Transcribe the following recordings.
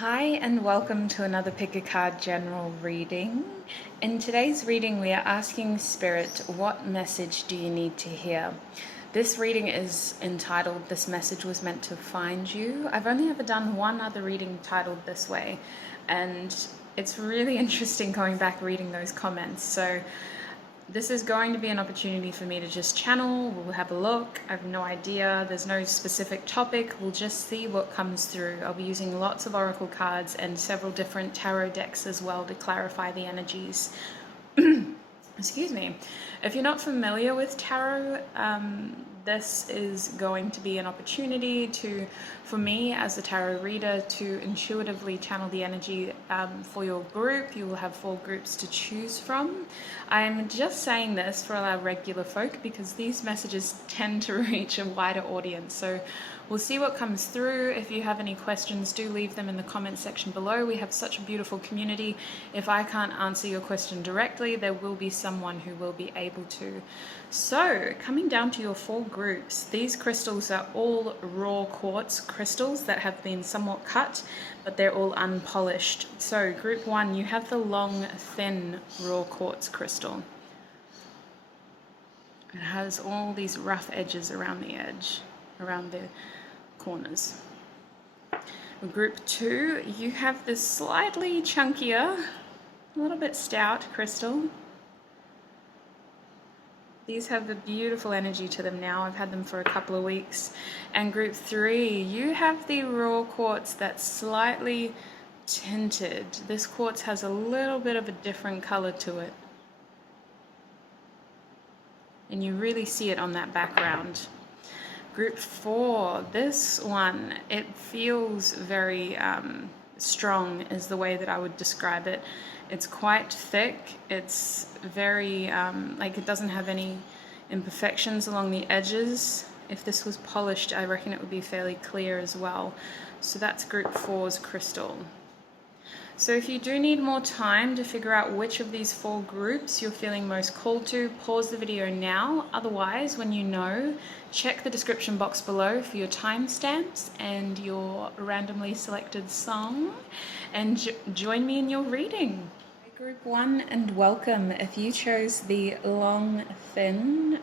Hi and welcome to another Pick a Card general reading. In today's reading we are asking Spirit, what message do you need to hear? This reading is entitled, This Message Was Meant to Find You. I've only ever done one other reading titled this way, and it's really interesting going back reading those comments. So this is going to be an opportunity for me to just channel. We'll have a look. I have no idea. There's no specific topic. We'll just see what comes through. I'll be using lots of oracle cards and several different tarot decks as well to clarify the energies. Excuse me. If you're not familiar with tarot, this is going to be an opportunity for me as a tarot reader to intuitively channel the energy for your group. You will have 4 groups to choose from. I'm just saying this for our regular folk because these messages tend to reach a wider audience. So we'll see what comes through. If you have any questions, do leave them in the comment section below. We have such a beautiful community. If I can't answer your question directly, there will be someone who will be able to. So coming down to your 4 groups, these crystals are all raw quartz crystals that have been somewhat cut, but they're all unpolished. So group 1, you have the long, thin raw quartz crystal. It has all these rough edges around the edge, around the corners. Group 2, you have this slightly chunkier, a little bit stout crystal. These have a beautiful energy to them now. I've had them for a couple of weeks. And group 3, you have the raw quartz that's slightly tinted. This quartz has a little bit of a different color to it. And you really see it on that background. Group 4, this one, it feels very strong is the way that I would describe it. It's quite thick. It's very, it doesn't have any imperfections along the edges. If this was polished, I reckon it would be fairly clear as well. So that's group 4's crystal. So if you do need more time to figure out which of these 4 groups you're feeling most called to, pause the video now. Otherwise, when you know, check the description box below for your timestamps and your randomly selected song, and join me in your reading. Group 1, and welcome. If you chose the long, thin,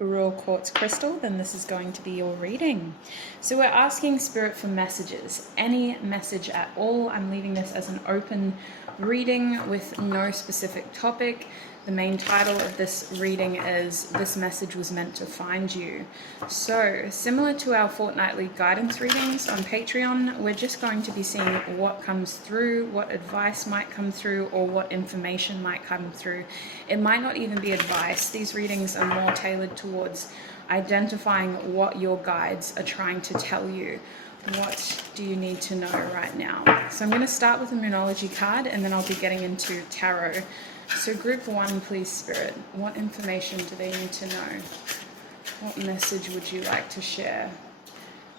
raw quartz crystal, then this is going to be your reading. So we're asking Spirit for messages, any message at all. I'm leaving this as an open reading with no specific topic. The main title of this reading is This Message Was Meant to Find You. So similar to our fortnightly guidance readings on Patreon, we're just going to be seeing what comes through, what advice might come through, or what information might come through. It might not even be advice. These readings are more tailored towards identifying what your guides are trying to tell you. What do you need to know right now? So I'm going to start with a Moonology card, and then I'll be getting into tarot. So group 1, please, Spirit, what information do they need to know? What message would you like to share?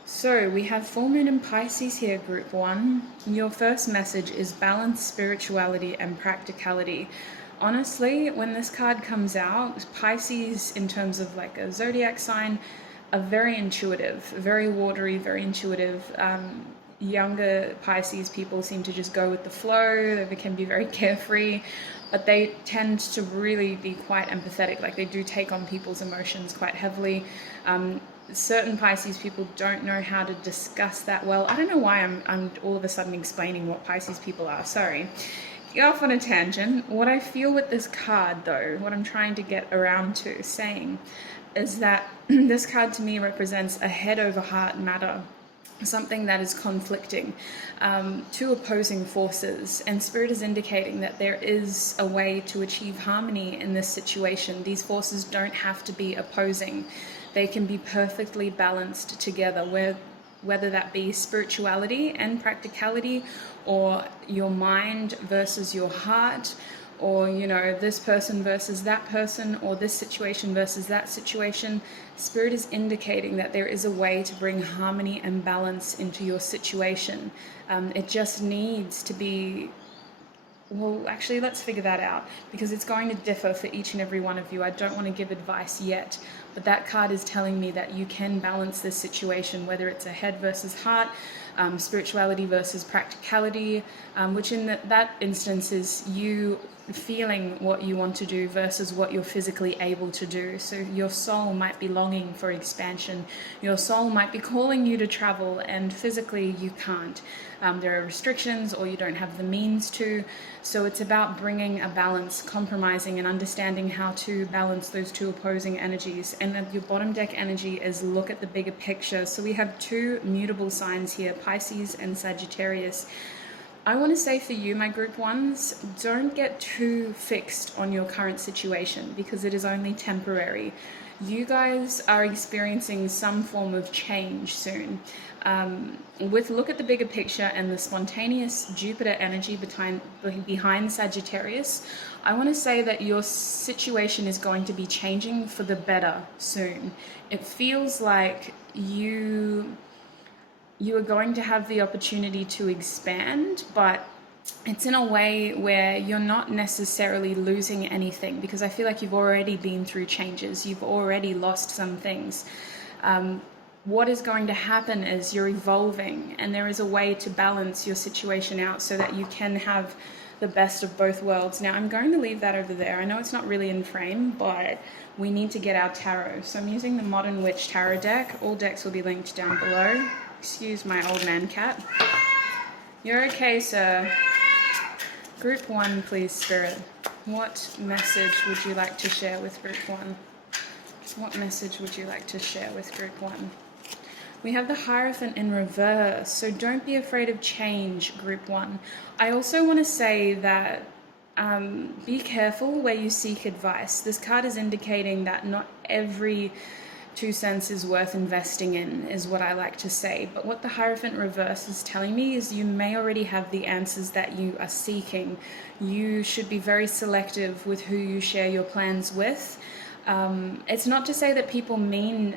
So we have full moon in Pisces here, group 1. Your first message is balance, spirituality, and practicality. Honestly, when this card comes out, Pisces, in terms of like a zodiac sign, are very intuitive, very watery, very intuitive. Younger Pisces people seem to just go with the flow. They can be very carefree, but they tend to really be quite empathetic. Like, they do take on people's emotions quite heavily. Certain Pisces people don't know how to discuss that well. I don't know why I'm all of a sudden explaining what Pisces people are. Sorry. Get off on a tangent. What I feel with this card, though, what I'm trying to get around to saying, is that this card to me represents a head over heart matter. Something that is conflicting, 2 opposing forces, and Spirit is indicating that there is a way to achieve harmony in this situation. These forces don't have to be opposing. They can be perfectly balanced together, whether that be spirituality and practicality, or your mind versus your heart, or, you know, this person versus that person, or this situation versus that situation. Spirit is indicating that there is a way to bring harmony and balance into your situation. It just needs to be, well, actually, let's figure that out, because it's going to differ for each and every one of you. I don't want to give advice yet, but that card is telling me that you can balance this situation, whether it's a head versus heart, spirituality versus practicality, which in that instance is you feeling what you want to do versus what you're physically able to do. So your soul might be longing for expansion. Your soul might be calling you to travel, and physically you can't. There are restrictions, or you don't have the means to. So it's about bringing a balance, compromising, and understanding how to balance those two opposing energies. And then your bottom deck energy is look at the bigger picture. So we have two mutable signs here, Pisces and Sagittarius. I want to say for you, my group ones, don't get too fixed on your current situation because it is only temporary. You guys are experiencing some form of change soon. With look at the bigger picture and the spontaneous Jupiter energy behind Sagittarius, I want to say that your situation is going to be changing for the better soon. It feels like you are going to have the opportunity to expand, but it's in a way where you're not necessarily losing anything, because I feel like you've already been through changes. You've already lost some things. What is going to happen is you're evolving, and there is a way to balance your situation out so that you can have the best of both worlds. Now, I'm going to leave that over there. I know it's not really in frame, but we need to get our tarot. So I'm using the Modern Witch Tarot deck. All decks will be linked down below. Excuse my old man cat. You're okay, sir. Group 1, please, Spirit. What message would you like to share with Group 1? What message would you like to share with Group 1? We have the Hierophant in reverse, so don't be afraid of change, Group 1. I also want to say that be careful where you seek advice. This card is indicating that not every 2 cents is worth investing in, is what I like to say. But what the Hierophant reverse is telling me is you may already have the answers that you are seeking. You should be very selective with who you share your plans with. It's not to say that people mean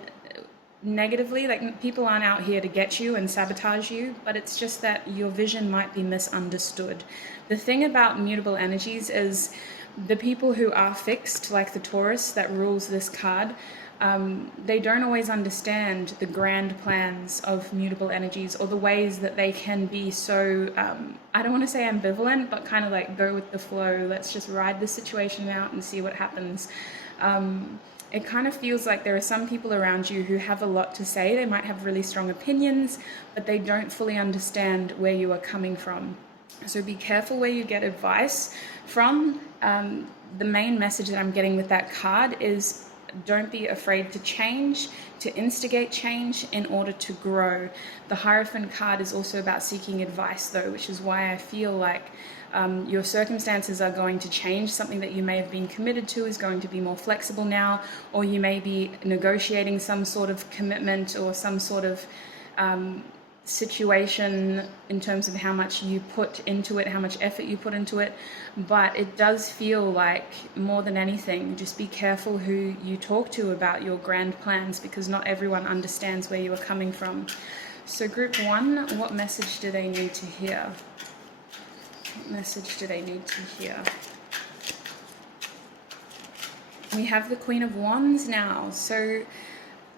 negatively, like people aren't out here to get you and sabotage you, but it's just that your vision might be misunderstood. The thing about mutable energies is the people who are fixed, like the Taurus that rules this card, they don't always understand the grand plans of mutable energies, or the ways that they can be so, I don't want to say ambivalent, but kind of like go with the flow. Let's just ride the situation out and see what happens. It kind of feels like there are some people around you who have a lot to say. They might have really strong opinions, but they don't fully understand where you are coming from. So be careful where you get advice from. The main message that I'm getting with that card is don't be afraid to change, to instigate change in order to grow. The Hierophant card is also about seeking advice, though, which is why I feel like your circumstances are going to change. Something that you may have been committed to is going to be more flexible now, or you may be negotiating some sort of commitment or some sort of situation in terms of how much you put into it, how much effort you put into it. But it does feel like, more than anything, just be careful who you talk to about your grand plans, because not everyone understands where you are coming from. So Group 1, what message do they need to hear? What message do they need to hear? We have the Queen of Wands now. So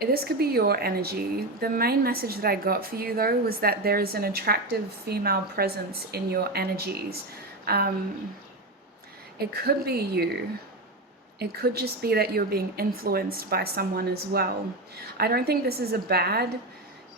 this could be your energy. The main message that I got for you, though, was that there is an attractive female presence in your energies. It could be you. It could just be that you're being influenced by someone as well. I don't think this is a bad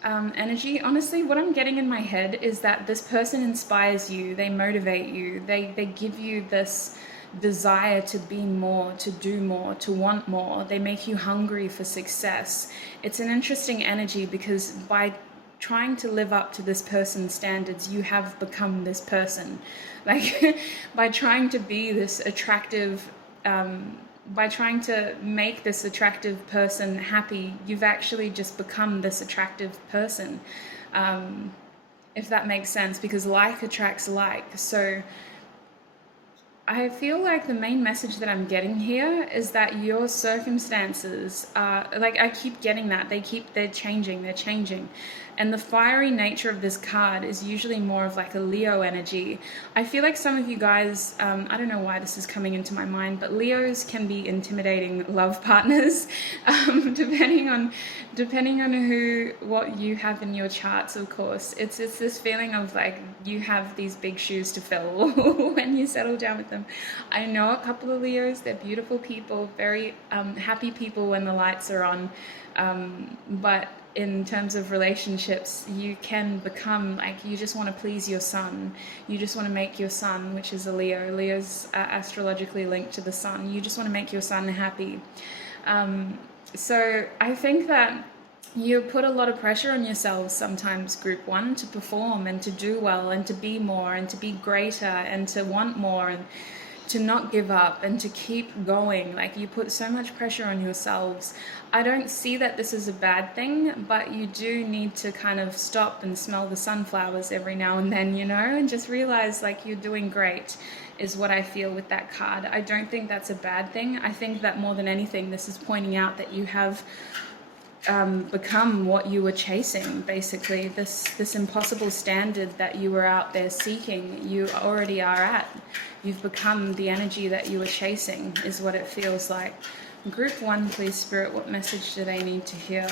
energy. Honestly, what I'm getting in my head is that this person inspires you. They motivate you. They give you this desire to be more, to do more, to want more. They make you hungry for success. It's an interesting energy, because by trying to live up to this person's standards, you have become this person. Like, by trying to be this attractive, by trying to make this attractive person happy, you've actually just become this attractive person. If that makes sense, because like attracts like. So I feel like the main message that I'm getting here is that your circumstances are like, I keep getting that they're changing. And the fiery nature of this card is usually more of like a Leo energy. I feel like some of you guys, I don't know why this is coming into my mind, but Leos can be intimidating love partners, depending on what you have in your charts, of course. It's this feeling of like you have these big shoes to fill when you settle down with them. I know a couple of Leos, they're beautiful people, very happy people when the lights are on, but in terms of relationships, you can become like, you just want to please your sun. You just want to make your sun, which is a Leo. Leo's astrologically linked to the sun. You just want to make your sun happy. So I think that you put a lot of pressure on yourselves sometimes, group one, to perform and to do well and to be more and to be greater and to want more and to not give up and to keep going. Like, you put so much pressure on yourselves. I don't see that this is a bad thing, but you do need to kind of stop and smell the sunflowers every now and then, you know, and just realize like you're doing great is what I feel with that card. I don't think that's a bad thing. I think that more than anything, this is pointing out that you have become what you were chasing. Basically, this impossible standard that you were out there seeking, you already are at. You've become the energy that you were chasing, is what it feels like. Group one, please, Spirit, what message do they need to hear?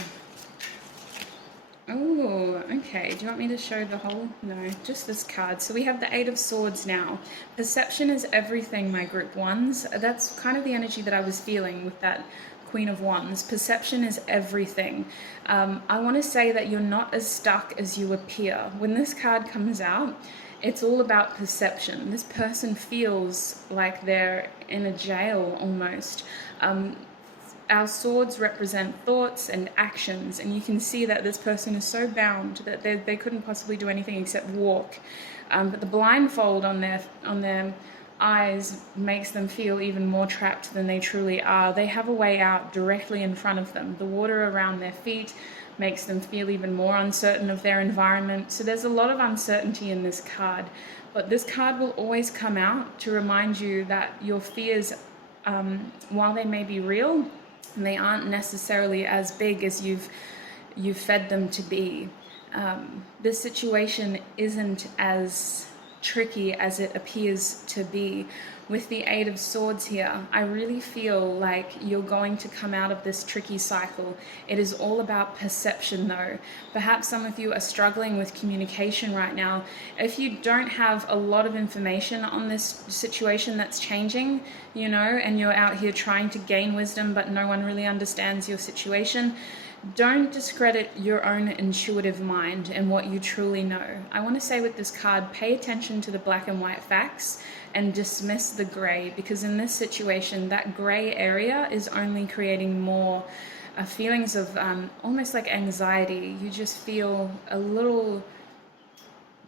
Oh, okay. Do you want me to show the whole? No, just this card. So we have the Eight of Swords now. Perception is everything, my group ones. That's kind of the energy that I was feeling with that Queen of Wands. Perception is everything. I want to say that you're not as stuck as you appear. When this card comes out, it's all about perception. This person feels like they're in a jail almost. Our swords represent thoughts and actions, and you can see that this person is so bound that they couldn't possibly do anything except walk. But the blindfold on their eyes makes them feel even more trapped than they truly are. They have a way out directly in front of them. The water around their feet makes them feel even more uncertain of their environment. So there's a lot of uncertainty in this card. But this card will always come out to remind you that your fears, while they may be real, they aren't necessarily as big as you've fed them to be. This situation isn't as tricky as it appears to be. With the Eight of Swords here, I really feel like you're going to come out of this tricky cycle. It is all about perception though. Perhaps some of you are struggling with communication right now. If you don't have a lot of information on this situation that's changing, you know, and you're out here trying to gain wisdom but no one really understands your situation, don't discredit your own intuitive mind and what you truly know. I want to say with this card, pay attention to the black and white facts and dismiss the gray, because in this situation, that gray area is only creating more feelings of almost like anxiety. You just feel a little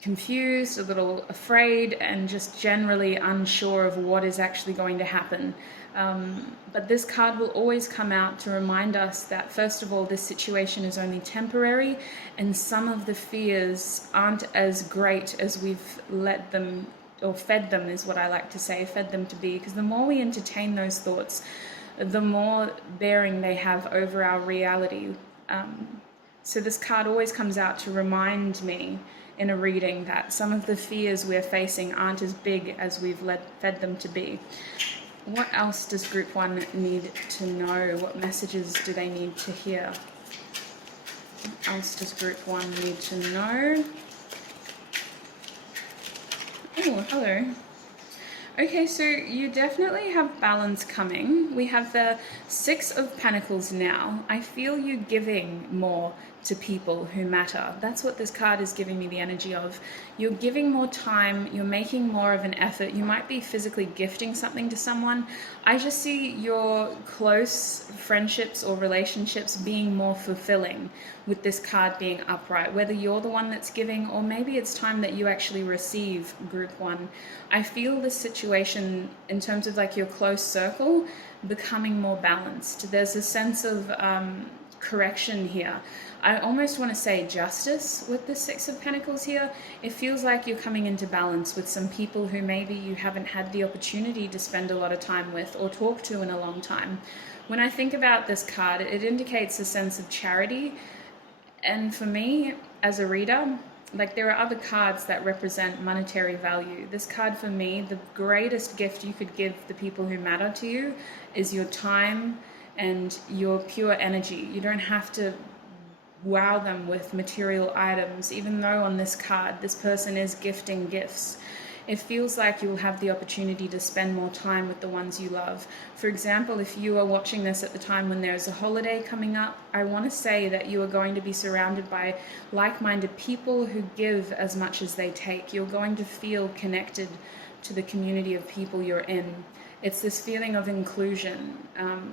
confused, a little afraid, and just generally unsure of what is actually going to happen. But this card will always come out to remind us that, first of all, this situation is only temporary, and some of the fears aren't as great as we've let them, or fed them is what I like to say, fed them to be, because the more we entertain those thoughts, the more bearing they have over our reality. So this card always comes out to remind me in a reading that some of the fears we're facing aren't as big as we've fed them to be. What else does group one need to know? What messages do they need to hear? What else does group one need to know? Oh, hello. Okay, so you definitely have balance coming. We have the Six of Pentacles now. I feel you giving more to people who matter. That's what this card is giving me the energy of. You're giving more time, you're making more of an effort. You might be physically gifting something to someone. I just see your close friendships or relationships being more fulfilling with this card being upright, whether you're the one that's giving or maybe it's time that you actually receive, group one. I feel this situation in terms of like your close circle becoming more balanced. There's a sense of correction here. I almost want to say justice with the Six of Pentacles here. It feels like you're coming into balance with some people who maybe you haven't had the opportunity to spend a lot of time with or talk to in a long time. When I think about this card, it indicates a sense of charity. And for me, as a reader, like, there are other cards that represent monetary value. This card, for me, the greatest gift you could give the people who matter to you is your time and your pure energy. You don't have to wow them with material items, even though on this card, this person is gifting gifts. It feels like you'll have the opportunity to spend more time with the ones you love. For example, if you are watching this at the time when there's a holiday coming up, I want to say that you are going to be surrounded by like-minded people who give as much as they take. You're going to feel connected to the community of people you're in. It's this feeling of inclusion.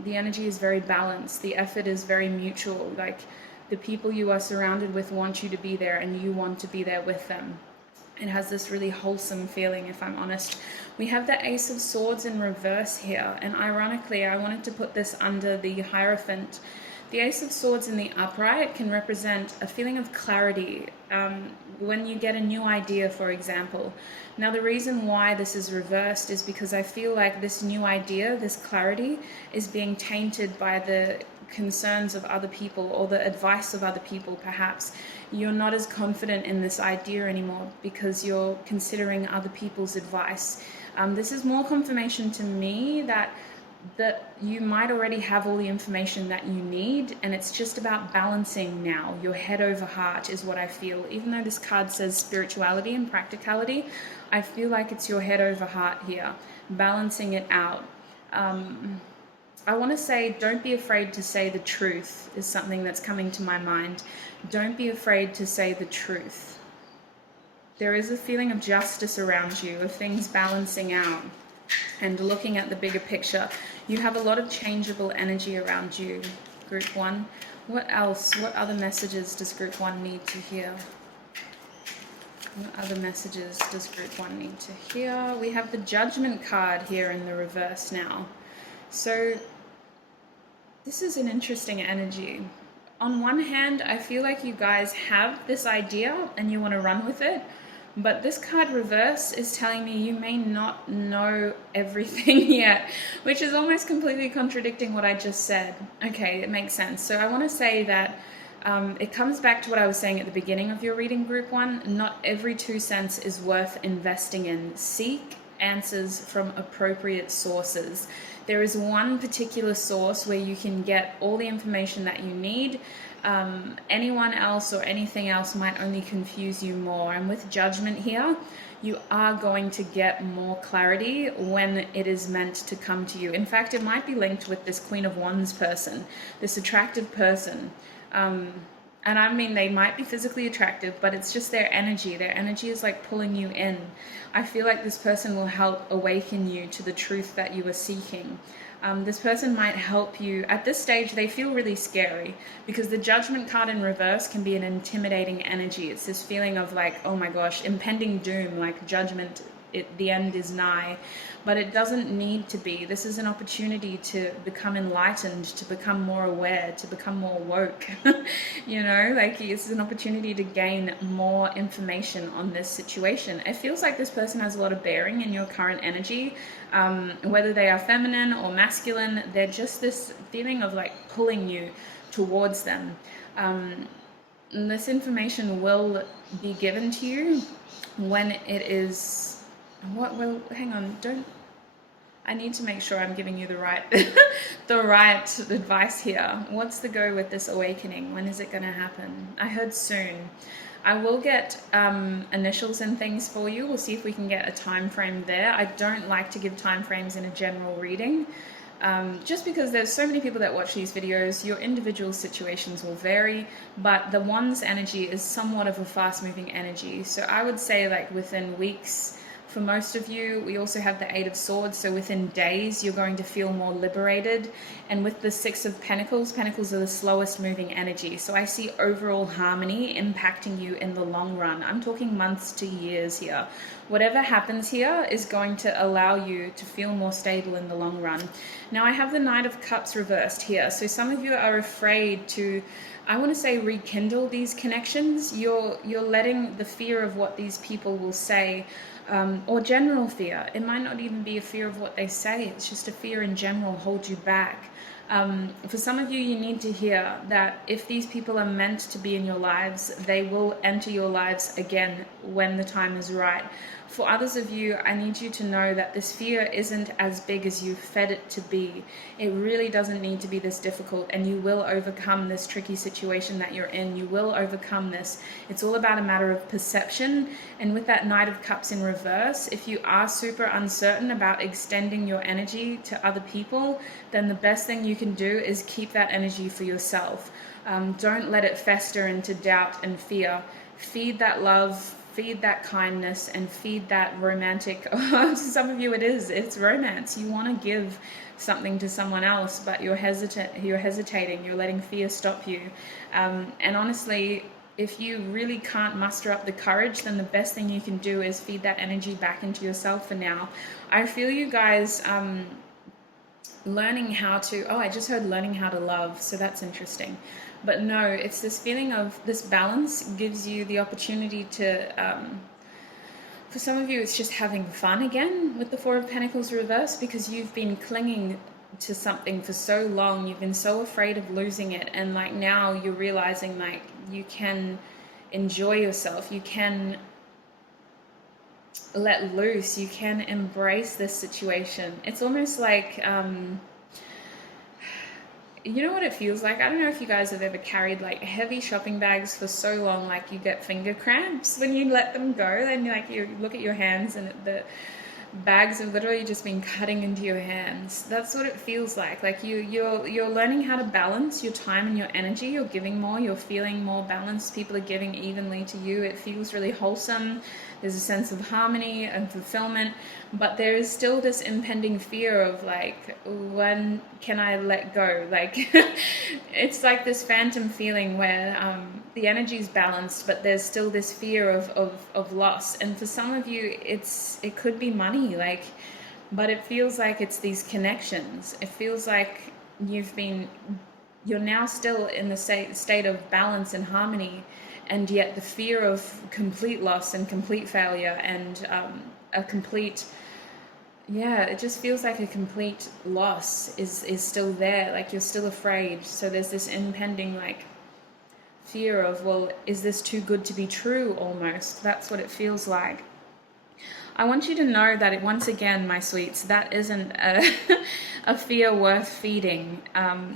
The energy is very balanced. The effort is very mutual. Like, the people you are surrounded with want you to be there, and you want to be there with them. It has this really wholesome feeling, if I'm honest. We have the Ace of Swords in reverse here, and ironically, I wanted to put this under the Hierophant. The Ace of Swords in the upright can represent a feeling of clarity when you get a new idea, for example. Now, the reason why this is reversed is because I feel like this new idea, this clarity, is being tainted by the concerns of other people or the advice of other people. Perhaps you're not as confident in this idea anymore because you're considering other people's advice. This is more confirmation to me that you might already have all the information that you need, and it's just about balancing now. Your head over heart is what I feel. Even though this card says spirituality and practicality, I feel like it's your head over heart here, balancing it out. I want to say, don't be afraid to say the truth is something that's coming to my mind. Don't be afraid to say the truth. There is a feeling of justice around you, of things balancing out and looking at the bigger picture. You have a lot of changeable energy around you, Group 1. What else? What other messages does Group 1 need to hear? What other messages does Group 1 need to hear? We have the Judgment card here in the reverse now. So this is an interesting energy. On one hand, I feel like you guys have this idea and you want to run with it, but this card reverse is telling me you may not know everything yet, which is almost completely contradicting what I just said. Okay, it makes sense. So I want to say that it comes back to what I was saying at the beginning of your reading, Group 1. Not every 2 cents is worth investing in. Seek answers from appropriate sources. There is one particular source where you can get all the information that you need. Anyone else or anything else might only confuse you more. And with Judgment here, you are going to get more clarity when it is meant to come to you. In fact, it might be linked with this Queen of Wands person, this attractive person. And I mean, they might be physically attractive, but it's just their energy. Their energy is like pulling you in. I feel like this person will help awaken you to the truth that you are seeking. This person might help you. At this stage, they feel really scary because the Judgment card in reverse can be an intimidating energy. It's this feeling of like, oh my gosh, impending doom, like judgment, the end is nigh. But it doesn't need to be. This is an opportunity to become enlightened, to become more aware, to become more woke. You know, like it's an opportunity to gain more information on this situation. It feels like this person has a lot of bearing in your current energy, whether they are feminine or masculine. They're just this feeling of like pulling you towards them. And this information will be given to you when it is... Well, hang on, I need to make sure I'm giving you the right the right advice here. What's the go with this awakening? When is it going to happen? I heard soon. I will get initials and things for you. We'll see if we can get a time frame there. I don't like to give time frames in a general reading, just because there's so many people that watch these videos. Your individual situations will vary, but the Wands energy is somewhat of a fast-moving energy. So I would say like within weeks. For most of you, we also have the Eight of Swords, so within days, you're going to feel more liberated. And with the Six of Pentacles, Pentacles are the slowest moving energy. So I see overall harmony impacting you in the long run. I'm talking months to years here. Whatever happens here is going to allow you to feel more stable in the long run. Now I have the Knight of Cups reversed here. So some of you are afraid to, I want to say, rekindle these connections. You're letting the fear of what these people will say, or general fear. It might not even be a fear of what they say. It's just a fear in general hold you back. For some of you, you need to hear that if these people are meant to be in your lives, they will enter your lives again when the time is right. For others of you, I need you to know that this fear isn't as big as you fed it to be. It really doesn't need to be this difficult, and you will overcome this tricky situation that you're in. You will overcome this. It's all about a matter of perception. And with that Knight of Cups in reverse, if you are super uncertain about extending your energy to other people, then the best thing you can do is keep that energy for yourself. Don't let it fester into doubt and fear. Feed that love, feed that kindness, and feed that romantic. To some of you it's romance. You want to give something to someone else, but you're hesitating, you're letting fear stop you. And honestly, if you really can't muster up the courage, then the best thing you can do is feed that energy back into yourself for now. I feel you guys learning how to, I just heard learning how to love, so that's interesting. But no, it's this feeling of this balance gives you the opportunity to, for some of you, it's just having fun again with the Four of Pentacles reverse, because you've been clinging to something for so long. You've been so afraid of losing it. And like now you're realizing like you can enjoy yourself. You can let loose. You can embrace this situation. It's almost like, you know what it feels like? I don't know if you guys have ever carried like heavy shopping bags for so long, like you get finger cramps when you let them go. And you look at your hands and the bags have literally just been cutting into your hands. That's what it feels like. Like you're learning how to balance your time and your energy. You're giving more, you're feeling more balanced. People are giving evenly to you. It feels really wholesome. There's a sense of harmony and fulfillment, but there is still this impending fear of like, when can I let go? Like, it's like this phantom feeling where the energy is balanced, but there's still this fear of loss. And for some of you, it could be money, like, but it feels like it's these connections. It feels like you're now still in the state of balance and harmony, and yet the fear of complete loss and complete failure and it just feels like a complete loss is still there. Like you're still afraid. So there's this impending like fear of, well, is this too good to be true almost? That's what it feels like. I want you to know that once again, my sweets, that isn't a fear worth feeding.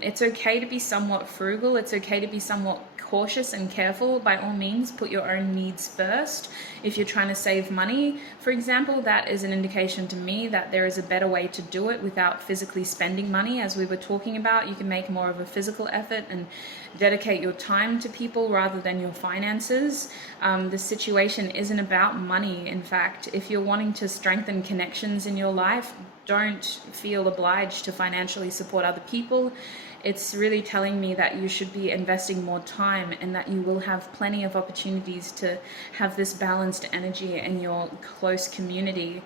It's okay to be somewhat frugal. It's okay to be somewhat cautious and careful. By all means, put your own needs first. If you're trying to save money, for example, that is an indication to me that there is a better way to do it without physically spending money. As we were talking about, you can make more of a physical effort and dedicate your time to people rather than your finances. The situation isn't about money. In fact, if you're wanting to strengthen connections in your life, don't feel obliged to financially support other people. It's really telling me that you should be investing more time and that you will have plenty of opportunities to have this balanced energy in your close community.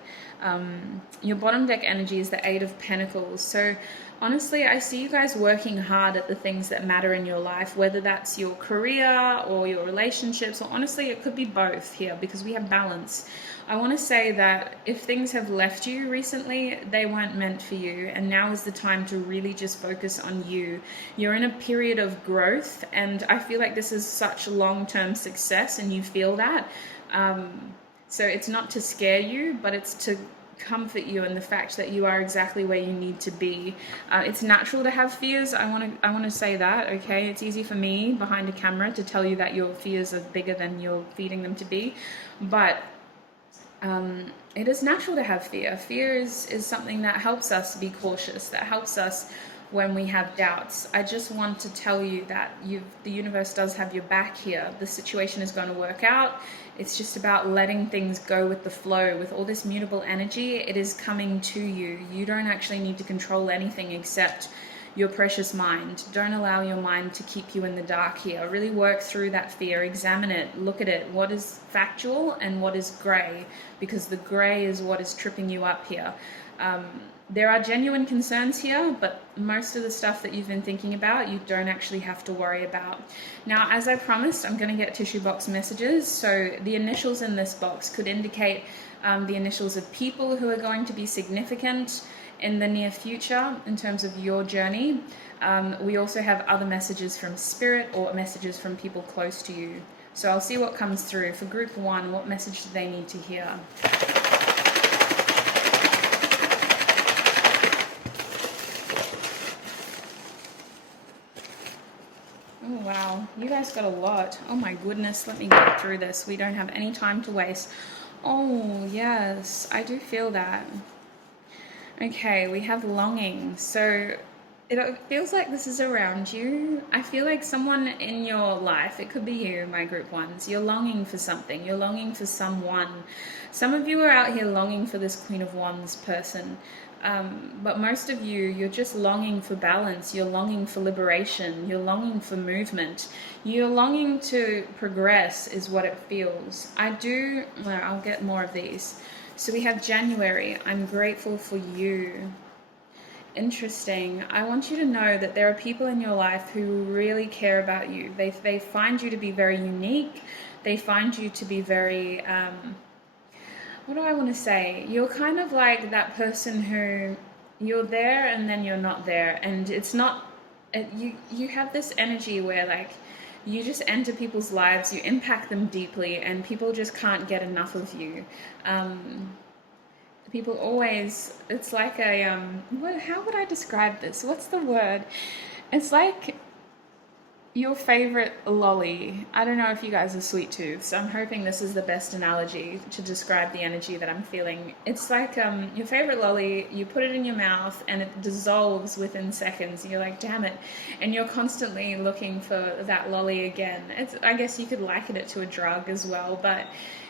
Your bottom deck energy is the Eight of Pentacles. So honestly, I see you guys working hard at the things that matter in your life, whether that's your career or your relationships, or honestly, it could be both here because we have balance. I want to say that if things have left you recently, they weren't meant for you. And now is the time to really just focus on you. You're in a period of growth, and I feel like this is such long-term success, and you feel that. So it's not to scare you, but it's to comfort you in the fact that you are exactly where you need to be. It's natural to have fears. I want to say that, okay? It's easy for me behind a camera to tell you that your fears are bigger than you're feeding them to be, but it is natural to have fear. Fear is something that helps us be cautious, that helps us when we have doubts. I just want to tell you that the universe does have your back here. The situation is going to work out. It's just about letting things go with the flow. With all this mutable energy, it is coming to you. You don't actually need to control anything except your precious mind. Don't allow your mind to keep you in the dark here. Really work through that fear, examine it, look at it. What is factual and what is gray? Because the gray is what is tripping you up here. There are genuine concerns here, but most of the stuff that you've been thinking about, you don't actually have to worry about. Now, as I promised, I'm going to get tissue box messages. So the initials in this box could indicate the initials of people who are going to be significant in the near future in terms of your journey. We also have other messages from spirit or messages from people close to you. So I'll see what comes through. For group 1, what message do they need to hear? Oh, wow. You guys got a lot. Oh, my goodness. Let me get through this. We don't have any time to waste. Oh, yes. I do feel that. Okay, we have longing. So it feels like this is around you. I feel like someone in your life, it could be you, my group 1s, you're longing for something. You're longing for someone. Some of you are out here longing for this Queen of Wands person. But most of you, you're just longing for balance. You're longing for liberation. You're longing for movement. You're longing to progress is what it feels. Well, I'll get more of these. So we have January. I'm grateful for you. Interesting. I want you to know that there are people in your life who really care about you. They find you to be very unique. They find you to be very... what do I want to say? You're kind of like that person who you're there and then you're not there, and it's not you have this energy where like you just enter people's lives, you impact them deeply, and people just can't get enough of you. People always, it's like a how would I describe this? What's the word? It's like your favorite lolly. I don't know if you guys are sweet tooths. I'm hoping this is the best analogy to describe the energy that I'm feeling. It's like your favorite lolly, you put it in your mouth and it dissolves within seconds. You're like, damn it. And you're constantly looking for that lolly again. I guess you could liken it to a drug as well, but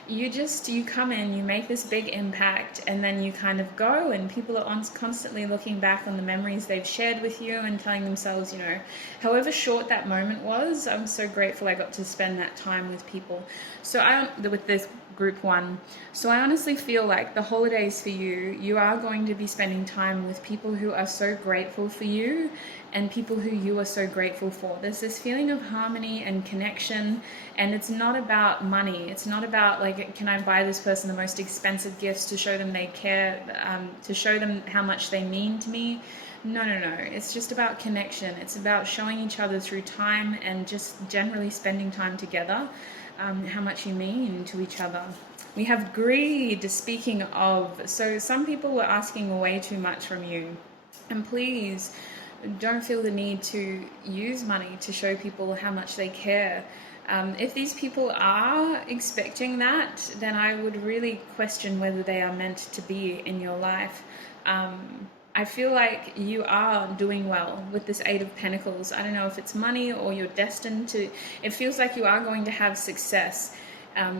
you come in, you make this big impact, and then you kind of go, and people are constantly looking back on the memories they've shared with you and telling themselves, you know, however short that moment was, I'm so grateful I got to spend that time with people. So with this group 1, so I honestly feel like the holidays for you are going to be spending time with people who are so grateful for you and people who you are so grateful for. There's this feeling of harmony and connection, and it's not about money. It's not about like, can I buy this person the most expensive gifts to show them they care, to show them how much they mean to me. No. It's just about connection. It's about showing each other through time and just generally spending time together, how much you mean to each other. We have greed, speaking of. So some people were asking way too much from you. And please, don't feel the need to use money to show people how much they care. If these people are expecting that, then I would really question whether they are meant to be in your life. I feel like you are doing well with this 8 of Pentacles. I don't know if it's money or you're destined to. It feels like you are going to have success.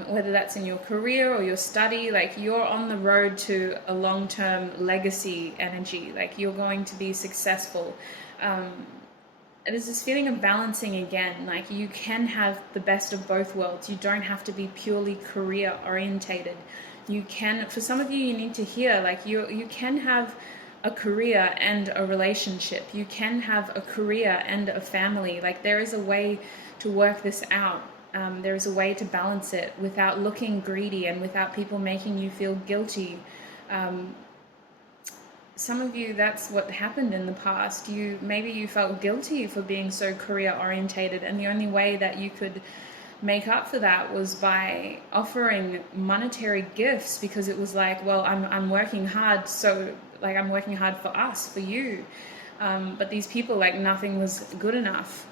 Whether that's in your career or your study, like you're on the road to a long-term legacy energy, like you're going to be successful. There's this feeling of balancing again, like you can have the best of both worlds. You don't have to be purely career orientated. You can, for some of you, you need to hear, like you can have a career and a relationship. You can have a career and a family. Like there is a way to work this out. There's a way to balance it without looking greedy and without people making you feel guilty. Some of you, that's what happened in the past. Maybe you felt guilty for being so career orientated, and the only way that you could make up for that was by offering monetary gifts, because it was like, well, I'm working hard, so like I'm working hard for us, for you. But these people, like nothing was good enough.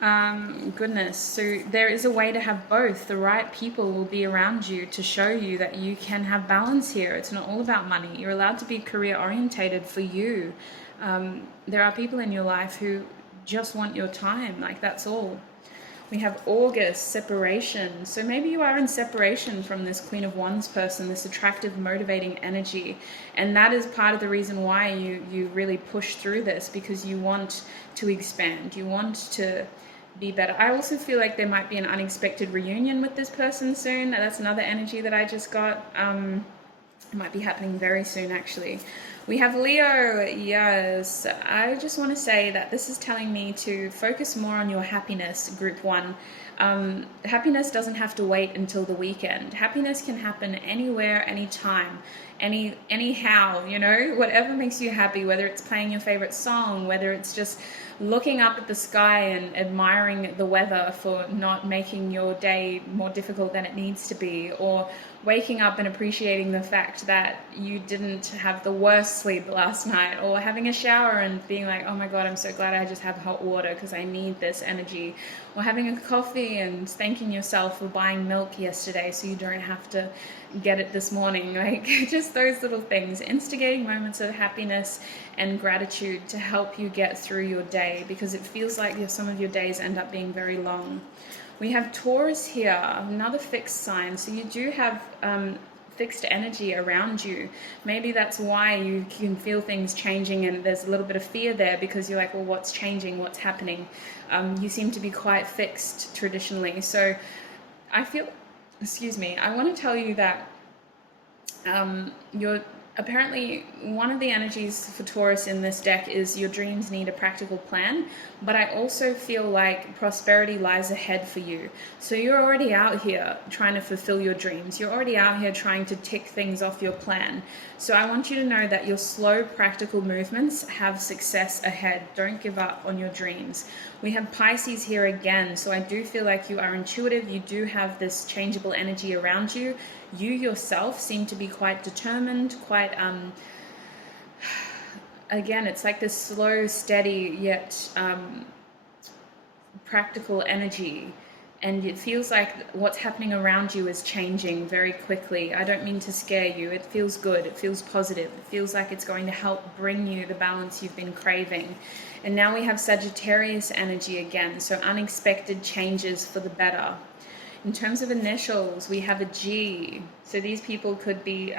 Goodness. So there is a way to have both. The right people will be around you to show you that you can have balance here. It's not all about money. You're allowed to be career orientated for you. There are people in your life who just want your time. Like that's all. We have August, separation. So maybe you are in separation from this Queen of Wands person, this attractive, motivating energy. And that is part of the reason why you really push through this, because you want to expand. You want to be better. I also feel like there might be an unexpected reunion with this person soon. That's another energy that I just got. It might be happening very soon, actually. We have Leo. Yes, I just want to say that this is telling me to focus more on your happiness, group one. Happiness doesn't have to wait until the weekend. Happiness can happen anywhere, anytime, anyhow, you know, whatever makes you happy, whether it's playing your favorite song, whether it's just looking up at the sky and admiring the weather for not making your day more difficult than it needs to be, or waking up and appreciating the fact that you didn't have the worst sleep last night, or having a shower and being like, oh my God, I'm so glad I just have hot water because I need this energy, or having a coffee and thanking yourself for buying milk yesterday so you don't have to get it this morning. Like, just those little things, instigating moments of happiness and gratitude to help you get through your day, because it feels like some of your days end up being very long. We have Taurus here, another fixed sign. So you do have fixed energy around you. Maybe that's why you can feel things changing and there's a little bit of fear there, because you're like, well, what's changing? What's happening? You seem to be quite fixed traditionally. So I feel, I want to tell you that you're apparently one of the energies for Taurus in this deck is your dreams need a practical plan, but I also feel like prosperity lies ahead for you. So you're already out here trying to fulfill your dreams. You're already out here trying to tick things off your plan. So I want you to know that your slow, practical movements have success ahead. Don't give up on your dreams. We have Pisces here again. So I do feel like you are intuitive. You do have this changeable energy around you. You yourself seem to be quite determined, quite, again, it's like this slow, steady, yet practical energy. And it feels like what's happening around you is changing very quickly. I don't mean to scare you. It feels good. It feels positive. It feels like it's going to help bring you the balance you've been craving. And now we have Sagittarius energy again. So unexpected changes for the better. In terms of initials, we have a G. So these people could be,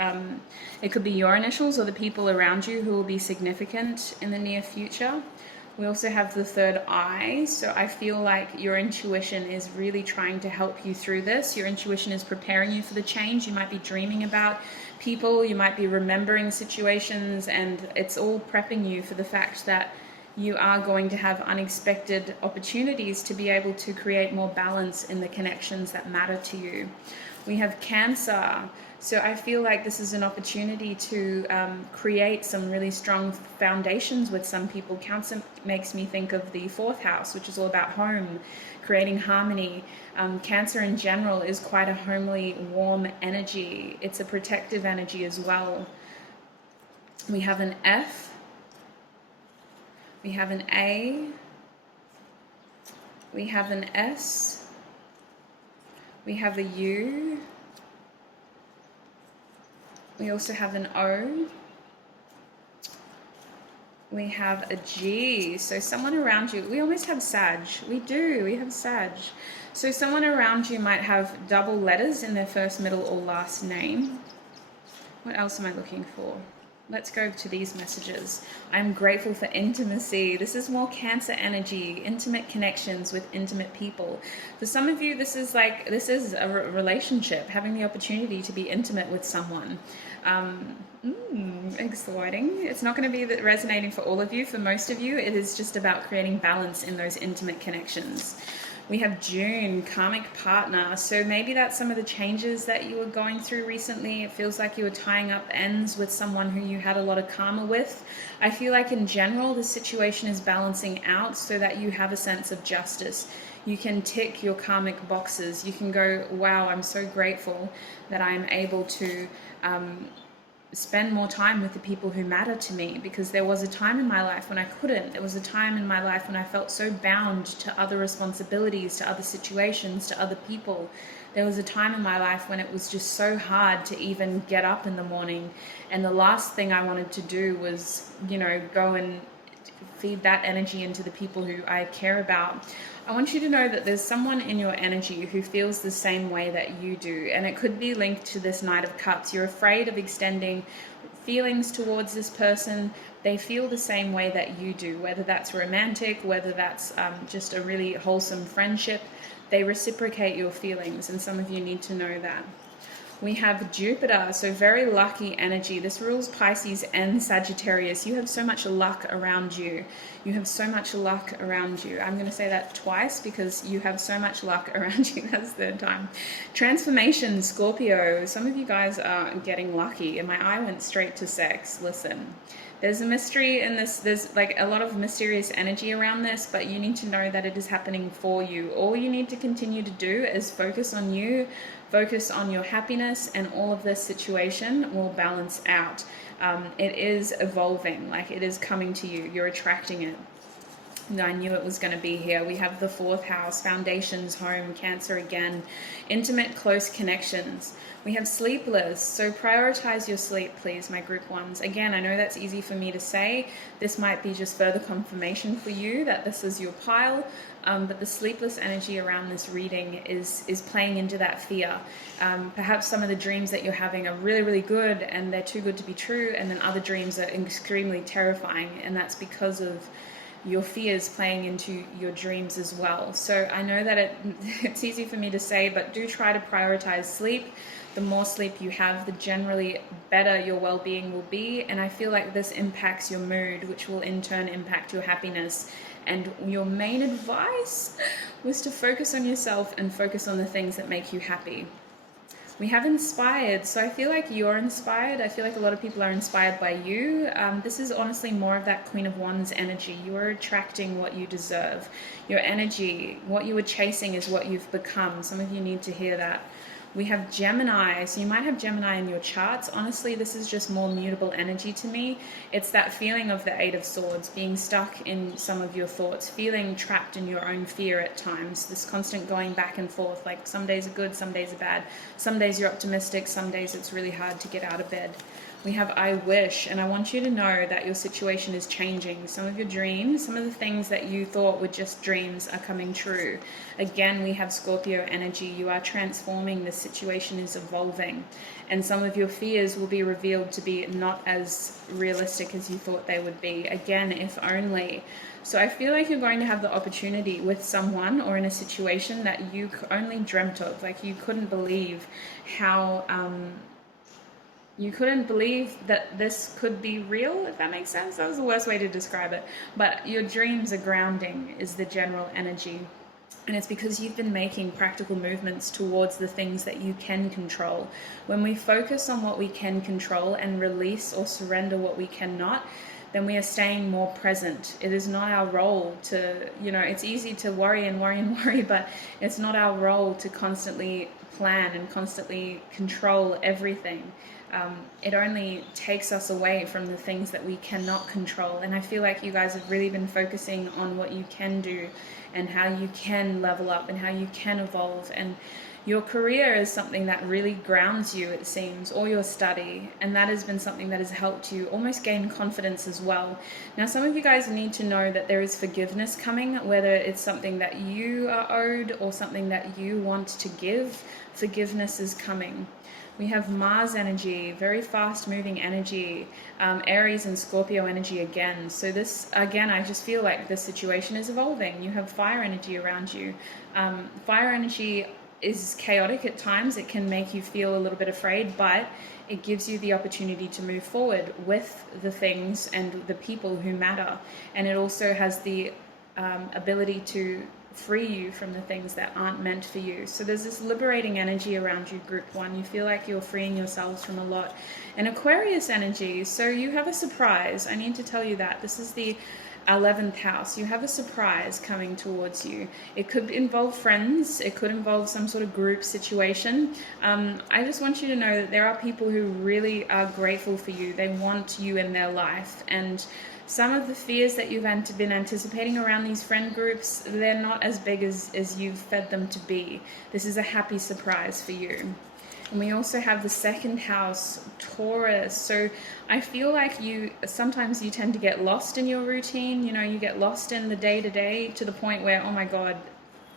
it could be your initials or the people around you who will be significant in the near future. We also have the third eye. So I feel like your intuition is really trying to help you through this. Your intuition is preparing you for the change. You might be dreaming about people, you might be remembering situations, and it's all prepping you for the fact that you are going to have unexpected opportunities to be able to create more balance in the connections that matter to you. We have Cancer. So I feel like this is an opportunity to create some really strong foundations with some people. Cancer makes me think of the fourth house, which is all about home, creating harmony. Cancer in general is quite a homely, warm energy. It's a protective energy as well. We have an F. We have an A, we have an S, we have a U, we also have an O, we have a G. So someone around you, we almost have Sag, we have Sag. So someone around you might have double letters in their first, middle, or last name. What else am I looking for? Let's go to these messages. I'm grateful for intimacy. This is more Cancer energy, intimate connections with intimate people. For some of you, this is a relationship, having the opportunity to be intimate with someone. Exciting. It's not going to be resonating for all of you. For most of you, it is just about creating balance in those intimate connections. We have June, karmic partner. So maybe that's some of the changes that you were going through recently. It feels like you were tying up ends with someone who you had a lot of karma with. I feel like in general, the situation is balancing out so that you have a sense of justice. You can tick your karmic boxes. You can go, wow, I'm so grateful that I am able to spend more time with the people who matter to me, because there was a time in my life when I couldn't. There was a time in my life when I felt so bound to other responsibilities, to other situations, to other people. There was a time in my life when it was just so hard to even get up in the morning, and the last thing I wanted to do was, go and feed that energy into the people who I care about. I want you to know that there's someone in your energy who feels the same way that you do, and it could be linked to this Knight of Cups. You're afraid of extending feelings towards this person. They feel the same way that you do, whether that's romantic, whether that's just a really wholesome friendship. They reciprocate your feelings, and some of you need to know that. We have Jupiter, so very lucky energy. This rules Pisces and Sagittarius. You have so much luck around you. You have so much luck around you. I'm going to say that twice because you have so much luck around you. That's the third time. Transformation, Scorpio. Some of you guys are getting lucky, and my eye went straight to sex. Listen, there's a mystery in this. There's like a lot of mysterious energy around this, but you need to know that it is happening for you. All you need to continue to do is focus on you, focus on your happiness, and all of this situation will balance out. It is evolving, like it is coming to you. You're attracting it. And I knew it was going to be here. We have the 4th house, foundations, home, Cancer again, intimate, close connections. We have sleepless, so prioritize your sleep, please, my group ones. Again, I know that's easy for me to say. This might be just further confirmation for you that this is your pile, but the sleepless energy around this reading is playing into that fear. Perhaps some of the dreams that you're having are really, really good, and they're too good to be true, and then other dreams are extremely terrifying, and that's because of your fears playing into your dreams as well. So I know that it's easy for me to say, but do try to prioritize sleep. The more sleep you have, the generally better your well-being will be. And I feel like this impacts your mood, which will in turn impact your happiness. And your main advice was to focus on yourself and focus on the things that make you happy. We have inspired, so I feel like you're inspired. I feel like a lot of people are inspired by you. This is honestly more of that Queen of Wands energy. You are attracting what you deserve. Your energy, what you were chasing is what you've become. Some of you need to hear that. We have Gemini, so you might have Gemini in your charts. Honestly, this is just more mutable energy to me. It's that feeling of the 8 of Swords, being stuck in some of your thoughts, feeling trapped in your own fear at times, this constant going back and forth, like some days are good, some days are bad, some days you're optimistic, some days it's really hard to get out of bed. We have I wish, and I want you to know that your situation is changing. Some of your dreams, some of the things that you thought were just dreams are coming true. Again, we have Scorpio energy. You are transforming. The situation is evolving. And some of your fears will be revealed to be not as realistic as you thought they would be. Again, if only. So I feel like you're going to have the opportunity with someone or in a situation that you only dreamt of. Like you couldn't believe how... you couldn't believe that this could be real, if that makes sense. That was the worst way to describe it. But your dreams are grounding is the general energy. And it's because you've been making practical movements towards the things that you can control. When we focus on what we can control and release or surrender what we cannot, then we are staying more present. It is not our role to, it's easy to worry and worry and worry, but it's not our role to constantly plan and constantly control everything. It only takes us away from the things that we cannot control. And I feel like you guys have really been focusing on what you can do and how you can level up and how you can evolve. And your career is something that really grounds you, it seems, or your study. And that has been something that has helped you almost gain confidence as well. Now, some of you guys need to know that there is forgiveness coming, whether it's something that you are owed or something that you want to give. Forgiveness is coming. We have Mars energy, very fast moving energy, Aries and Scorpio energy again. So this, again, I just feel like the situation is evolving. You have fire energy around you. Fire energy is chaotic at times. It can make you feel a little bit afraid, but it gives you the opportunity to move forward with the things and the people who matter. And it also has the ability to free you from the things that aren't meant for you. So there's this liberating energy around you, group one. You feel like you're freeing yourselves from a lot. And Aquarius energy, so you have a surprise. I need to tell you that. This is the 11th house. You have a surprise coming towards you. It could involve friends. It could involve some sort of group situation. I just want you to know that there are people who really are grateful for you. They want you in their life. And some of the fears that you've been anticipating around these friend groups, they're not as big as you've fed them to be. This is a happy surprise for you. And we also have the second house, Taurus. So I feel like sometimes you tend to get lost in your routine. You know, you get lost in the day to the point where, oh my God,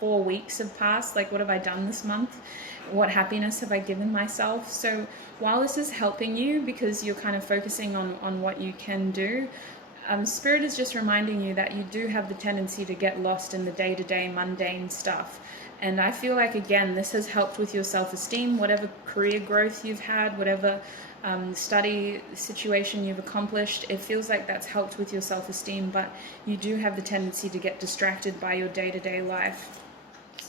4 weeks have passed. Like, what have I done this month? What happiness have I given myself? So while this is helping you because you're kind of focusing on what you can do, Spirit is just reminding you that you do have the tendency to get lost in the day-to-day mundane stuff. And I feel like, again, this has helped with your self-esteem, whatever career growth you've had, whatever study situation you've accomplished. It feels like that's helped with your self-esteem, but you do have the tendency to get distracted by your day-to-day life.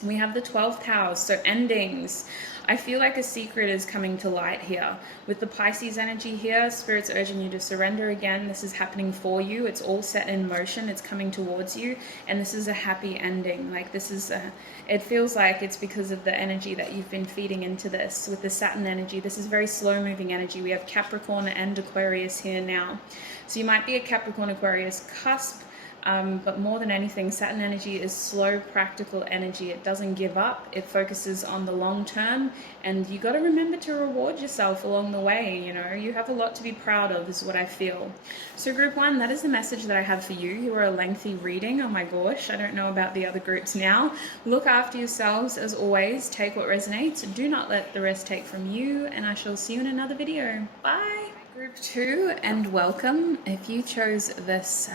We have the 12th house, so endings. I feel like a secret is coming to light here. With the Pisces energy here, Spirit's urging you to surrender again. This is happening for you. It's all set in motion. It's coming towards you. And this is a happy ending. Like, it feels like it's because of the energy that you've been feeding into this. With the Saturn energy, this is very slow moving energy. We have Capricorn and Aquarius here now. So you might be a Capricorn Aquarius cusp. But more than anything, Saturn energy is slow, practical energy. It doesn't give up. It focuses on the long term, and you got to remember to reward yourself along the way. You know, you have a lot to be proud of, is what I feel. So group 1, that is the message that I have for you. You are a lengthy reading. Oh my gosh, I don't know about the other groups now. Look after yourselves as always. Take what resonates. Do not let the rest take from you, and I shall see you in another video. Bye. Group 2, and welcome. If you chose this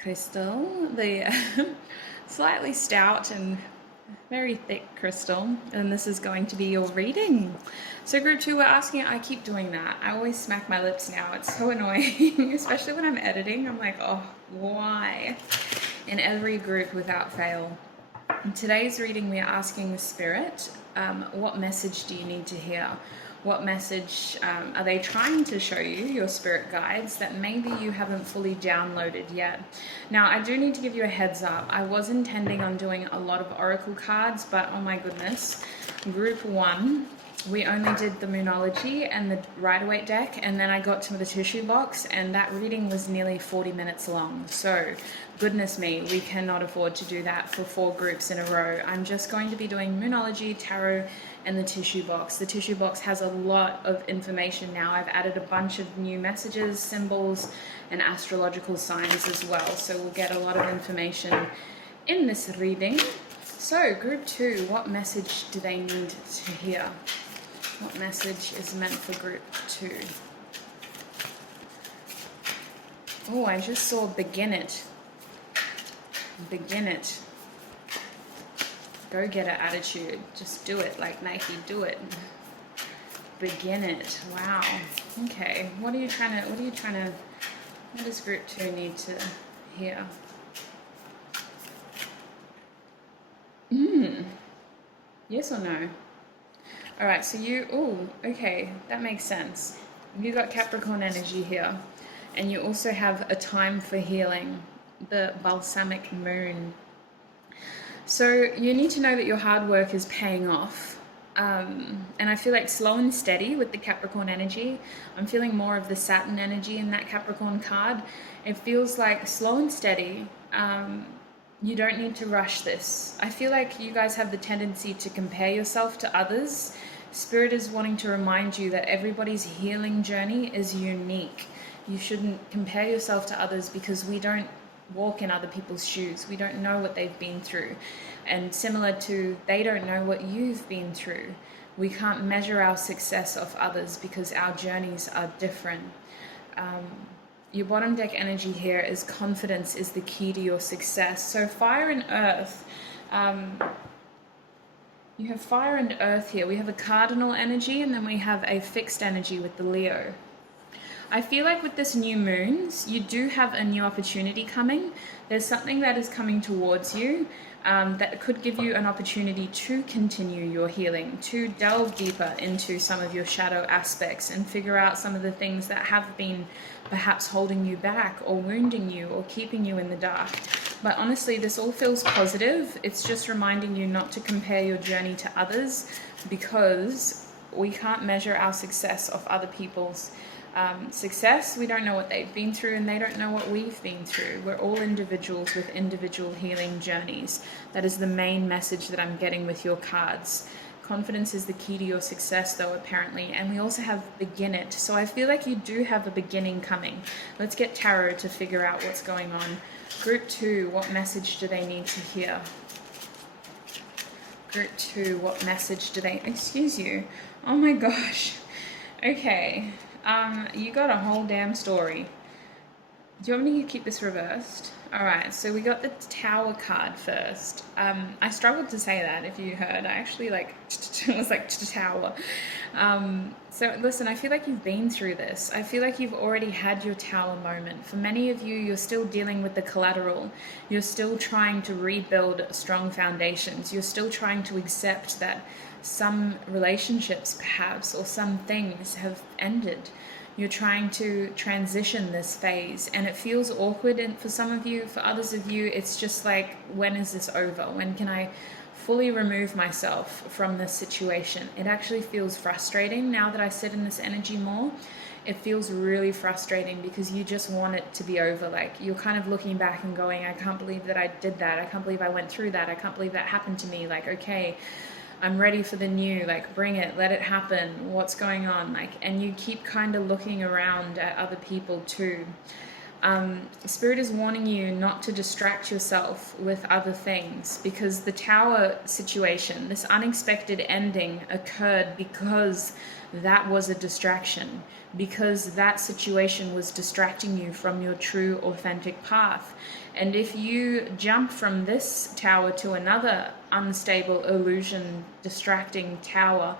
crystal, the slightly stout and very thick crystal, and this is going to be your reading. So group 2, we're asking, I keep doing that. I always smack my lips now. It's so annoying, especially when I'm editing. I'm like, oh, why? In every group without fail. In today's reading, we are asking the Spirit, what message do you need to hear? What message are they trying to show you, your spirit guides, that maybe you haven't fully downloaded yet? Now, I do need to give you a heads up. I was intending on doing a lot of oracle cards, but oh my goodness, group 1, we only did the Moonology and the Rider-Waite deck, and then I got to the tissue box, and that reading was nearly 40 minutes long. So, goodness me, we cannot afford to do that for 4 groups in a row. I'm just going to be doing Moonology, Tarot, and the tissue box. The tissue box has a lot of information now. I've added a bunch of new messages, symbols, and astrological signs as well. So we'll get a lot of information in this reading. So group 2, what message do they need to hear? What message is meant for group 2? Oh, I just saw begin it. Begin it. Go-getter attitude. Just do it, like Nike, do it. Begin it. Wow. Okay. What does group 2 need to hear? Yes or no? All right, so okay, that makes sense. You got Capricorn energy here, and you also have a time for healing, the balsamic moon. So you need to know that your hard work is paying off. And I feel like slow and steady with the Capricorn energy. I'm feeling more of the Saturn energy in that Capricorn card. It feels like slow and steady. You don't need to rush this. I feel like you guys have the tendency to compare yourself to others. Spirit is wanting to remind you that everybody's healing journey is unique. You shouldn't compare yourself to others because we don't walk in other people's shoes. We don't know what they've been through. And similar to, they don't know what you've been through. We can't measure our success off others because our journeys are different. Your bottom deck energy here is confidence is the key to your success. So fire and earth. You have fire and earth here. We have a cardinal energy, and then we have a fixed energy with the Leo. I feel like with this new moons, you do have a new opportunity coming. There's something that is coming towards you that could give you an opportunity to continue your healing, to delve deeper into some of your shadow aspects and figure out some of the things that have been perhaps holding you back or wounding you or keeping you in the dark. But honestly, this all feels positive. It's just reminding you not to compare your journey to others because we can't measure our success off other people's success. We don't know what they've been through and they don't know what we've been through. We're all individuals with individual healing journeys. That is the main message that I'm getting with your cards. Confidence is the key to your success, though, apparently. And we also have begin it. So I feel like you do have a beginning coming. Let's get tarot to figure out what's going on. Group 2, what message do they need to hear? Group 2, what message do they... Excuse you. Oh my gosh. Okay. You got a whole damn story. Do you want me to keep this reversed? Alright, so we got the Tower card first. I struggled to say that, if you heard. I actually was like Tower. So listen, I feel like you've been through this. I feel like you've already had your Tower moment. For many of you, you're still dealing with the collateral. You're still trying to rebuild strong foundations. You're still trying to accept that some relationships, perhaps, or some things have ended. You're trying to transition this phase, and it feels awkward for some of you. For others of you, it's just like, when is this over? When can I fully remove myself from this situation? It actually feels frustrating now that I sit in this energy more. It feels really frustrating because you just want it to be over. Like, you're kind of looking back and going, I can't believe that I did that. I can't believe I went through that. I can't believe that happened to me. Like, okay, I'm ready for the new, like, bring it, let it happen, what's going on, like, and you keep kind of looking around at other people too. Spirit is warning you not to distract yourself with other things, because the Tower situation, this unexpected ending, occurred because that was a distraction, because that situation was distracting you from your true, authentic path. And if you jump from this tower to another unstable, illusion, distracting tower,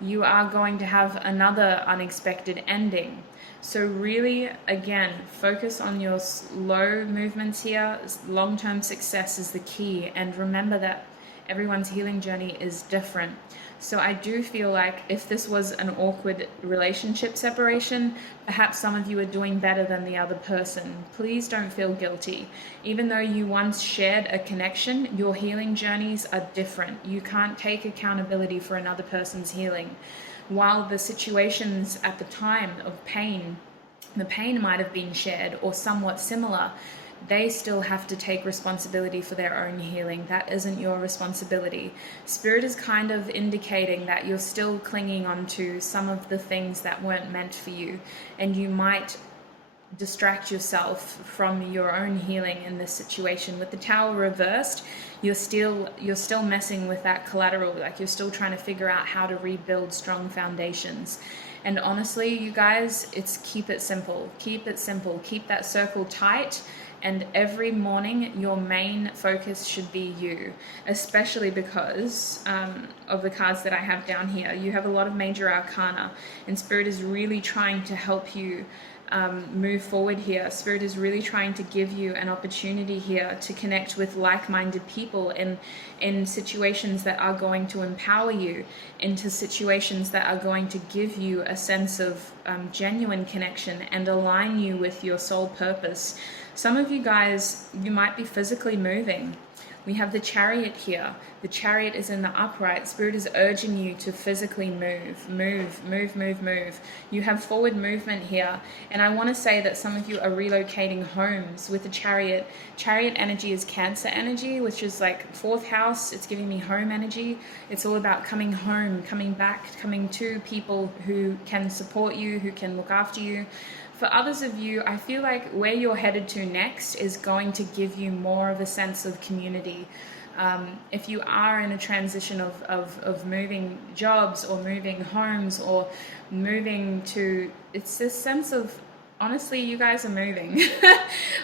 you are going to have another unexpected ending. So really, again, focus on your slow movements here. Long-term success is the key. And remember that everyone's healing journey is different. So I do feel like if this was an awkward relationship separation, perhaps some of you are doing better than the other person. Please don't feel guilty. Even though you once shared a connection, your healing journeys are different. You can't take accountability for another person's healing. While the situations at the time of pain, the pain might have been shared or somewhat similar, they still have to take responsibility for their own healing. That isn't your responsibility. Spirit is kind of indicating that you're still clinging on to some of the things that weren't meant for you, and you might distract yourself from your own healing in this situation. With the Tower reversed, you're still messing with that collateral. Like, you're still trying to figure out how to rebuild strong foundations. And honestly, you guys, it's keep it simple. Keep it simple. Keep that circle tight. And every morning, your main focus should be you, especially because of the cards that I have down here. You have a lot of major arcana, and Spirit is really trying to help you move forward here. Spirit is really trying to give you an opportunity here to connect with like-minded people in situations that are going to empower you, into situations that are going to give you a sense of genuine connection and align you with your soul purpose. Some of you guys, you might be physically moving. We have the Chariot here. The Chariot is in the upright. Spirit is urging you to physically move. You have forward movement here. And I want to say that some of you are relocating homes with the Chariot. Chariot energy is Cancer energy, which is like 4th house. It's giving me home energy. It's all about coming home, coming back, coming to people who can support you, who can look after you. For others of you, I feel like where you're headed to next is going to give you more of a sense of community. If you are in a transition of moving jobs or moving homes or moving to, it's this sense of, honestly, you guys are moving.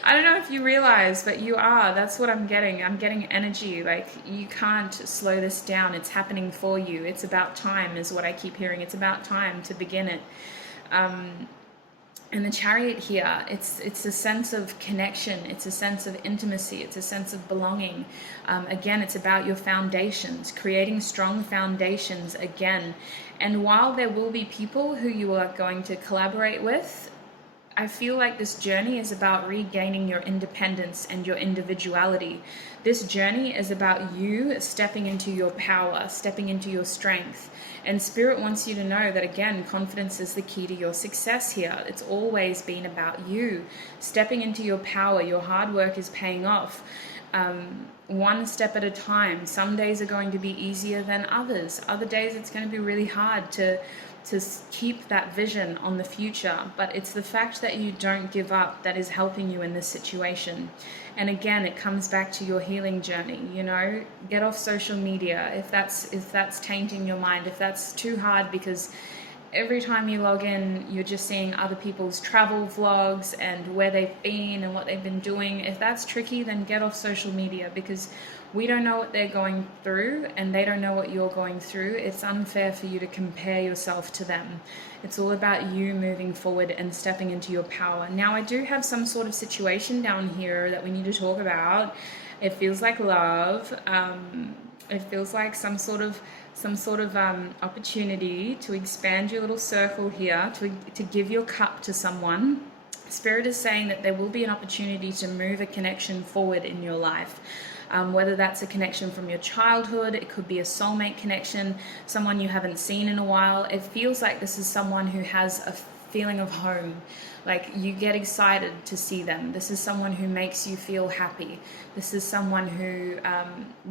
I don't know if you realize, but you are. That's what I'm getting. I'm getting energy. Like, you can't slow this down. It's happening for you. It's about time is what I keep hearing. It's about time to begin it. And the Chariot here, it's a sense of connection, it's a sense of intimacy, it's a sense of belonging. Again, it's about your foundations, creating strong foundations again. And while there will be people who you are going to collaborate with, I feel like this journey is about regaining your independence and your individuality. This journey is about you stepping into your power, stepping into your strength. And Spirit wants you to know that, again, confidence is the key to your success here. It's always been about you stepping into your power. Your hard work is paying off. One step at a time. Some days are going to be easier than others. Other days it's going to be really hard to keep that vision on the future, but it's the fact that you don't give up that is helping you in this situation. And again, it comes back to your healing journey. You know, get off social media if that's tainting your mind, if that's too hard, because every time you log in, you're just seeing other people's travel vlogs and where they've been and what they've been doing. If that's tricky, then get off social media, because we don't know what they're going through and they don't know what you're going through. It's unfair for you to compare yourself to them. It's all about you moving forward and stepping into your power. Now, I do have some sort of situation down here that we need to talk about. It feels like love. It feels like some sort of opportunity to expand your little circle here, to give your cup to someone. Spirit is saying that there will be an opportunity to move a connection forward in your life. Whether that's a connection from your childhood, it could be a soulmate connection, someone you haven't seen in a while. It feels like this is someone who has a feeling of home. Like, you get excited to see them. This is someone who makes you feel happy. This is someone who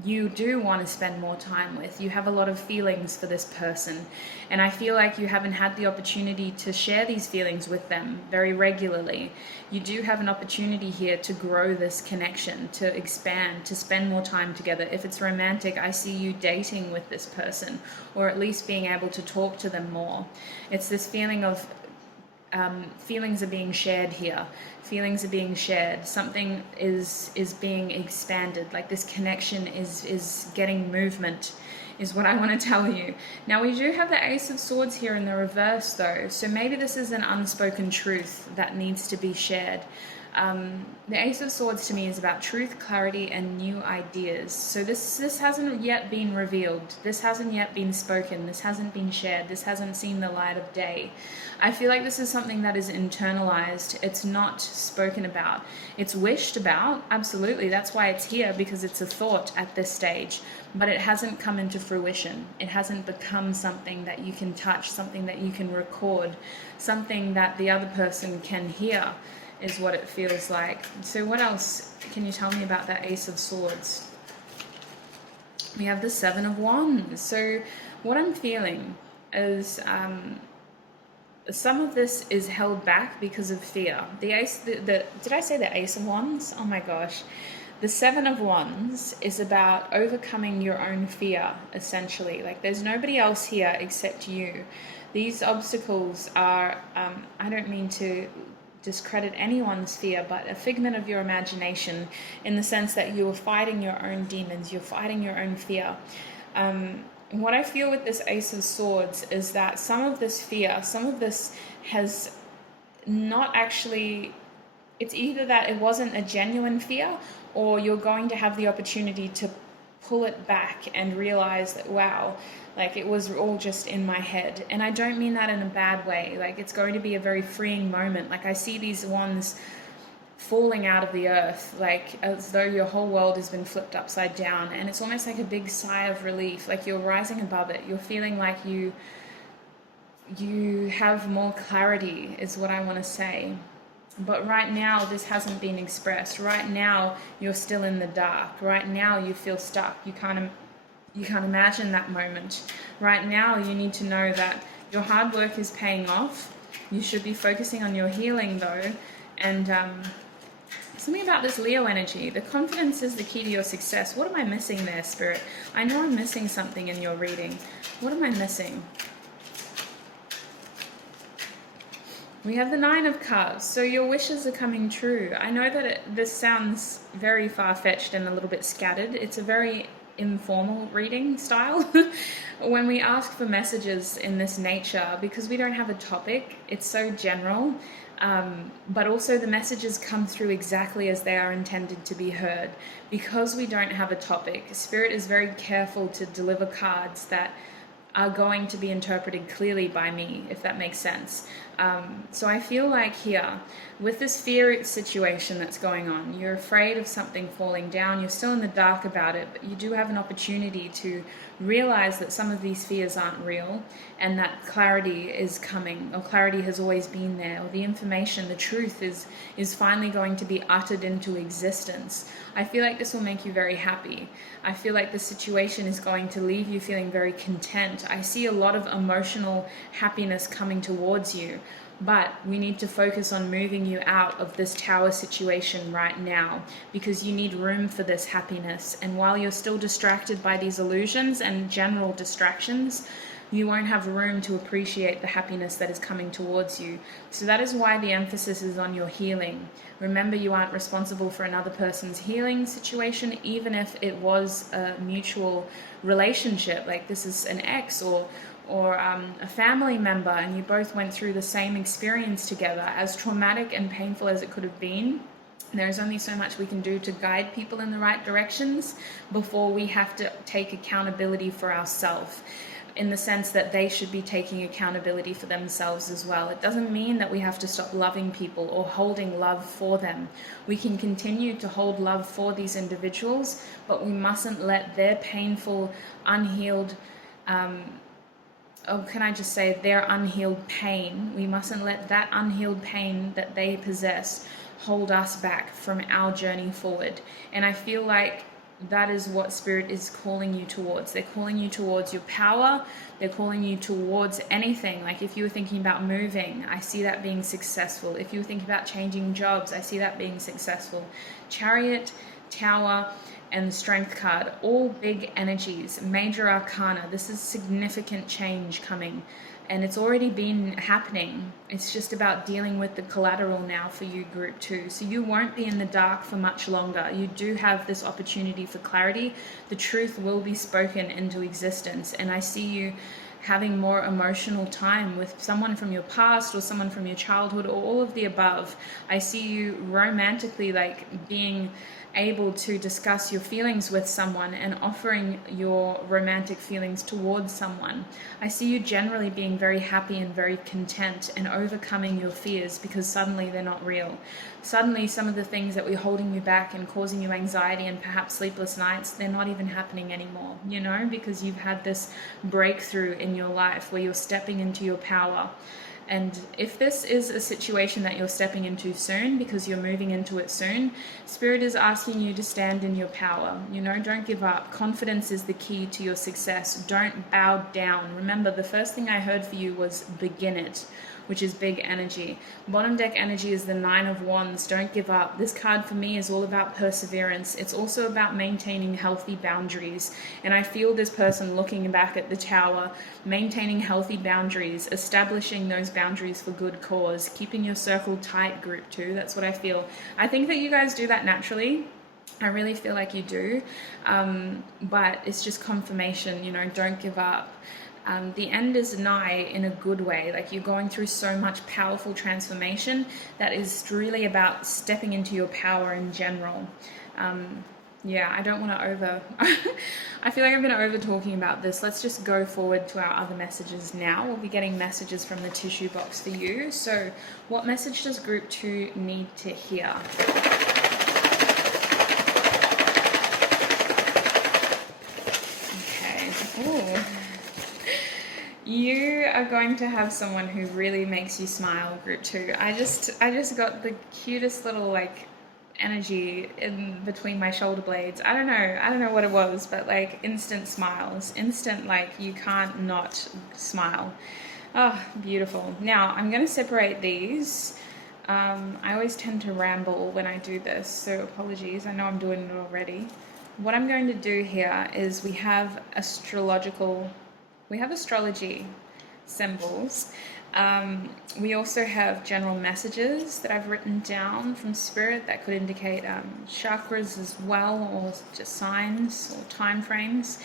you do want to spend more time with. You have a lot of feelings for this person. And I feel like you haven't had the opportunity to share these feelings with them very regularly. You do have an opportunity here to grow this connection, to expand, to spend more time together. If it's romantic, I see you dating with this person, or at least being able to talk to them more. It's this feeling of feelings are being shared here. Feelings are being shared. Something is being expanded. Like, this connection is getting movement, is what I want to tell you. Now, we do have the Ace of Swords here in the reverse, though. So maybe this is an unspoken truth that needs to be shared. The Ace of Swords to me is about truth, clarity, and new ideas. So this hasn't yet been revealed. This hasn't yet been spoken. This hasn't been shared. This hasn't seen the light of day. I feel like this is something that is internalized. It's not spoken about. It's wished about, absolutely. That's why it's here, because it's a thought at this stage. But it hasn't come into fruition. It hasn't become something that you can touch, something that you can record, something that the other person can hear, is what it feels like. So what else can you tell me about that Ace of Swords? We have the Seven of Wands. So what I'm feeling is some of this is held back because of fear. The Ace, did I say the Ace of Wands? Oh my gosh. The Seven of Wands is about overcoming your own fear, essentially. Like, there's nobody else here except you. These obstacles are, I don't mean to discredit anyone's fear, but a figment of your imagination, in the sense that you are fighting your own demons, you're fighting your own fear. What I feel with this Ace of Swords is that some of this fear, some of this has not actually, it's either that it wasn't a genuine fear, or you're going to have the opportunity to pull it back and realize that, wow, like, it was all just in my head. And I don't mean that in a bad way. Like, it's going to be a very freeing moment. Like, I see these wands falling out of the earth, like, as though your whole world has been flipped upside down. And it's almost like a big sigh of relief. Like, you're rising above it. You're feeling like you have more clarity, is what I want to say. But right now, this hasn't been expressed. Right now, you're still in the dark. Right now, you feel stuck. You can't imagine that moment. Right now, you need to know that your hard work is paying off. You should be focusing on your healing, though. And something about this Leo energy. The confidence is the key to your success. What am I missing there, Spirit? I know I'm missing something in your reading. What am I missing? We have the Nine of Cups. So your wishes are coming true. I know that this sounds very far-fetched and a little bit scattered. It's a very informal reading style. When we ask for messages in this nature, because we don't have a topic, it's so general, but also the messages come through exactly as they are intended to be heard. Because we don't have a topic, Spirit is very careful to deliver cards that are going to be interpreted clearly by me, if that makes sense. So I feel like here, with this fear situation that's going on, you're afraid of something falling down, you're still in the dark about it, but you do have an opportunity to realize that some of these fears aren't real and that clarity is coming, or clarity has always been there, or the information, the truth is finally going to be uttered into existence. I feel like this will make you very happy. I feel like the situation is going to leave you feeling very content. I see a lot of emotional happiness coming towards you, but we need to focus on moving you out of this tower situation right now, because you need room for this happiness. And while you're still distracted by these illusions and general distractions, you won't have room to appreciate the happiness that is coming towards you. So that is why the emphasis is on your healing. Remember, you aren't responsible for another person's healing situation, even if it was a mutual relationship, like this is an ex or a family member, and you both went through the same experience together. As traumatic and painful as it could have been, there's only so much we can do to guide people in the right directions before we have to take accountability for ourselves, in the sense that they should be taking accountability for themselves as well. It doesn't mean that we have to stop loving people or holding love for them. We can continue to hold love for these individuals, but we mustn't let their painful, unhealed, can I just say their unhealed pain, we mustn't let that unhealed pain that they possess hold us back from our journey forward. And I feel like that is what Spirit is calling you towards. They're calling you towards your power. They're calling you towards anything. Like if you were thinking about moving, I see that being successful. If you were thinking about changing jobs, I see that being successful. Chariot, Tower, and the Strength card, all big energies, major arcana. This is significant change coming, and it's already been happening. It's just about dealing with the collateral now for you, group 2. So you won't be in the dark for much longer. You do have this opportunity for clarity. The truth will be spoken into existence, and I see you having more emotional time with someone from your past or someone from your childhood or all of the above. I see you romantically, like being able to discuss your feelings with someone and offering your romantic feelings towards someone. I see you generally being very happy and very content and overcoming your fears, because suddenly they're not real. Suddenly some of the things that were holding you back and causing you anxiety and perhaps sleepless nights, they're not even happening anymore, because you've had this breakthrough in your life where you're stepping into your power. And if this is a situation that you're stepping into soon, because you're moving into it soon, Spirit is asking you to stand in your power. Don't give up. Confidence is the key to your success. Don't bow down. Remember, the first thing I heard for you was begin it, which is big energy. Bottom deck energy is the 9 of Wands. Don't give up. This card for me is all about perseverance. It's also about maintaining healthy boundaries. And I feel this person looking back at the Tower, maintaining healthy boundaries, establishing those boundaries for good cause, keeping your circle tight, group 2. That's what I feel. I think that you guys do that naturally. I really feel like you do. But it's just confirmation, don't give up. The end is nigh in a good way. Like you're going through so much powerful transformation that is really about stepping into your power in general. I don't want to I feel like I've been over talking about this. Let's just go forward to our other messages now. We'll be getting messages from the tissue box for you. So what message does group 2 need to hear? Okay. Ooh. You are going to have someone who really makes you smile, group 2. I just got the cutest little energy in between my shoulder blades. I don't know what it was, but instant smiles, you can't not smile. Oh, beautiful. Now I'm going to separate these. I always tend to ramble when I do this, so apologies. I know I'm doing it already. What I'm going to do here is we have astrology symbols. We also have general messages that I've written down from Spirit that could indicate chakras as well, or just signs or time frames.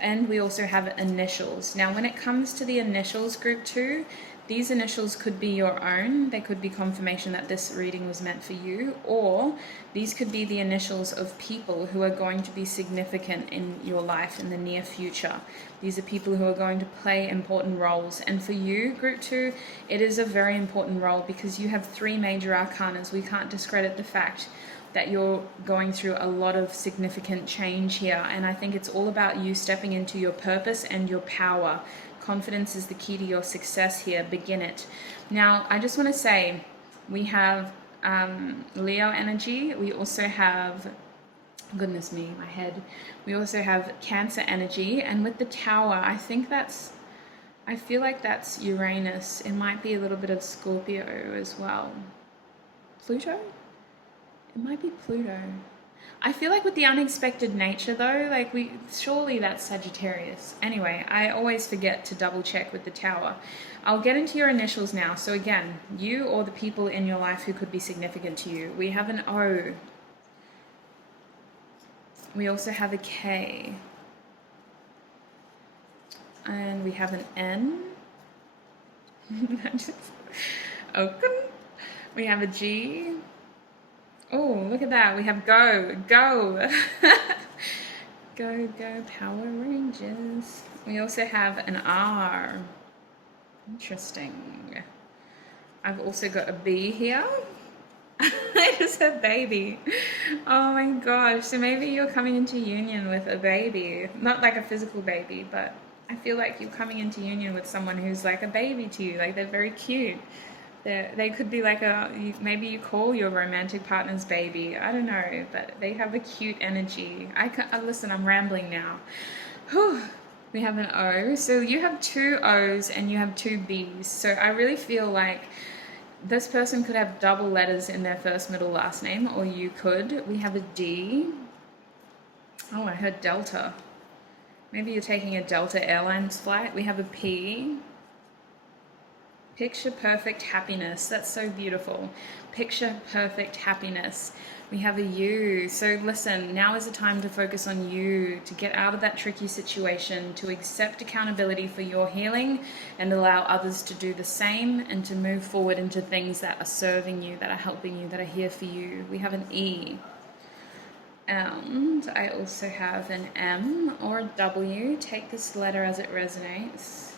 And we also have initials. Now, when it comes to the initials, group 2, These initials could be your own. They could be confirmation that this reading was meant for you, or these could be the initials of people who are going to be significant in your life in the near future. These are people who are going to play important roles. And for you, Group 2, it is a very important role because you have 3 major arcanas. We can't discredit the fact that you're going through a lot of significant change here. And I think it's all about you stepping into your purpose and your power. Confidence is the key to your success here. Begin it. Now, I just want to say, we have Leo energy. We also have, goodness me, my head. We also have Cancer energy. And with the Tower, I feel like that's Uranus. It might be a little bit of Scorpio as well. Pluto? It might be Pluto. I feel like with the unexpected nature though, like surely that's Sagittarius. Anyway, I always forget to double check with the Tower. I'll get into your initials now. So again, you or the people in your life who could be significant to you. We have an O. We also have a K. And we have an N. Okay. We have a G. Oh, look at that. We have go. Go, Power Rangers. We also have an R. Interesting. I've also got a B here. I just said baby. Oh my gosh. So maybe you're coming into union with a baby. Not like a physical baby, but I feel like you're coming into union with someone who's like a baby to you. Like they're very cute. They could be like maybe you call your romantic partner's baby. I don't know, but they have a cute energy. Listen, I'm rambling now. Whew. We have an O. So you have 2 O's and you have 2 B's. So I really feel like this person could have double letters in their first, middle, last name, or you could. We have a D. Oh, I heard Delta. Maybe you're taking a Delta Airlines flight. We have a P. Picture perfect happiness. That's so beautiful. Picture perfect happiness. We have a U. So listen, now is the time to focus on you, to get out of that tricky situation, to accept accountability for your healing and allow others to do the same, and to move forward into things that are serving you, that are helping you, that are here for you. We have an E. And I also have an M or a W. Take this letter as it resonates.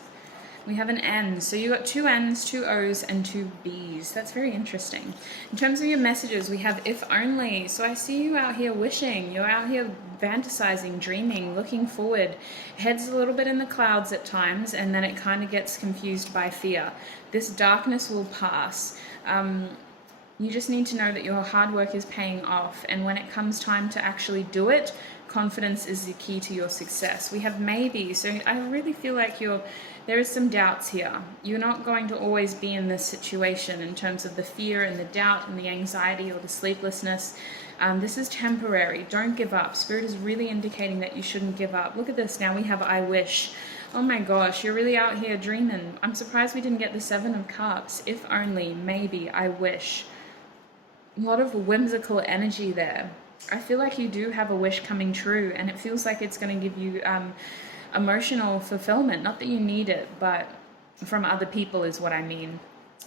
We have an N. So you got 2 N's, 2 O's, and 2 B's. That's very interesting. In terms of your messages, we have if only. So I see you out here wishing. You're out here fantasizing, dreaming, looking forward. Head's a little bit in the clouds at times, and then it kind of gets confused by fear. This darkness will pass. You just need to know that your hard work is paying off. And when it comes time to actually do it, confidence is the key to your success. We have maybe. So I really feel like there is some doubts here. You're not going to always be in this situation in terms of the fear and the doubt and the anxiety or the sleeplessness. This is temporary. Don't give up. Spirit is really indicating that you shouldn't give up. Look at this. Now we have I wish. Oh my gosh, you're really out here dreaming. I'm surprised we didn't get the 7 of Cups. If only, maybe, I wish. A lot of whimsical energy there. I feel like you do have a wish coming true, and it feels like it's going to give you emotional fulfillment. Not that you need it, but from other people is what I mean.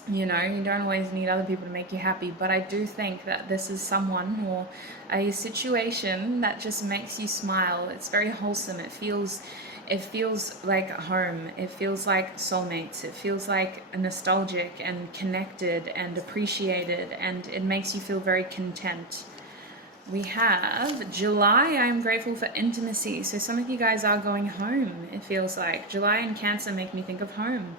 You know, you don't always need other people to make you happy, but I do think that this is someone or a situation that just makes you smile. It's very wholesome. It feels like home. It feels like soulmates. It feels like nostalgic and connected and appreciated, and it makes you feel very content. We have July. I'm grateful for intimacy. So some of you guys are going home, it feels like. July and Cancer make me think of home.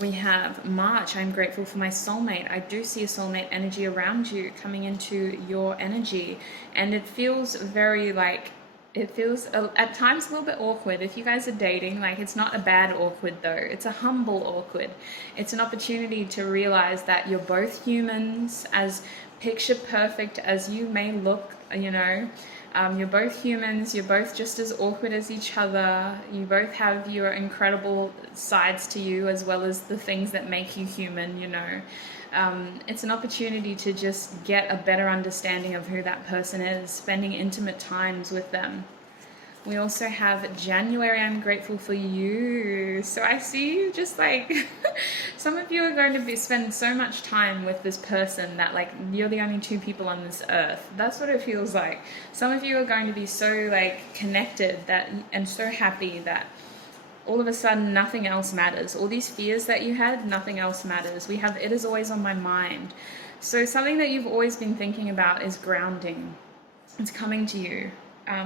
We have March. I'm grateful for my soulmate. I do see a soulmate energy around you coming into your energy. And it feels very like, it feels at times a little bit awkward. If you guys are dating, like it's not a bad awkward though. It's a humble awkward. It's an opportunity to realize that you're both humans, as picture perfect as you may look, you know. You're both humans. You're both just as awkward as each other. You both have your incredible sides to you, as well as the things that make you human, you know. It's an opportunity to just get a better understanding of who that person is, spending intimate times with them. We also have January, I'm grateful for you. So I see you just like, some of you are going to spend so much time with this person that like you're the only two people on this earth. That's what it feels like. Some of you are going to be so like connected that and so happy that all of a sudden nothing else matters. All these fears that you had, nothing else matters. We have it is always on my mind. So something that you've always been thinking about is grounding. It's coming to you.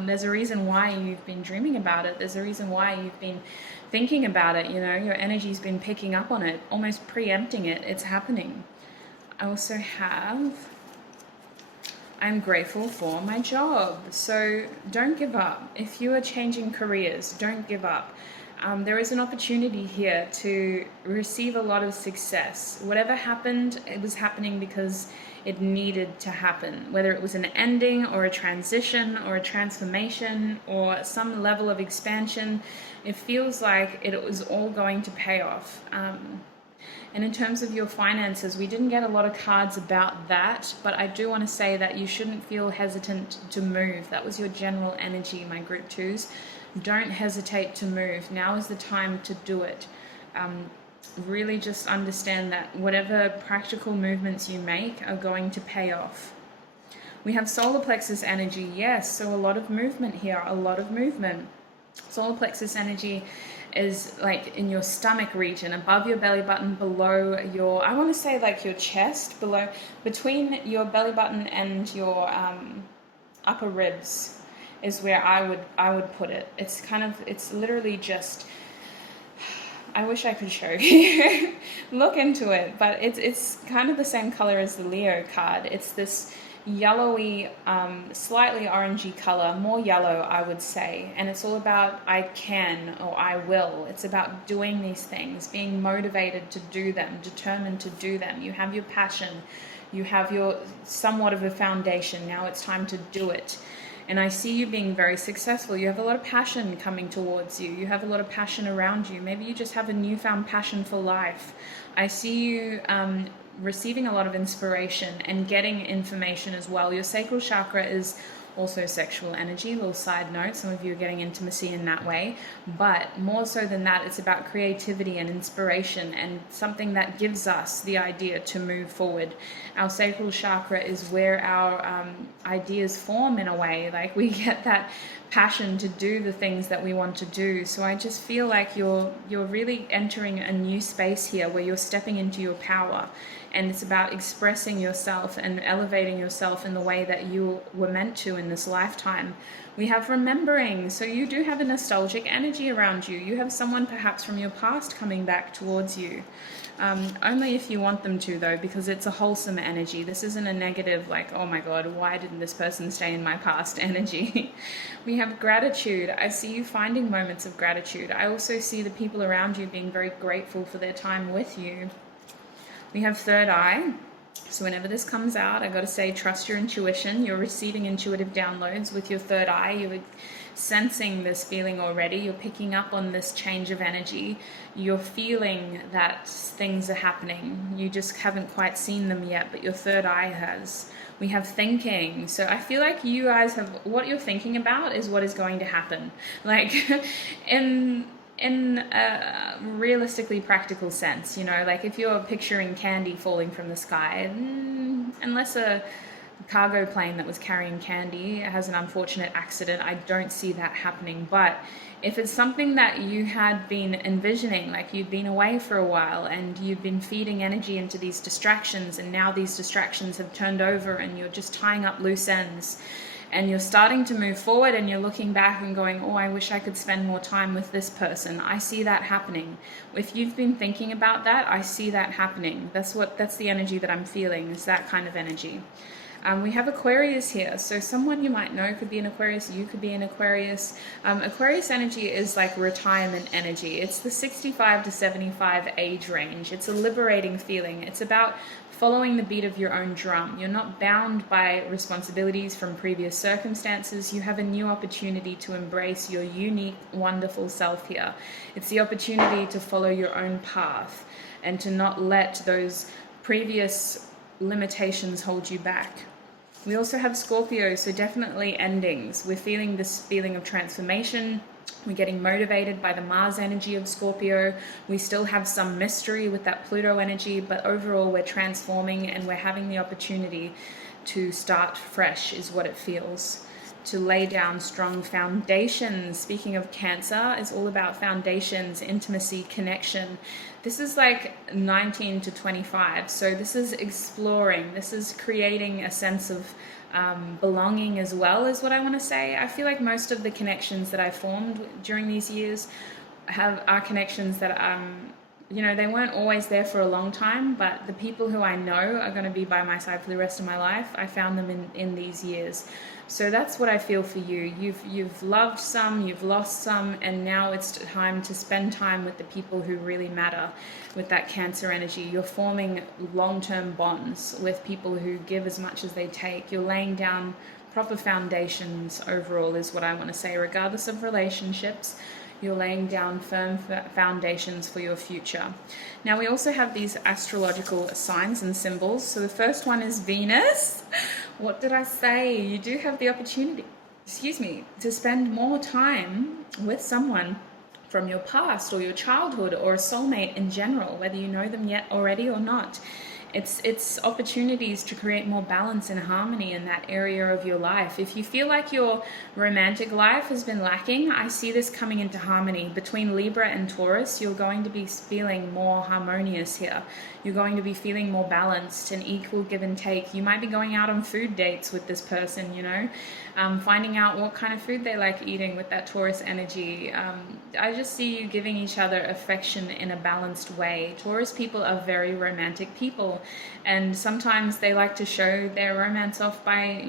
There's a reason why you've been dreaming about it. There's a reason why you've been thinking about it. You know, your energy's been picking up on it, almost preempting it. It's happening. I also have, I'm grateful for my job. So don't give up. If you are changing careers, don't give up. There is an opportunity here to receive a lot of success. Whatever happened, it was happening because it needed to happen, whether it was an ending or a transition or a transformation or some level of expansion. It feels like it was all going to pay off. And in terms of your finances, we didn't get a lot of cards about that, but I do want to say that you shouldn't feel hesitant to move. That was your general energy, my group twos. Don't hesitate to move. Now is the time to do it. Really just understand that whatever practical movements you make are going to pay off. We have solar plexus energy, yes, so a lot of movement here, a lot of movement. Solar plexus energy is like in your stomach region, above your belly button, below your, I want to say like your chest, below, between your belly button and your upper ribs is where I would put it. It's kind of, it's literally just, I wish I could show you. Look into it, but it's kind of the same color as the Leo card. It's this yellowy, slightly orangey color, more yellow, I would say. And it's all about I can or I will. It's about doing these things, being motivated to do them, determined to do them. You have your passion, you have your somewhat of a foundation. Now it's time to do it. And I see you being very successful. You have a lot of passion coming towards you. You have a lot of passion around you. Maybe you just have a newfound passion for life. I see you receiving a lot of inspiration and getting information as well. Your sacral chakra is also sexual energy. Little side note, some of you are getting intimacy in that way. But more so than that, it's about creativity and inspiration and something that gives us the idea to move forward. Our sacral chakra is where our ideas form in a way. Like we get that passion to do the things that we want to do. So I just feel like you're really entering a new space here where you're stepping into your power. And it's about expressing yourself and elevating yourself in the way that you were meant to in this lifetime. We have remembering. So you do have a nostalgic energy around you. You have someone perhaps from your past coming back towards you. Only if you want them to, though, because it's a wholesome energy. This isn't a negative, like, oh my God, why didn't this person stay in my past energy? We have gratitude. I see you finding moments of gratitude. I also see the people around you being very grateful for their time with you. We have third eye. So whenever this comes out, I got to say, trust your intuition. You're receiving intuitive downloads with your third eye. You're sensing this feeling already. You're picking up on this change of energy. You're feeling that things are happening. You just haven't quite seen them yet, but your third eye has. We have thinking. So I feel like you guys have, what you're thinking about is what is going to happen. Like in a realistically practical sense, you know, like if you're picturing candy falling from the sky, unless a cargo plane that was carrying candy has an unfortunate accident, I don't see that happening. But if it's something that you had been envisioning, like you'd been away for a while and you've been feeding energy into these distractions, and now these distractions have turned over and you're just tying up loose ends, and you're starting to move forward and you're looking back and going, oh, I wish I could spend more time with this person. I see that happening. If you've been thinking about that, I see that happening. That's the energy that I'm feeling, is that kind of energy. We have Aquarius here. So someone you might know could be an Aquarius. You could be an Aquarius. Aquarius energy is like retirement energy. It's the 65 to 75 age range. It's a liberating feeling. It's about following the beat of your own drum. You're not bound by responsibilities from previous circumstances. You have a new opportunity to embrace your unique, wonderful self here. It's the opportunity to follow your own path and to not let those previous limitations hold you back. We also have Scorpio, so definitely endings. We're feeling this feeling of transformation. We're getting motivated by the Mars energy of Scorpio. We still have some mystery with that Pluto energy, but overall we're transforming and we're having the opportunity to start fresh is what it feels. To lay down strong foundations. Speaking of Cancer, it's all about foundations, intimacy, connection. This is like 19 to 25. So this is exploring. This is creating a sense of belonging as well, is what I want to say. I feel like most of the connections that I formed during these years are connections that they weren't always there for a long time, but the people who I know are going to be by my side for the rest of my life, I found them in these years. So that's what I feel for you. You've loved some, you've lost some, and now it's time to spend time with the people who really matter with that Cancer energy. You're forming long-term bonds with people who give as much as they take. You're laying down proper foundations overall is what I want to say, regardless of relationships. You're laying down firm foundations for your future. Now we also have these astrological signs and symbols. So the first one is Venus. What did I say? You do have the opportunity, to spend more time with someone from your past or your childhood or a soulmate in general, whether you know them yet already or not. It's opportunities to create more balance and harmony in that area of your life. If you feel like your romantic life has been lacking, I see this coming into harmony. Between Libra and Taurus, you're going to be feeling more harmonious here. You're going to be feeling more balanced and equal give and take. You might be going out on food dates with this person, finding out what kind of food they like eating with that Taurus energy. I just see you giving each other affection in a balanced way. Taurus people are very romantic people. And sometimes they like to show their romance off by,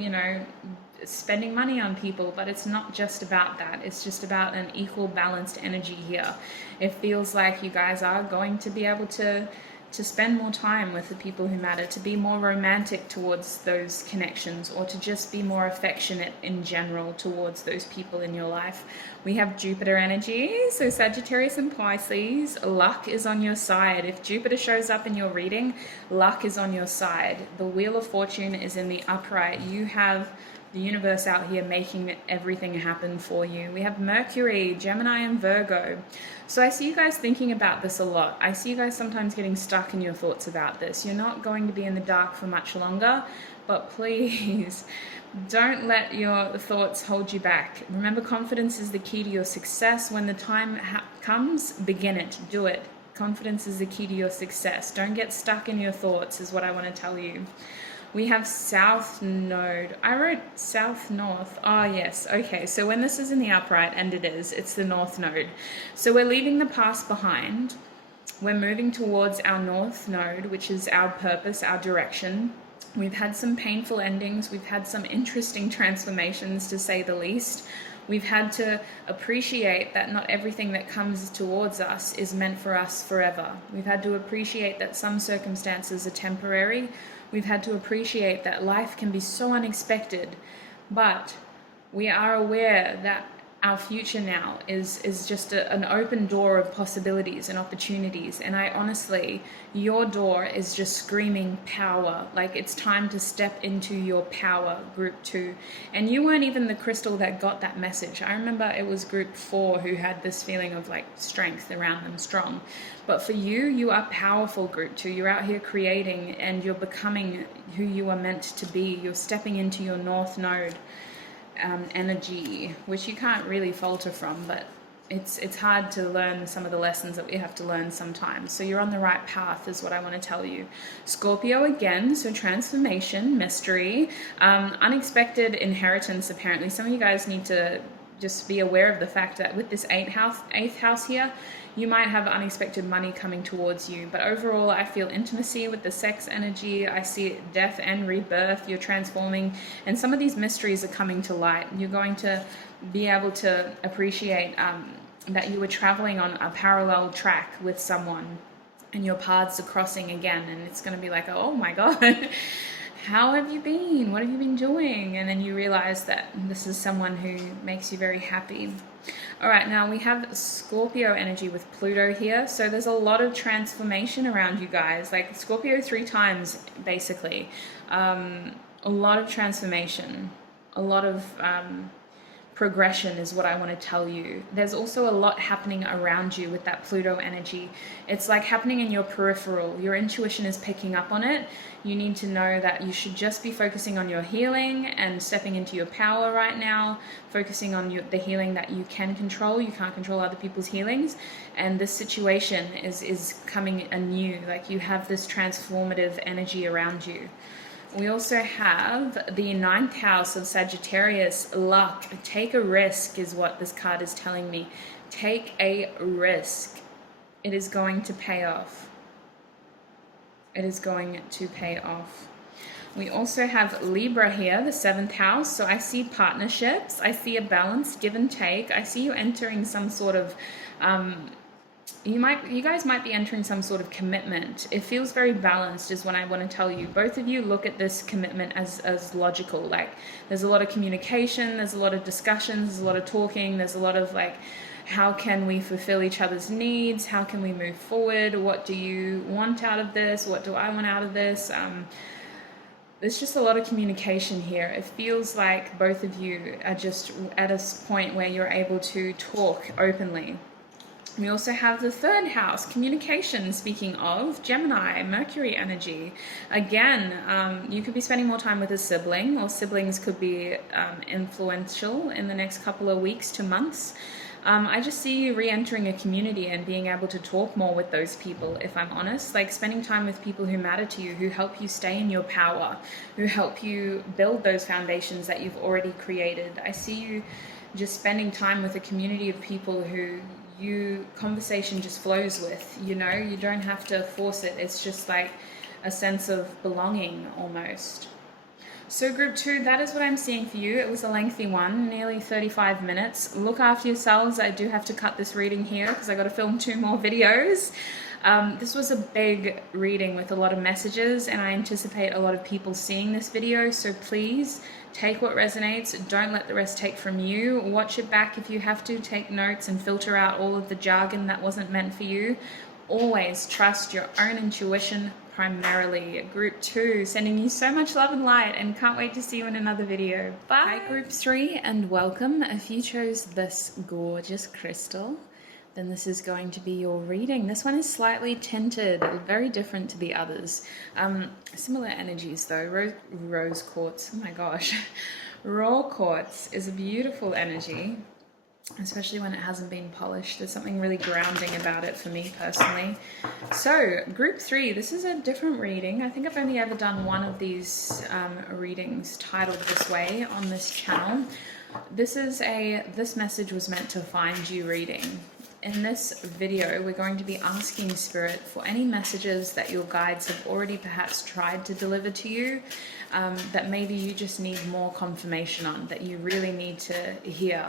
spending money on people, but it's not just about that. It's just about an equal, balanced energy here. It feels like you guys are going to be able to spend more time with the people who matter, to be more romantic towards those connections, or to just be more affectionate in general towards those people in your life. We have Jupiter energy, so Sagittarius and Pisces, luck is on your side. If Jupiter shows up in your reading, luck is on your side. The Wheel of Fortune is in the upright. You have the universe out here making everything happen for you. We have Mercury, Gemini, and Virgo. So I see you guys thinking about this a lot. I see you guys sometimes getting stuck in your thoughts about this. You're not going to be in the dark for much longer, but please don't let your thoughts hold you back. Remember, confidence is the key to your success. When the time comes, begin it, do it. Confidence is the key to your success. Don't get stuck in your thoughts is what I want to tell you. We have South Node. I wrote South North. Oh, yes. Okay, so when this is in the upright, and it's the North Node. So we're leaving the past behind. We're moving towards our North Node, which is our purpose, our direction. We've had some painful endings. We've had some interesting transformations, to say the least. We've had to appreciate that not everything that comes towards us is meant for us forever. We've had to appreciate that some circumstances are temporary. We've had to appreciate that life can be so unexpected, but we are aware that our future now is just an open door of possibilities and opportunities. And I honestly, your door is just screaming power. Like, it's time to step into your power, group 2. And you weren't even the crystal that got that message. I remember it was group 4 who had this feeling of like strength around them, strong. But for you, you are powerful, group 2. You're out here creating and you're becoming who you are meant to be. You're stepping into your North Node energy, which you can't really falter from, but it's hard to learn some of the lessons that we have to learn sometimes. So you're on the right path is what I want to tell you. Scorpio again, so transformation, mystery, unexpected inheritance. Apparently some of you guys need to just be aware of the fact that with this eighth house here, you might have unexpected money coming towards you. But overall, I feel intimacy with the sex energy. I see death and rebirth. You're transforming. And some of these mysteries are coming to light. You're going to be able to appreciate that you were traveling on a parallel track with someone and your paths are crossing again. And it's going to be like, oh my God. How have you been? What have you been doing? And then you realize that this is someone who makes you very happy. All right, now we have Scorpio energy with Pluto here. So there's a lot of transformation around you guys. Like Scorpio 3 times, basically. a lot of transformation, a lot of progression is what I want to tell you. There's also a lot happening around you with that Pluto energy. It's like happening in your peripheral. Your intuition is picking up on it. You need to know that you should just be focusing on your healing and stepping into your power right now, focusing on the healing that you can control. You can't control other people's healings. And this situation is coming anew. Like you have this transformative energy around you. We also have the 9th house of Sagittarius, luck. Take a risk is what this card is telling me. Take a risk. It is going to pay off. It is going to pay off. We also have Libra here, the 7th house. So I see partnerships. I see a balance, give and take. I see you entering some sort of... you guys might be entering some sort of commitment. It feels very balanced is what I want to tell you. Both of you look at this commitment as logical. Like there's a lot of communication, there's a lot of discussions, there's a lot of talking, there's a lot of like, how can we fulfill each other's needs? How can we move forward? What do you want out of this? What do I want out of this? There's just a lot of communication here. It feels like both of you are just at a point where you're able to talk openly. We also have the 3rd house, communication, speaking of Gemini, Mercury energy. Again, you could be spending more time with a sibling, or siblings could be influential in the next couple of weeks to months. I just see you re-entering a community and being able to talk more with those people, if I'm honest. Like spending time with people who matter to you, who help you stay in your power, who help you build those foundations that you've already created. I see you just spending time with a community of people who conversation just flows with, you know, you don't have to force it. It's just like a sense of belonging almost. So group 2, that is what I'm seeing for you. It was a lengthy one, nearly 35 minutes. Look after yourselves. I do have to cut this reading here because I got to film 2 more videos. This was a big reading with a lot of messages, and I anticipate a lot of people seeing this video, so please take what resonates. Don't let the rest take from you. Watch it back if you have to. Take notes and filter out all of the jargon that wasn't meant for you. Always trust your own intuition primarily. Group 2, sending you so much love and light, and can't wait to see you in another video. Bye. Hi Group 3, and welcome. If you chose this gorgeous crystal, then this is going to be your reading. This one is slightly tinted, very different to the others. Similar energies though. Rose quartz, oh my gosh. Raw quartz is a beautiful energy, especially when it hasn't been polished. There's something really grounding about it for me personally. So group 3, this is a different reading. I think I've only ever done one of these readings titled this way on this channel. This message was meant to find you reading. In this video, we're going to be asking Spirit for any messages that your guides have already perhaps tried to deliver to you, that maybe you just need more confirmation on, that you really need to hear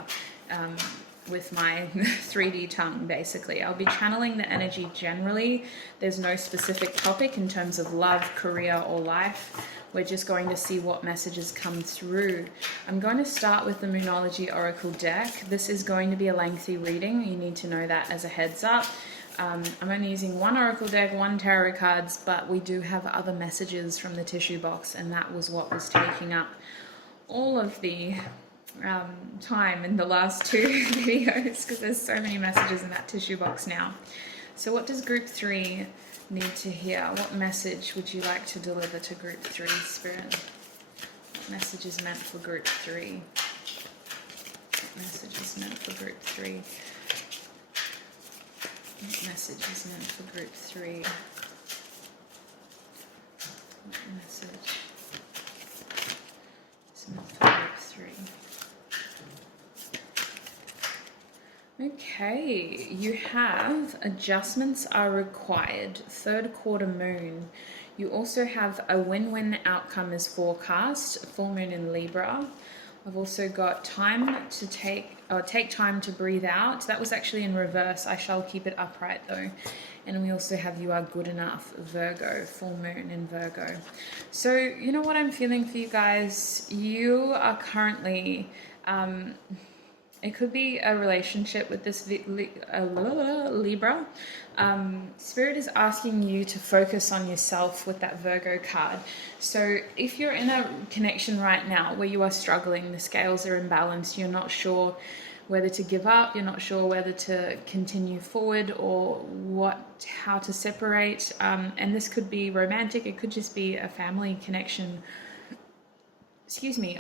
with my 3D tongue, basically. I'll be channeling the energy generally. There's no specific topic in terms of love, career, or life. We're just going to see what messages come through. I'm going to start with the Moonology Oracle deck. This is going to be a lengthy reading. You need to know that as a heads up. I'm only using one Oracle deck, 1 tarot cards, but we do have other messages from the tissue box, and that was what was taking up all of the time in the last 2 videos, because there's so many messages in that tissue box now. So what does group 3 need to hear? What message would you like to deliver to group 3, Spirit? What message is meant for group 3? What message is meant for group 3? What message is meant for group 3? What message is meant for group 3? Okay, you have adjustments are required, 3rd quarter moon. You also have a win-win outcome is forecast, full moon in Libra. I've also got time to take time to breathe out. That was actually in reverse. I shall keep it upright though. And we also have you are good enough, Virgo, full moon in Virgo. So you know what I'm feeling for you guys? You are currently It could be a relationship with this Libra. Spirit is asking you to focus on yourself with that Virgo card. So if you're in a connection right now where you are struggling, the scales are imbalanced, you're not sure whether to give up, you're not sure whether to continue forward or how to separate. And this could be romantic, it could just be a family connection,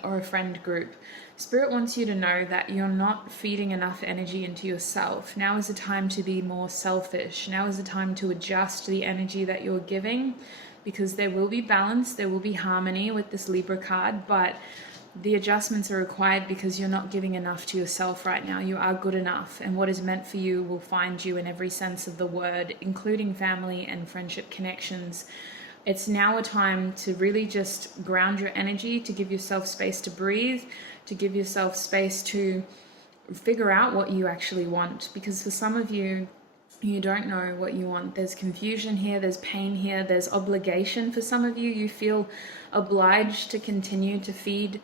or a friend group. Spirit wants you to know that you're not feeding enough energy into yourself. Now is the time to be more selfish. Now is the time to adjust the energy that you're giving, because there will be balance, there will be harmony with this Libra card, but the adjustments are required because you're not giving enough to yourself right now. You are good enough, and what is meant for you will find you in every sense of the word, including family and friendship connections. It's now a time to really just ground your energy, to give yourself space to breathe, to give yourself space to figure out what you actually want. Because for some of you, you don't know what you want. There's confusion here, there's pain here, there's obligation. For some of you, you feel obliged to continue to feed,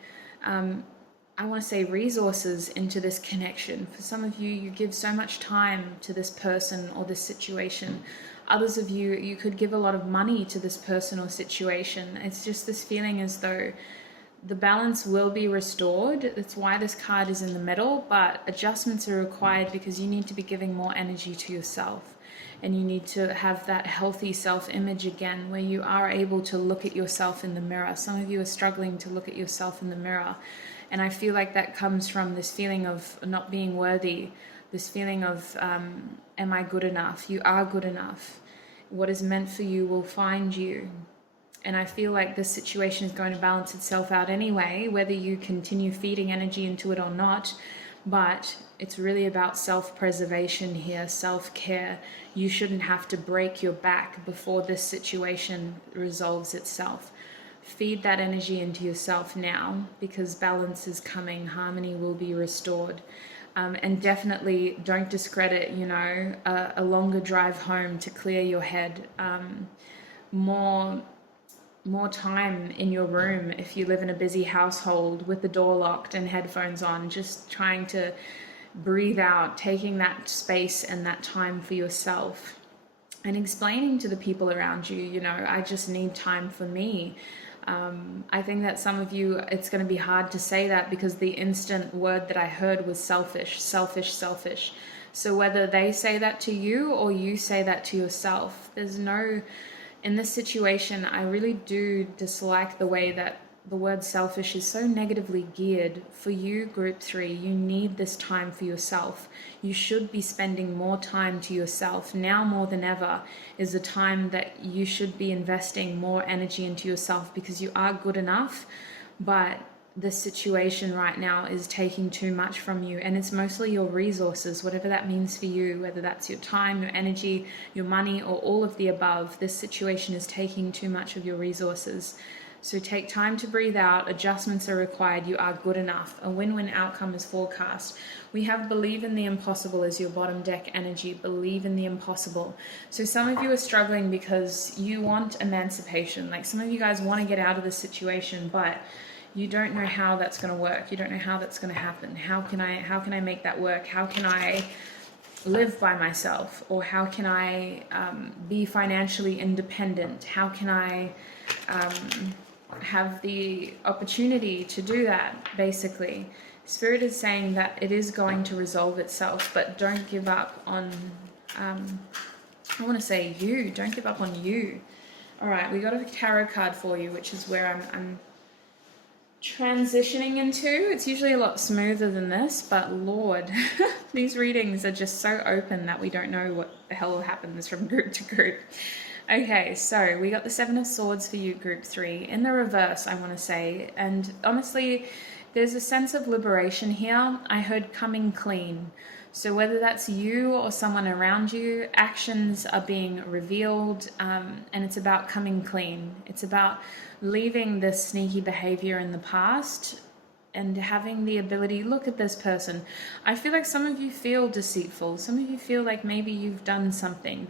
resources into this connection. For some of you, you give so much time to this person or this situation. Others of you, you could give a lot of money to this person or situation. It's just this feeling as though the balance will be restored. That's why this card is in the middle, but adjustments are required because you need to be giving more energy to yourself. And you need to have that healthy self-image again, where you are able to look at yourself in the mirror. Some of you are struggling to look at yourself in the mirror. And I feel like that comes from this feeling of not being worthy, this feeling of, am I good enough? You are good enough. What is meant for you will find you. And I feel like this situation is going to balance itself out anyway, whether you continue feeding energy into it or not. But it's really about self-preservation here, self-care. You shouldn't have to break your back before this situation resolves itself. Feed that energy into yourself now, because balance is coming, harmony will be restored. And definitely don't discredit, a longer drive home to clear your head. More time in your room if you live in a busy household with the door locked and headphones on, just trying to breathe out, taking that space and that time for yourself and explaining to the people around you, I just need time for me. I think that some of you, it's going to be hard to say that because the instant word that I heard was selfish, selfish, selfish. So whether they say that to you or you say that to yourself, in this situation, I really do dislike the way that the word selfish is so negatively geared. For you, group 3, you need this time for yourself. You should be spending more time to yourself. Now more than ever is the time that you should be investing more energy into yourself, because you are good enough, but the situation right now is taking too much from you, and it's mostly your resources, whatever that means for you, whether that's your time, your energy, your money, or all of the above. This situation is taking too much of your resources. So take time to breathe out. Adjustments are required. You are good enough. A win-win outcome is forecast. We have believe in the impossible as your bottom deck energy. Believe in the impossible. So some of you are struggling because you want emancipation. Like some of you guys want to get out of this situation, but you don't know how that's going to work. You don't know how that's going to happen. How can I make that work? How can I live by myself? Or how can I be financially independent? How can I have the opportunity to do that, basically? Spirit is saying that it is going to resolve itself, but don't give up on, don't give up on you. All right, we got a tarot card for you, which is where I'm transitioning into. It's usually a lot smoother than this, but Lord, these readings are just so open that we don't know what the hell happens from group to group. Okay, so we got the 7 of Swords for you, group 3, in the reverse, I want to say. And honestly, there's a sense of liberation here. I heard coming clean. So whether that's you or someone around you, actions are being revealed, and it's about coming clean. It's about leaving this sneaky behavior in the past and having the ability, look at this person. I feel like some of you feel deceitful. Some of you feel like maybe you've done something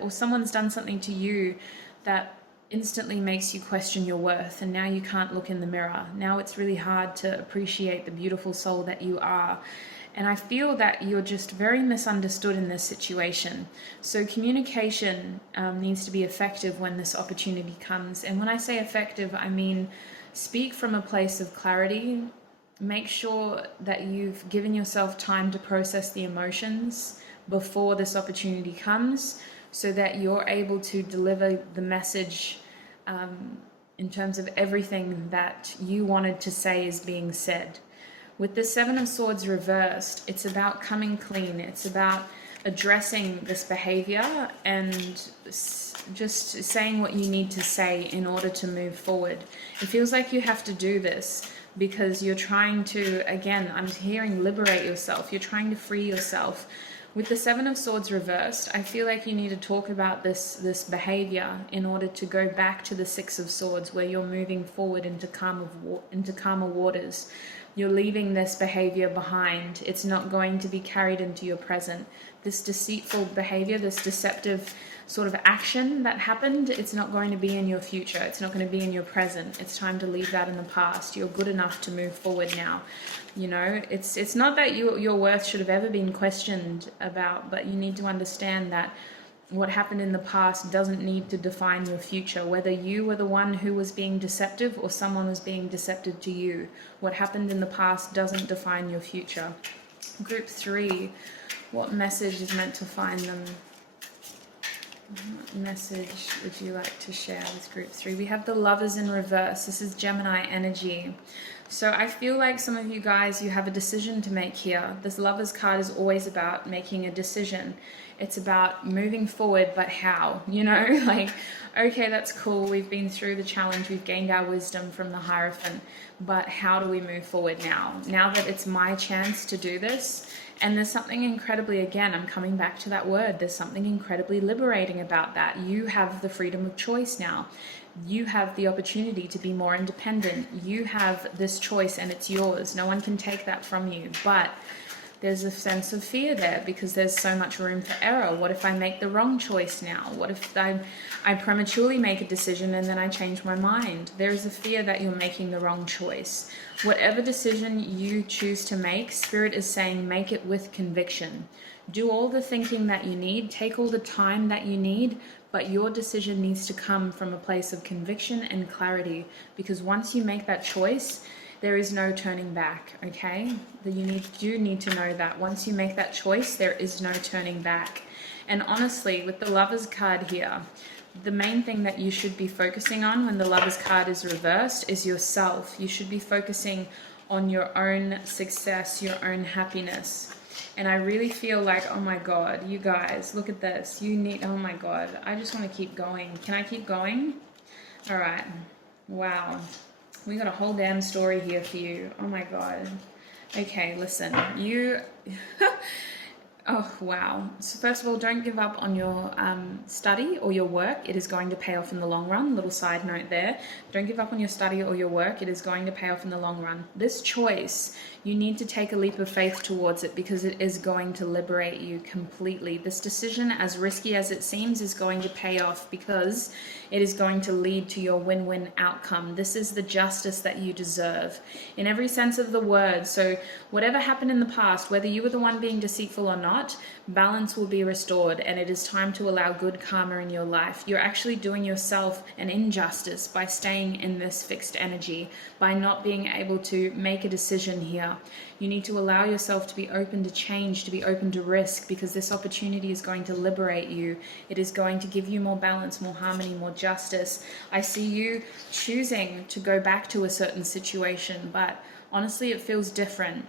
or someone's done something to you that instantly makes you question your worth, and now you can't look in the mirror. Now it's really hard to appreciate the beautiful soul that you are. And I feel that you're just very misunderstood in this situation. So communication needs to be effective when this opportunity comes. And when I say effective, I mean speak from a place of clarity. Make sure that you've given yourself time to process the emotions before this opportunity comes, so that you're able to deliver the message in terms of everything that you wanted to say is being said. With the Seven of Swords reversed, it's about coming clean. It's about addressing this behavior and just saying what you need to say in order to move forward. It feels like you have to do this because you're trying to, again, I'm hearing liberate yourself. You're trying to free yourself. With the Seven of Swords reversed, I feel like you need to talk about this behavior in order to go back to the Six of Swords, where you're moving forward into calmer waters. You're leaving this behavior behind. It's not going to be carried into your present. This deceitful behavior, this deceptive sort of action that happened, it's not going to be in your future. It's not going to be in your present. It's time to leave that in the past. You're good enough to move forward now. You know, it's not that your worth should have ever been questioned about, but you need to understand that what happened in the past doesn't need to define your future, whether you were the one who was being deceptive or someone was being deceptive to you. What happened in the past doesn't define your future. Group 3, what message is meant to find them? What message would you like to share with group 3? We have the Lovers in reverse. This is Gemini energy. So I feel like some of you guys, you have a decision to make here. This Lovers card is always about making a decision. It's about moving forward, but how? You know, like, okay, that's cool. We've been through the challenge. We've gained our wisdom from the Hierophant. But how do we move forward now? Now that it's my chance to do this. And there's something incredibly, again, I'm coming back to that word. There's something incredibly liberating about that. You have the freedom of choice now. You have the opportunity to be more independent. You have this choice and it's yours. No one can take that from you. But there's a sense of fear there because there's so much room for error. What if I make the wrong choice now? What if I prematurely make a decision and then I change my mind? There's a fear that you're making the wrong choice. Whatever decision you choose to make, Spirit is saying make it with conviction. Do all the thinking that you need, take all the time that you need, but your decision needs to come from a place of conviction and clarity, because once you make that choice, there is no turning back, okay? You need to know that. Once you make that choice, there is no turning back. And honestly, with the Lovers card here, the main thing that you should be focusing on when the Lovers card is reversed is yourself. You should be focusing on your own success, your own happiness. And I really feel like, oh my God, you guys, look at this. Oh my God, I just want to keep going. Can I keep going? All right. Wow. We got a whole damn story here for you. Oh my God. Okay, listen. Oh, wow. So first of all, don't give up on your study or your work. It is going to pay off in the long run. Little side note there. Don't give up on your study or your work. It is going to pay off in the long run. This choice, you need to take a leap of faith towards it because it is going to liberate you completely. This decision, as risky as it seems, is going to pay off because it is going to lead to your win-win outcome. This is the justice that you deserve in every sense of the word. So whatever happened in the past, whether you were the one being deceitful or not, balance will be restored, and it is time to allow good karma in your life. You're actually doing yourself an injustice by staying in this fixed energy, by not being able to make a decision here. You need to allow yourself to be open to change, to be open to risk, because this opportunity is going to liberate you. It is going to give you more balance, more harmony, more justice. I see you choosing to go back to a certain situation, but honestly, it feels different.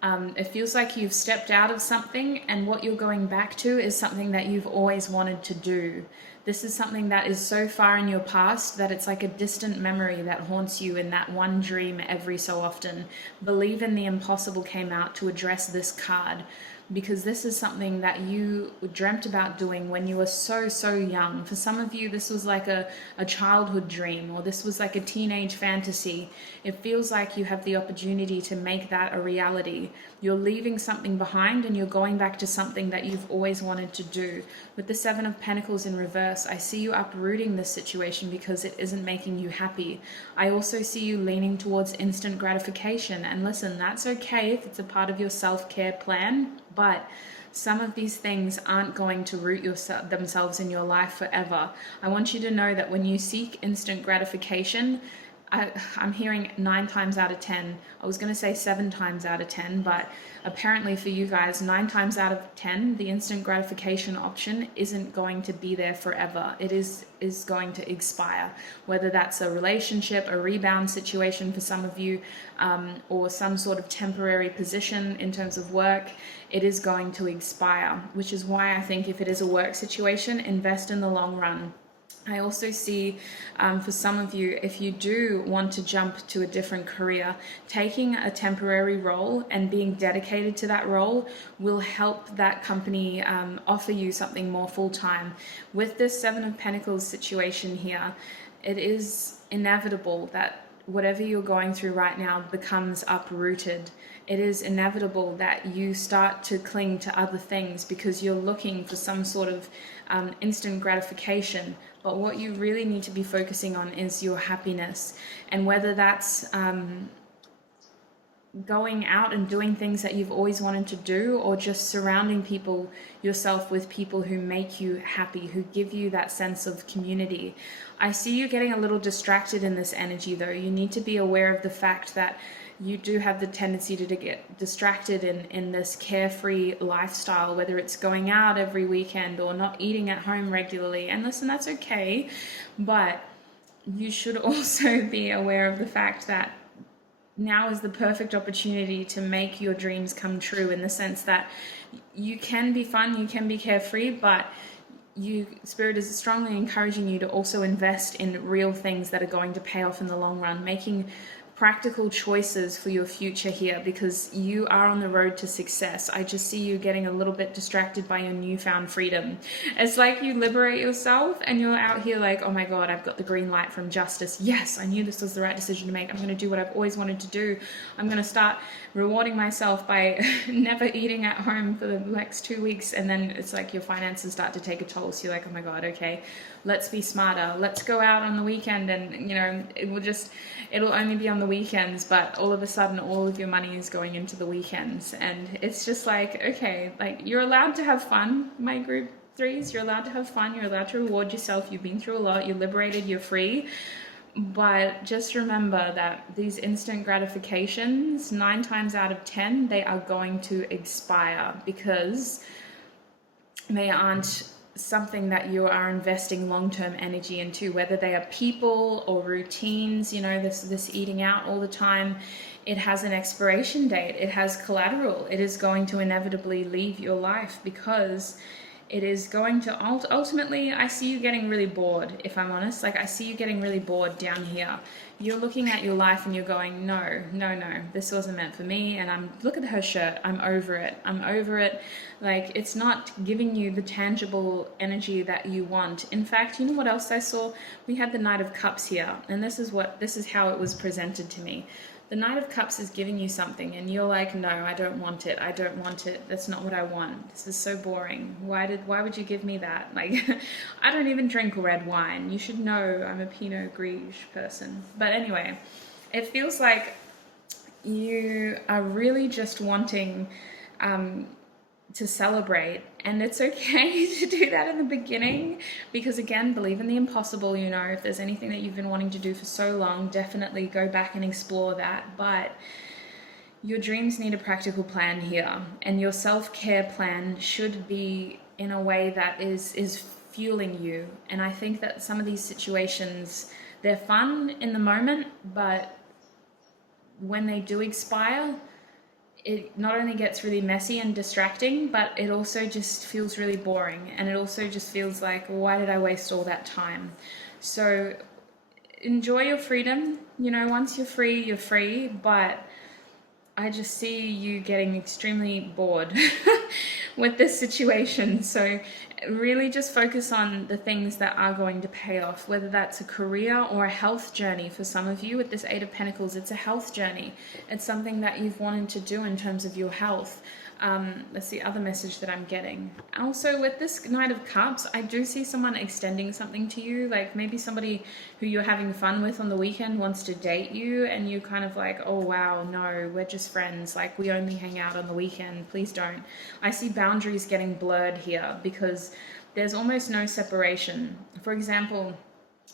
It feels like you've stepped out of something, and what you're going back to is something that you've always wanted to do. This is something that is so far in your past that it's like a distant memory that haunts you in that one dream every so often. Believe in the Impossible came out to address this card. because this is something that you dreamt about doing when you were so young. For some of you, this was like a childhood dream, or this was like a teenage fantasy. It feels like you have the opportunity to make that a reality. You're leaving something behind and you're going back to something that you've always wanted to do. With the Seven of Pentacles in reverse, I see you uprooting this situation because it isn't making you happy. I also see you leaning towards instant gratification. And listen, that's okay if it's a part of your self-care plan, but some of these things aren't going to root themselves in your life forever. I want you to know that when you seek instant gratification, I'm hearing 9 times out of 10. I was going to say 7 times out of 10, but apparently for you guys, 9 times out of 10, the instant gratification option isn't going to be there forever. It is going to expire. Whether that's a relationship, a rebound situation for some of you, or some sort of temporary position in terms of work, it is going to expire, which is why I think if it is a work situation, invest in the long run. I also see for some of you, if you do want to jump to a different career, taking a temporary role and being dedicated to that role will help that company offer you something more full-time. With this Seven of Pentacles situation here, it is inevitable that whatever you're going through right now becomes uprooted. It is inevitable that you start to cling to other things because you're looking for some sort of instant gratification. But what you really need to be focusing on is your happiness. And whether that's going out and doing things that you've always wanted to do, or just surrounding yourself with people who make you happy, who give you that sense of community. I see you getting a little distracted in this energy though. You need to be aware of the fact that you do have the tendency to get distracted in this carefree lifestyle, whether it's going out every weekend or not eating at home regularly. And listen, that's okay, but you should also be aware of the fact that now is the perfect opportunity to make your dreams come true, in the sense that you can be fun, you can be carefree, but Spirit is strongly encouraging you to also invest in real things that are going to pay off in the long run, making practical choices for your future here, because you are on the road to success. I just see you getting a little bit distracted by your newfound freedom. It's like you liberate yourself and you're out here like, oh my God, I've got the green light from justice. Yes, I knew this was the right decision to make. I'm going to do what I've always wanted to do. I'm going to start rewarding myself by never eating at home for the next 2 weeks. And then it's like your finances start to take a toll. So you're like, oh my God, okay, let's be smarter. Let's go out on the weekend, and it'll only be on the weekends, but all of a sudden all of your money is going into the weekends. And it's just like, okay, like, you're allowed to have fun, my group 3s. You're allowed to have fun. You're allowed to reward yourself. You've been through a lot. You're liberated. You're free. But just remember that these instant gratifications, 9 times out of 10, they are going to expire because they aren't something that you are investing long-term energy into, whether they are people or routines. This eating out all the time, it has an expiration date. It has collateral. It is going to inevitably leave your life because it is going to ultimately, I see you getting really bored, if I'm honest. Like, I see you getting really bored down here. You're looking at your life and you're going, no, this wasn't meant for me. And look at her shirt. I'm over it. Like, it's not giving you the tangible energy that you want. In fact, you know what else I saw? We had the Knight of Cups here, and this is how it was presented to me. The Knight of Cups is giving you something and you're like, no, I don't want it. That's not what I want. This is so boring. Why would you give me that? Like, I don't even drink red wine. You should know I'm a Pinot Gris person. But anyway, it feels like you are really just wanting to celebrate, and it's okay to do that in the beginning, because again, believe in the impossible. If there's anything that you've been wanting to do for so long, definitely go back and explore that. But your dreams need a practical plan here, and your self-care plan should be in a way that is fueling you. And I think that some of these situations, they're fun in the moment, but when they do expire, it not only gets really messy and distracting, but it also just feels really boring. And it also just feels like, why did I waste all that time? So enjoy your freedom. Once you're free, but I just see you getting extremely bored with this situation. So really just focus on the things that are going to pay off, whether that's a career or a health journey. For some of you with this Eight of Pentacles, it's a health journey. It's something that you've wanted to do in terms of your health. That's the other message that I'm getting. Also with this Knight of Cups, I do see someone extending something to you, like maybe somebody who you're having fun with on the weekend wants to date you, and you kind of like, oh wow, no, we're just friends, like we only hang out on the weekend, please don't. I see boundaries getting blurred here because there's almost no separation. For example,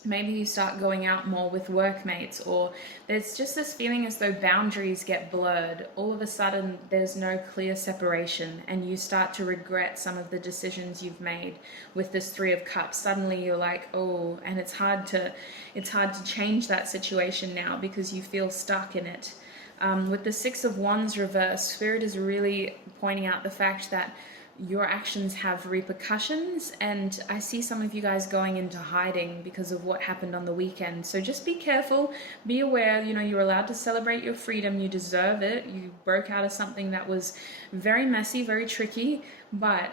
maybe you start going out more with workmates, or there's just this feeling as though boundaries get blurred. All of a sudden, there's no clear separation, and you start to regret some of the decisions you've made with this Three of Cups. Suddenly you're like, oh, and it's hard to change that situation now because you feel stuck in it. With the Six of Wands reverse, Spirit is really pointing out the fact that your actions have repercussions, and I see some of you guys going into hiding because of what happened on the weekend. So just be careful, be aware, you know, you're allowed to celebrate your freedom, you deserve it. You broke out of something that was very messy, very tricky, but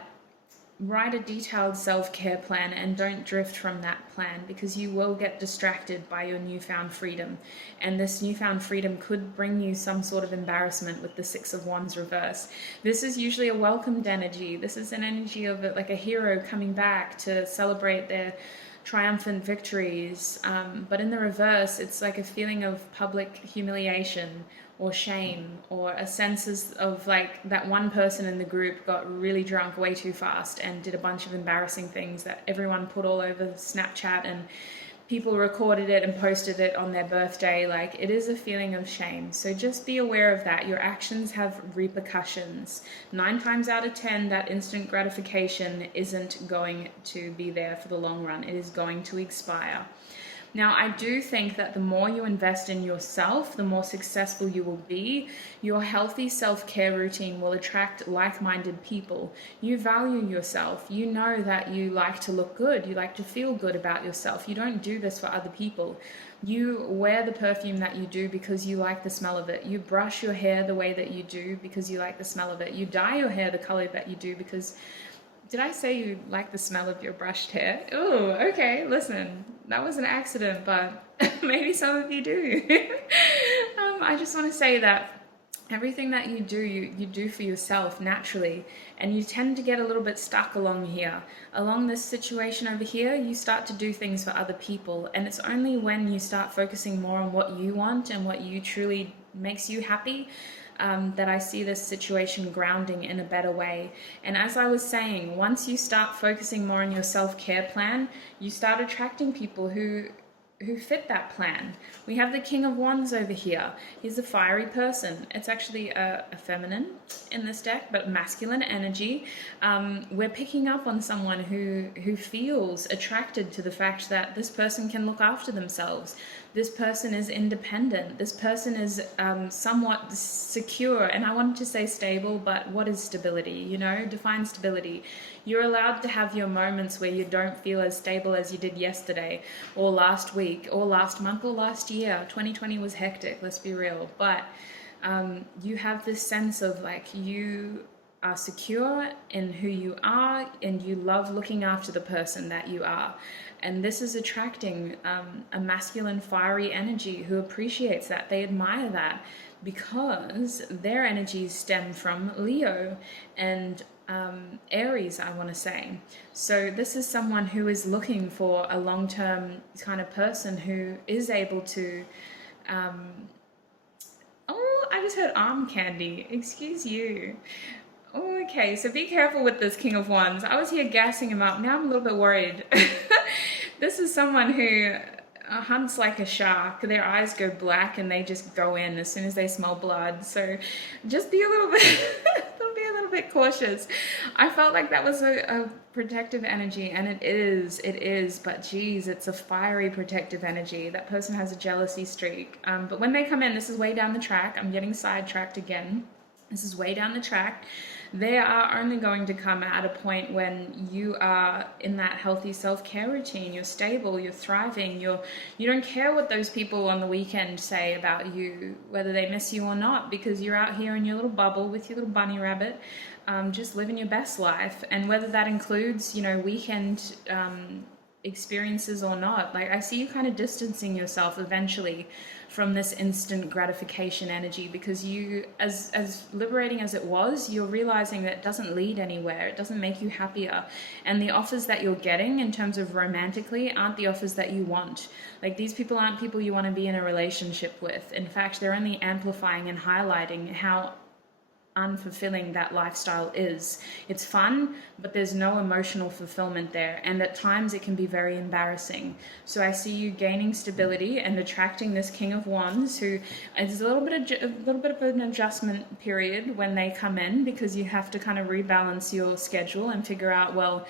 write a detailed self-care plan and don't drift from that plan, because you will get distracted by your newfound freedom. And this newfound freedom could bring you some sort of embarrassment with the Six of Wands reverse. This is usually a welcomed energy. This is an energy of like a hero coming back to celebrate their triumphant victories. But in the reverse, it's like a feeling of public humiliation or shame, or a sense of like that one person in the group got really drunk way too fast and did a bunch of embarrassing things that everyone put all over Snapchat, and people recorded it and posted it on their birthday. Like, it is a feeling of shame. So just be aware of that. Your actions have repercussions. 9 times out of 10, that instant gratification isn't going to be there for the long run. It is going to expire. Now, I do think that the more you invest in yourself, the more successful you will be. Your healthy self-care routine will attract like-minded people. You value yourself. You know that you like to look good. You like to feel good about yourself. You don't do this for other people. You wear the perfume that you do because you like the smell of it. You brush your hair the way that you do because you like the smell of it. You dye your hair the color that you do because... Did I say you like the smell of your brushed hair? Oh, okay, listen, that was an accident, but maybe some of you do. I just want to say that everything that you do, you do for yourself naturally, and you tend to get a little bit stuck along here. Along this situation over here, you start to do things for other people, and it's only when you start focusing more on what you want and what you truly makes you happy that I see this situation grounding in a better way. And as I was saying, once you start focusing more on your self-care plan, you start attracting people who fit that plan. We have the King of Wands over here. He's a fiery person. It's actually a feminine in this deck, but masculine energy. We're picking up on someone who feels attracted to the fact that this person can look after themselves. This person is independent. This person is somewhat secure. And I wanted to say stable, but what is stability? You know, define stability. You're allowed to have your moments where you don't feel as stable as you did yesterday, or last week, or last month, or last year. 2020 was hectic, let's be real. But you have this sense of like you are secure in who you are, and you love looking after the person that you are. And this is attracting a masculine, fiery energy who appreciates that. They admire that because their energies stem from Leo and Aries, I want to say. So this is someone who is looking for a long-term kind of person who is able to... oh, I just heard arm candy. Excuse you. Okay, so be careful with this King of Wands. I was here gassing him up. Now I'm a little bit worried. This is someone who hunts like a shark. Their eyes go black and they just go in as soon as they smell blood. So just be a little bit cautious. I felt like that was a protective energy, and it is, but geez, it's a fiery protective energy. That person has a jealousy streak. But when they come in, this is way down the track. I'm getting sidetracked again. This is way down the track. They are only going to come at a point when you are in that healthy self-care routine. You're stable, you're thriving, you don't care what those people on the weekend say about you, whether they miss you or not, because you're out here in your little bubble with your little bunny rabbit, just living your best life. And whether that includes, weekend experiences or not, like I see you kind of distancing yourself eventually from this instant gratification energy, because you, as liberating as it was, you're realizing that it doesn't lead anywhere. It doesn't make you happier. And the offers that you're getting in terms of romantically aren't the offers that you want. Like, these people aren't people you want to be in a relationship with. In fact, they're only amplifying and highlighting how unfulfilling that lifestyle is. It's fun, but there's no emotional fulfillment there, and at times it can be very embarrassing. So I see you gaining stability and attracting this King of Wands, who is a little bit of an adjustment period when they come in, because you have to kind of rebalance your schedule and figure out, well,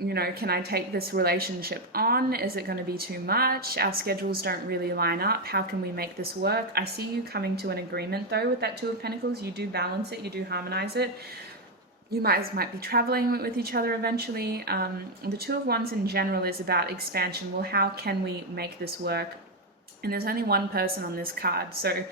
can I take this relationship on? Is it going to be too much? Our schedules don't really line up. How can we make this work? I see you coming to an agreement, though, with that Two of Pentacles. You do balance it. You do harmonize it. You might be traveling with each other eventually. The Two of Wands in general is about expansion. Well, how can we make this work? And there's only one person on this card. So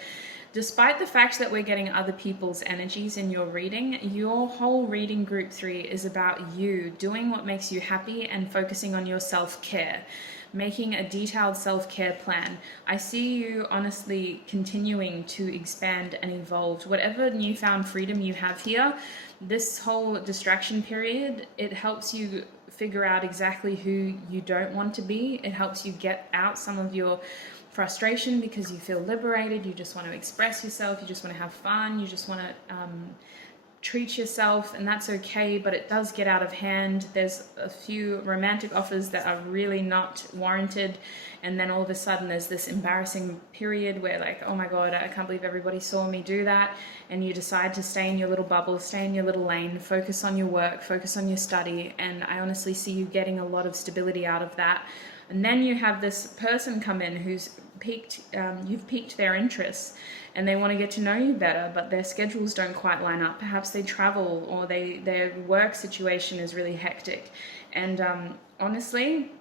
despite the fact that we're getting other people's energies in your reading, your whole reading, group 3, is about you doing what makes you happy and focusing on your self-care, making a detailed self-care plan. I see you honestly continuing to expand and evolve. Whatever newfound freedom you have here, this whole distraction period, it helps you figure out exactly who you don't want to be. It helps you get out some of your frustration, because you feel liberated. You just want to express yourself. You just want to have fun. You just want to treat yourself, and that's okay, but it does get out of hand. There's a few romantic offers that are really not warranted, and then all of a sudden there's this embarrassing period where, like, oh my god, I can't believe everybody saw me do that, and you decide to stay in your little bubble, stay in your little lane, focus on your work, focus on your study, and I honestly see you getting a lot of stability out of that. And then you have this person come in who's you've piqued their interests, and they want to get to know you better, but their schedules don't quite line up. Perhaps they travel, or their work situation is really hectic. And honestly,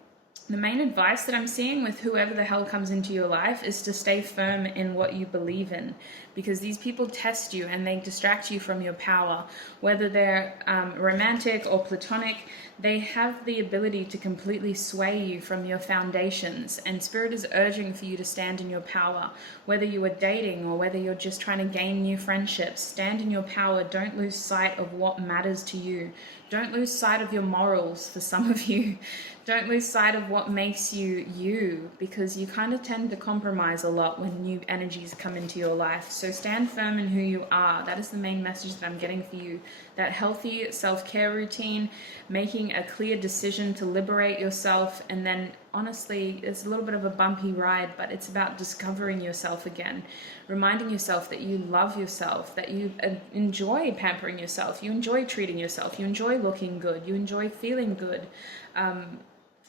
the main advice that I'm seeing with whoever the hell comes into your life is to stay firm in what you believe in, because these people test you and they distract you from your power. Whether they're romantic or platonic, they have the ability to completely sway you from your foundations, and Spirit is urging for you to stand in your power. Whether you are dating or whether you're just trying to gain new friendships, stand in your power. Don't lose sight of what matters to you. Don't lose sight of your morals, for some of you. Don't lose sight of what makes you you, because you kind of tend to compromise a lot when new energies come into your life. So stand firm in who you are. That is the main message that I'm getting for you. That healthy self-care routine, making a clear decision to liberate yourself, and then honestly, it's a little bit of a bumpy ride, but it's about discovering yourself again, reminding yourself that you love yourself, that you enjoy pampering yourself, you enjoy treating yourself, you enjoy looking good, you enjoy feeling good.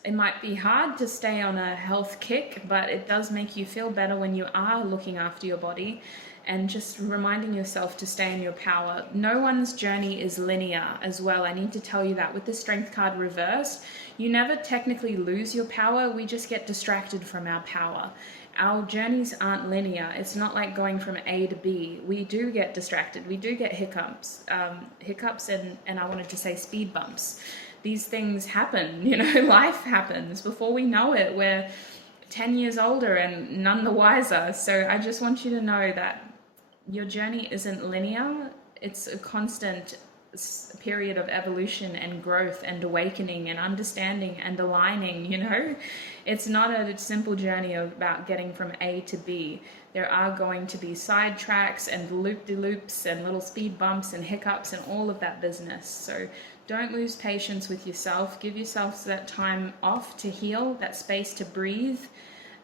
It might be hard to stay on a health kick, but it does make you feel better when you are looking after your body, and just reminding yourself to stay in your power. No one's journey is linear as well. I need to tell you that. With the Strength card reversed, you never technically lose your power. We just get distracted from our power. Our journeys aren't linear. It's not like going from A to B. We do get distracted. We do get hiccups and I wanted to say speed bumps. These things happen, life happens. Before we know it, we're 10 years older and none the wiser. So I just want you to know that your journey isn't linear. It's a constant period of evolution and growth and awakening and understanding and aligning. It's not a simple journey about getting from A to B. There are going to be side tracks and loop-de-loops and little speed bumps and hiccups and all of that business. So don't lose patience with yourself. Give yourself that time off to heal, that space to breathe.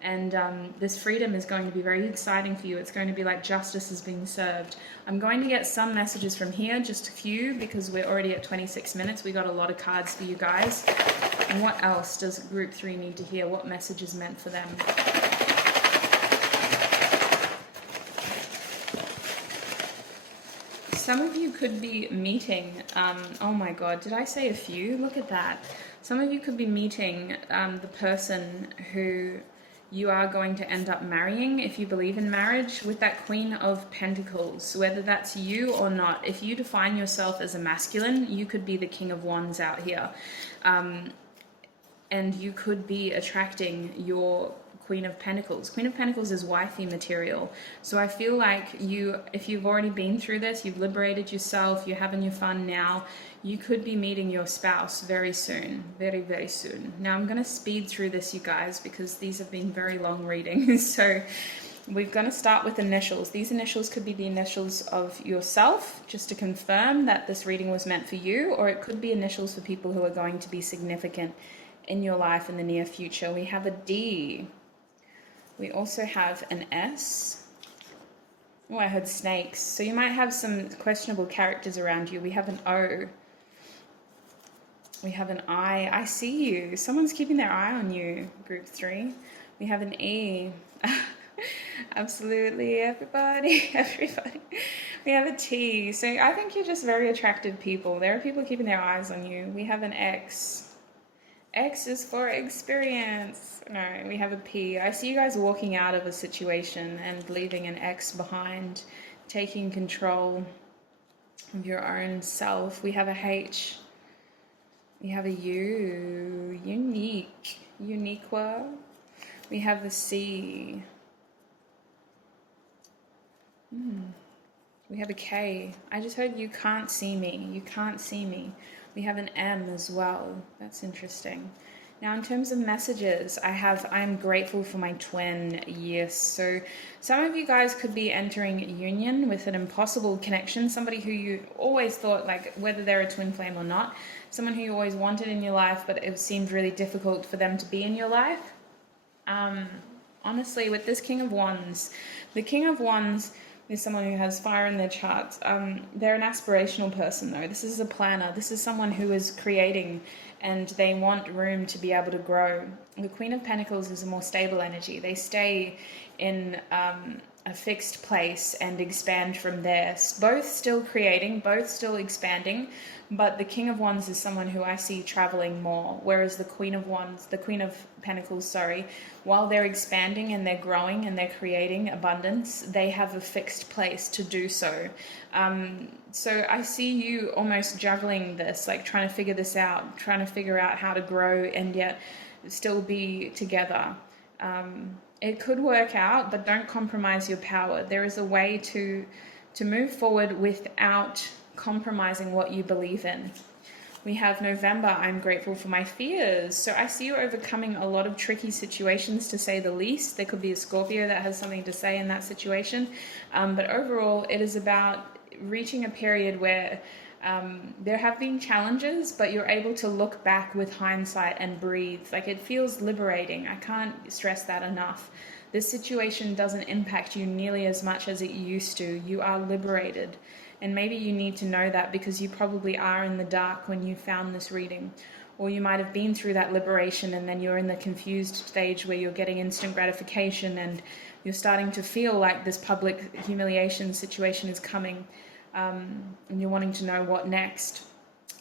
And this freedom is going to be very exciting for you. It's going to be like justice is being served. I'm going to get some messages from here, just a few, because we're already at 26 minutes. We got a lot of cards for you guys. And what else does group 3 need to hear? What message is meant for them? some of you could be meeting, oh my God, did I say a few? Look at that. Some of you could be meeting the person who you are going to end up marrying if you believe in marriage, with that Queen of Pentacles, whether that's you or not. If you define yourself as a masculine, you could be the King of Wands out here. And you could be attracting your Queen of Pentacles. Queen of Pentacles is wifey material. So I feel like if you've already been through this, you've liberated yourself, you're having your fun now, you could be meeting your spouse very soon, very, very soon. Now I'm going to speed through this, you guys, because these have been very long readings. So we're going to start with initials. These initials could be the initials of yourself, just to confirm that this reading was meant for you, or it could be initials for people who are going to be significant in your life in the near future. We have a D. We also have an S. Oh, I heard snakes. So you might have some questionable characters around you. We have an O. We have an I. I see you. Someone's keeping their eye on you, group 3. We have an E. Absolutely, everybody. We have a T. So I think you're just very attractive people. There are people keeping their eyes on you. We have an X. X is for experience. No, we have a P. I see you guys walking out of a situation and leaving an X behind, taking control of your own self. We have a H. We have a U. Unique. Uniqua. We have the C. We have a K. I just heard you can't see me. You can't see me. We have an M as well. That's interesting. Now, in terms of messages, I am grateful for my twin. Yes. So some of you guys could be entering union with an impossible connection, somebody who you always thought, like, whether they're a twin flame or not, someone who you always wanted in your life, but it seemed really difficult for them to be in your life. Honestly, with this King of Wands, the King of Wands is someone who has fire in their charts. They're an aspirational person, though. This is a planner. This is someone who is creating, and they want room to be able to grow. The Queen of Pentacles is a more stable energy. They stay in a fixed place and expand from there. Both still creating, both still expanding, but the King of Wands is someone who I see traveling more, whereas the Queen of Pentacles, while they're expanding and they're growing and they're creating abundance, they have a fixed place to do so. So I see you almost juggling this, like trying to figure this out, trying to figure out how to grow and yet still be together. It could work out, but don't compromise your power. There is a way to move forward without compromising what you believe in. We have November. I'm grateful for my fears. So I see you overcoming a lot of tricky situations, to say the least. There could be a Scorpio that has something to say in that situation. But overall, it is about reaching a period where there have been challenges, but you're able to look back with hindsight and breathe. Like, it feels liberating. I can't stress that enough. This situation doesn't impact you nearly as much as it used to. You are liberated. And maybe you need to know that, because you probably are in the dark when you found this reading. Or you might have been through that liberation and then you're in the confused stage where you're getting instant gratification and you're starting to feel like this public humiliation situation is coming. And you're wanting to know what next.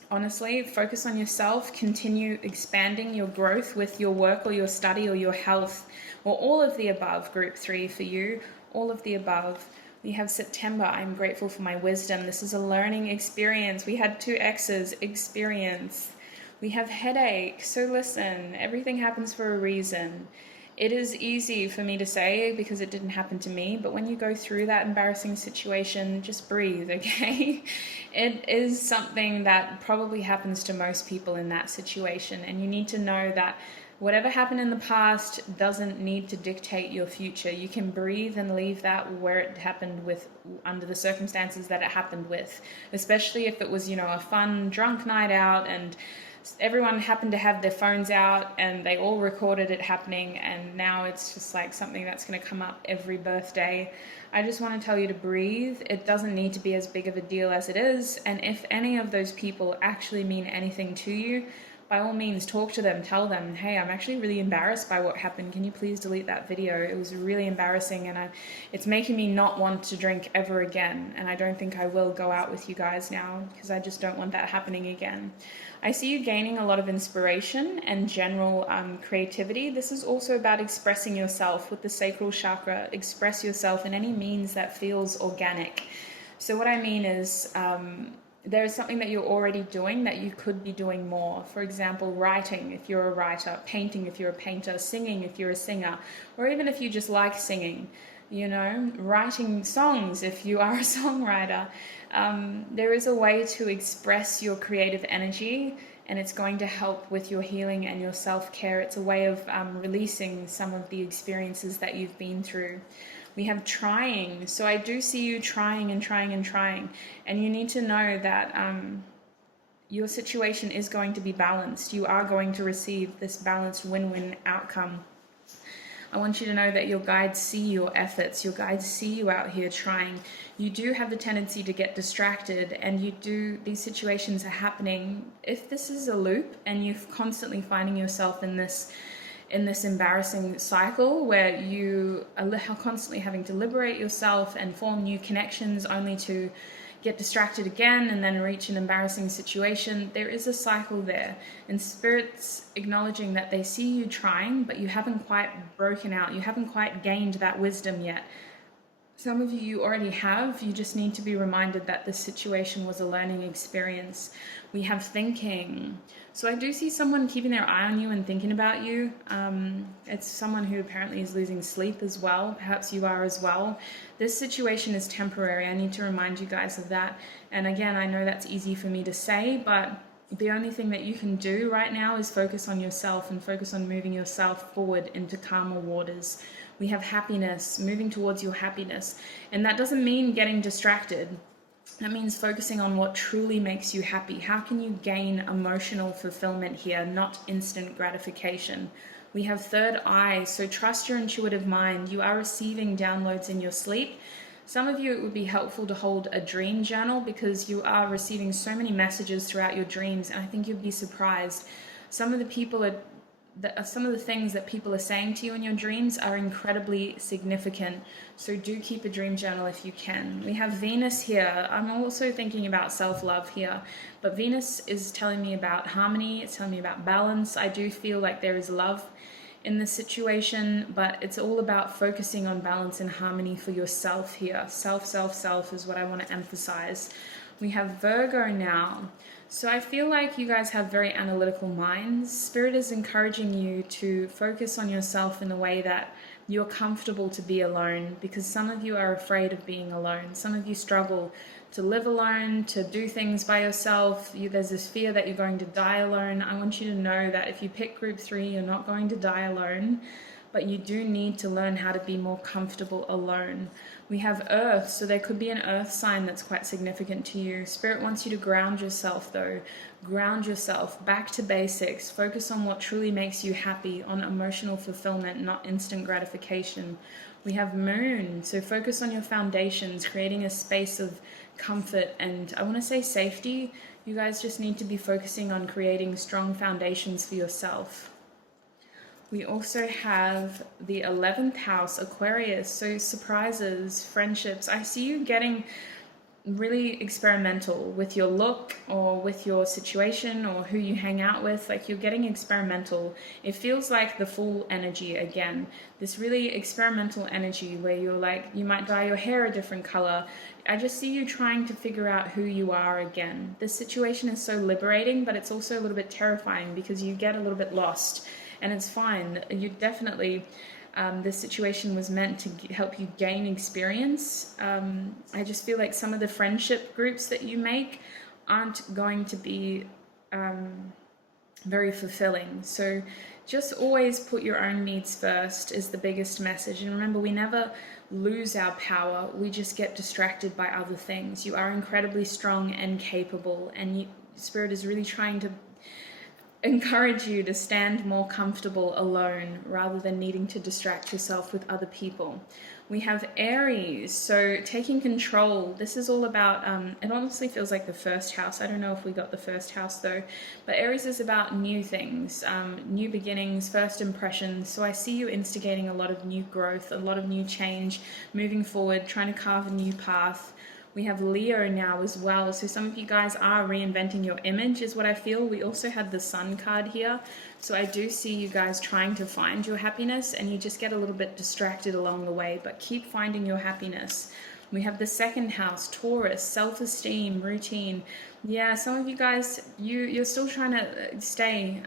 Honestly, focus on yourself, continue expanding your growth with your work or your study or your health, or all of the above, group 3 for you, all of the above. We have September. I'm grateful for my wisdom. This is a learning experience. We had 2 X's, experience. We have headache. So listen, everything happens for a reason. It is easy for me to say because it didn't happen to me, but when you go through that embarrassing situation, just breathe, okay? It is something that probably happens to most people in that situation, and you need to know that whatever happened in the past doesn't need to dictate your future. You can breathe and leave that where it happened with, under the circumstances that it happened with, especially if it was, a fun, drunk night out and everyone happened to have their phones out and they all recorded it happening, and now it's just like something that's going to come up every birthday. I just want to tell you to breathe. It doesn't need to be as big of a deal as it is, and if any of those people actually mean anything to you, by all means, talk to them, tell them, hey, I'm actually really embarrassed by what happened. Can you please delete that video? It was really embarrassing, and it's making me not want to drink ever again. And I don't think I will go out with you guys now because I just don't want that happening again. I see you gaining a lot of inspiration and general creativity. This is also about expressing yourself with the sacral chakra. Express yourself in any means that feels organic. So what I mean is, there is something that you're already doing that you could be doing more. For example, writing if you're a writer, painting if you're a painter, singing if you're a singer, or even if you just like singing, you know, writing songs if you are a songwriter. There is a way to express your creative energy, and it's going to help with your healing and your self-care. It's a way of releasing some of the experiences that you've been through. We have trying. So I do see you trying and trying and trying. And you need to know that your situation is going to be balanced. You are going to receive this balanced win-win outcome. I want you to know that your guides see your efforts. Your guides see you out here trying. You do have the tendency to get distracted, and these situations are happening. If this is a loop and you're constantly finding yourself in this embarrassing cycle where you are constantly having to liberate yourself and form new connections only to get distracted again and then reach an embarrassing situation, there is a cycle there. And Spirit's acknowledging that they see you trying, but you haven't quite broken out. You haven't quite gained that wisdom yet. Some of you already have. You just need to be reminded that this situation was a learning experience. We have thinking. So I do see someone keeping their eye on you and thinking about you. It's someone who apparently is losing sleep as well. Perhaps you are as well. This situation is temporary. I need to remind you guys of that. And again, I know that's easy for me to say, but the only thing that you can do right now is focus on yourself and focus on moving yourself forward into calmer waters. We have happiness, moving towards your happiness. And that doesn't mean getting distracted. That means focusing on what truly makes you happy. How can you gain emotional fulfillment here, not instant gratification? We have third eye, so trust your intuitive mind. You are receiving downloads in your sleep. Some of you, it would be helpful to hold a dream journal because you are receiving so many messages throughout your dreams, and I think you'd be surprised. Some of the things that people are saying to you in your dreams are incredibly significant. So do keep a dream journal if you can. We have Venus here. I'm also thinking about self-love here, but Venus is telling me about harmony. It's telling me about balance. I do feel like there is love in this situation, but it's all about focusing on balance and harmony for yourself here. Self is what I want to emphasize. We have Virgo now. So I feel like you guys have very analytical minds. Spirit is encouraging you to focus on yourself in the way that you're comfortable to be alone, because some of you are afraid of being alone. Some of you struggle to live alone, to do things by yourself. There's this fear that you're going to die alone. I want you to know that if you pick group 3, you're not going to die alone, but you do need to learn how to be more comfortable alone. We have Earth, so there could be an Earth sign that's quite significant to you. Spirit wants you to ground yourself though. Ground yourself back to basics. Focus on what truly makes you happy, on emotional fulfillment, not instant gratification. We have Moon, so focus on your foundations, creating a space of comfort and I want to say safety. You guys just need to be focusing on creating strong foundations for yourself. We also have the 11th house, Aquarius, so surprises, friendships. I see you getting really experimental with your look or with your situation or who you hang out with. Like you're getting experimental. It feels like the full energy again. This really experimental energy where you're like, you might dye your hair a different color. I just see you trying to figure out who you are again. This situation is so liberating, but it's also a little bit terrifying because you get a little bit lost. And it's fine. You definitely, this situation was meant to help you gain experience. I just feel like some of the friendship groups that you make aren't going to be very fulfilling. So just always put your own needs first is the biggest message. And remember, we never lose our power. We just get distracted by other things. You are incredibly strong and capable, and Spirit is really trying to encourage you to stand more comfortable alone rather than needing to distract yourself with other people. We have Aries, so taking control. This is all about, it honestly feels like the first house. I don't know if we got the first house though, but Aries is about new things, new beginnings, first impressions. So I see you instigating a lot of new growth, a lot of new change, moving forward, trying to carve a new path. We have Leo now as well. So some of you guys are reinventing your image is what I feel. We also had the Sun card here. So I do see you guys trying to find your happiness, and you just get a little bit distracted along the way, but keep finding your happiness. We have the second house, Taurus, self-esteem, routine. Yeah, some of you guys, you're still trying to stay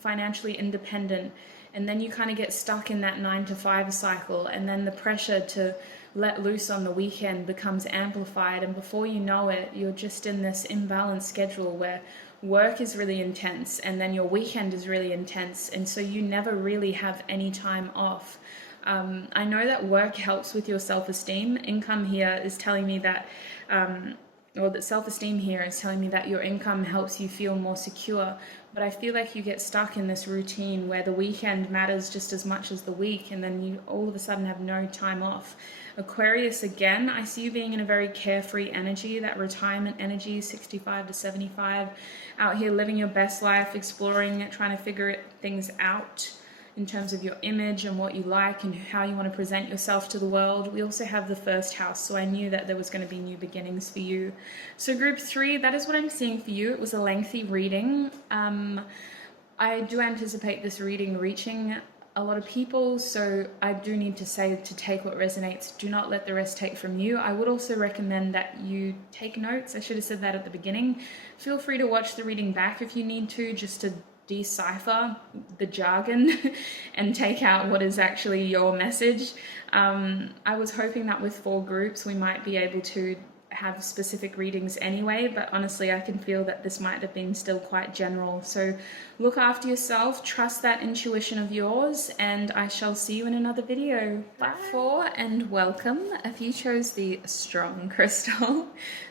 financially independent, and then you kind of get stuck in that 9-to-5 cycle, and then the pressure to let loose on the weekend becomes amplified, and before you know it, you're just in this imbalanced schedule where work is really intense and then your weekend is really intense, and so you never really have any time off. I know that work helps with your self-esteem. Income here is telling me that or that self-esteem here is telling me that your income helps you feel more secure, but I feel like you get stuck in this routine where the weekend matters just as much as the week, and then you all of a sudden have no time off. Aquarius, again, I see you being in a very carefree energy, that retirement energy, 65 to 75, out here living your best life, exploring, trying to figure things out in terms of your image and what you like and how you want to present yourself to the world. We also have the first house, so I knew that there was going to be new beginnings for you. So group 3, that is what I'm seeing for you. It was a lengthy reading. I do anticipate this reading reaching a lot of people, so I do need to say to take what resonates. Do not let the rest take from you. I would also recommend that you take notes. I should have said that at the beginning. Feel free to watch the reading back if you need to, just to decipher the jargon and take out what is actually your message. I was hoping that with 4 groups we might be able to have specific readings anyway, but honestly I can feel that this might have been still quite general. So look after yourself, trust that intuition of yours, and I shall see you in another video. Bye. 4 and welcome. If you chose the strong crystal,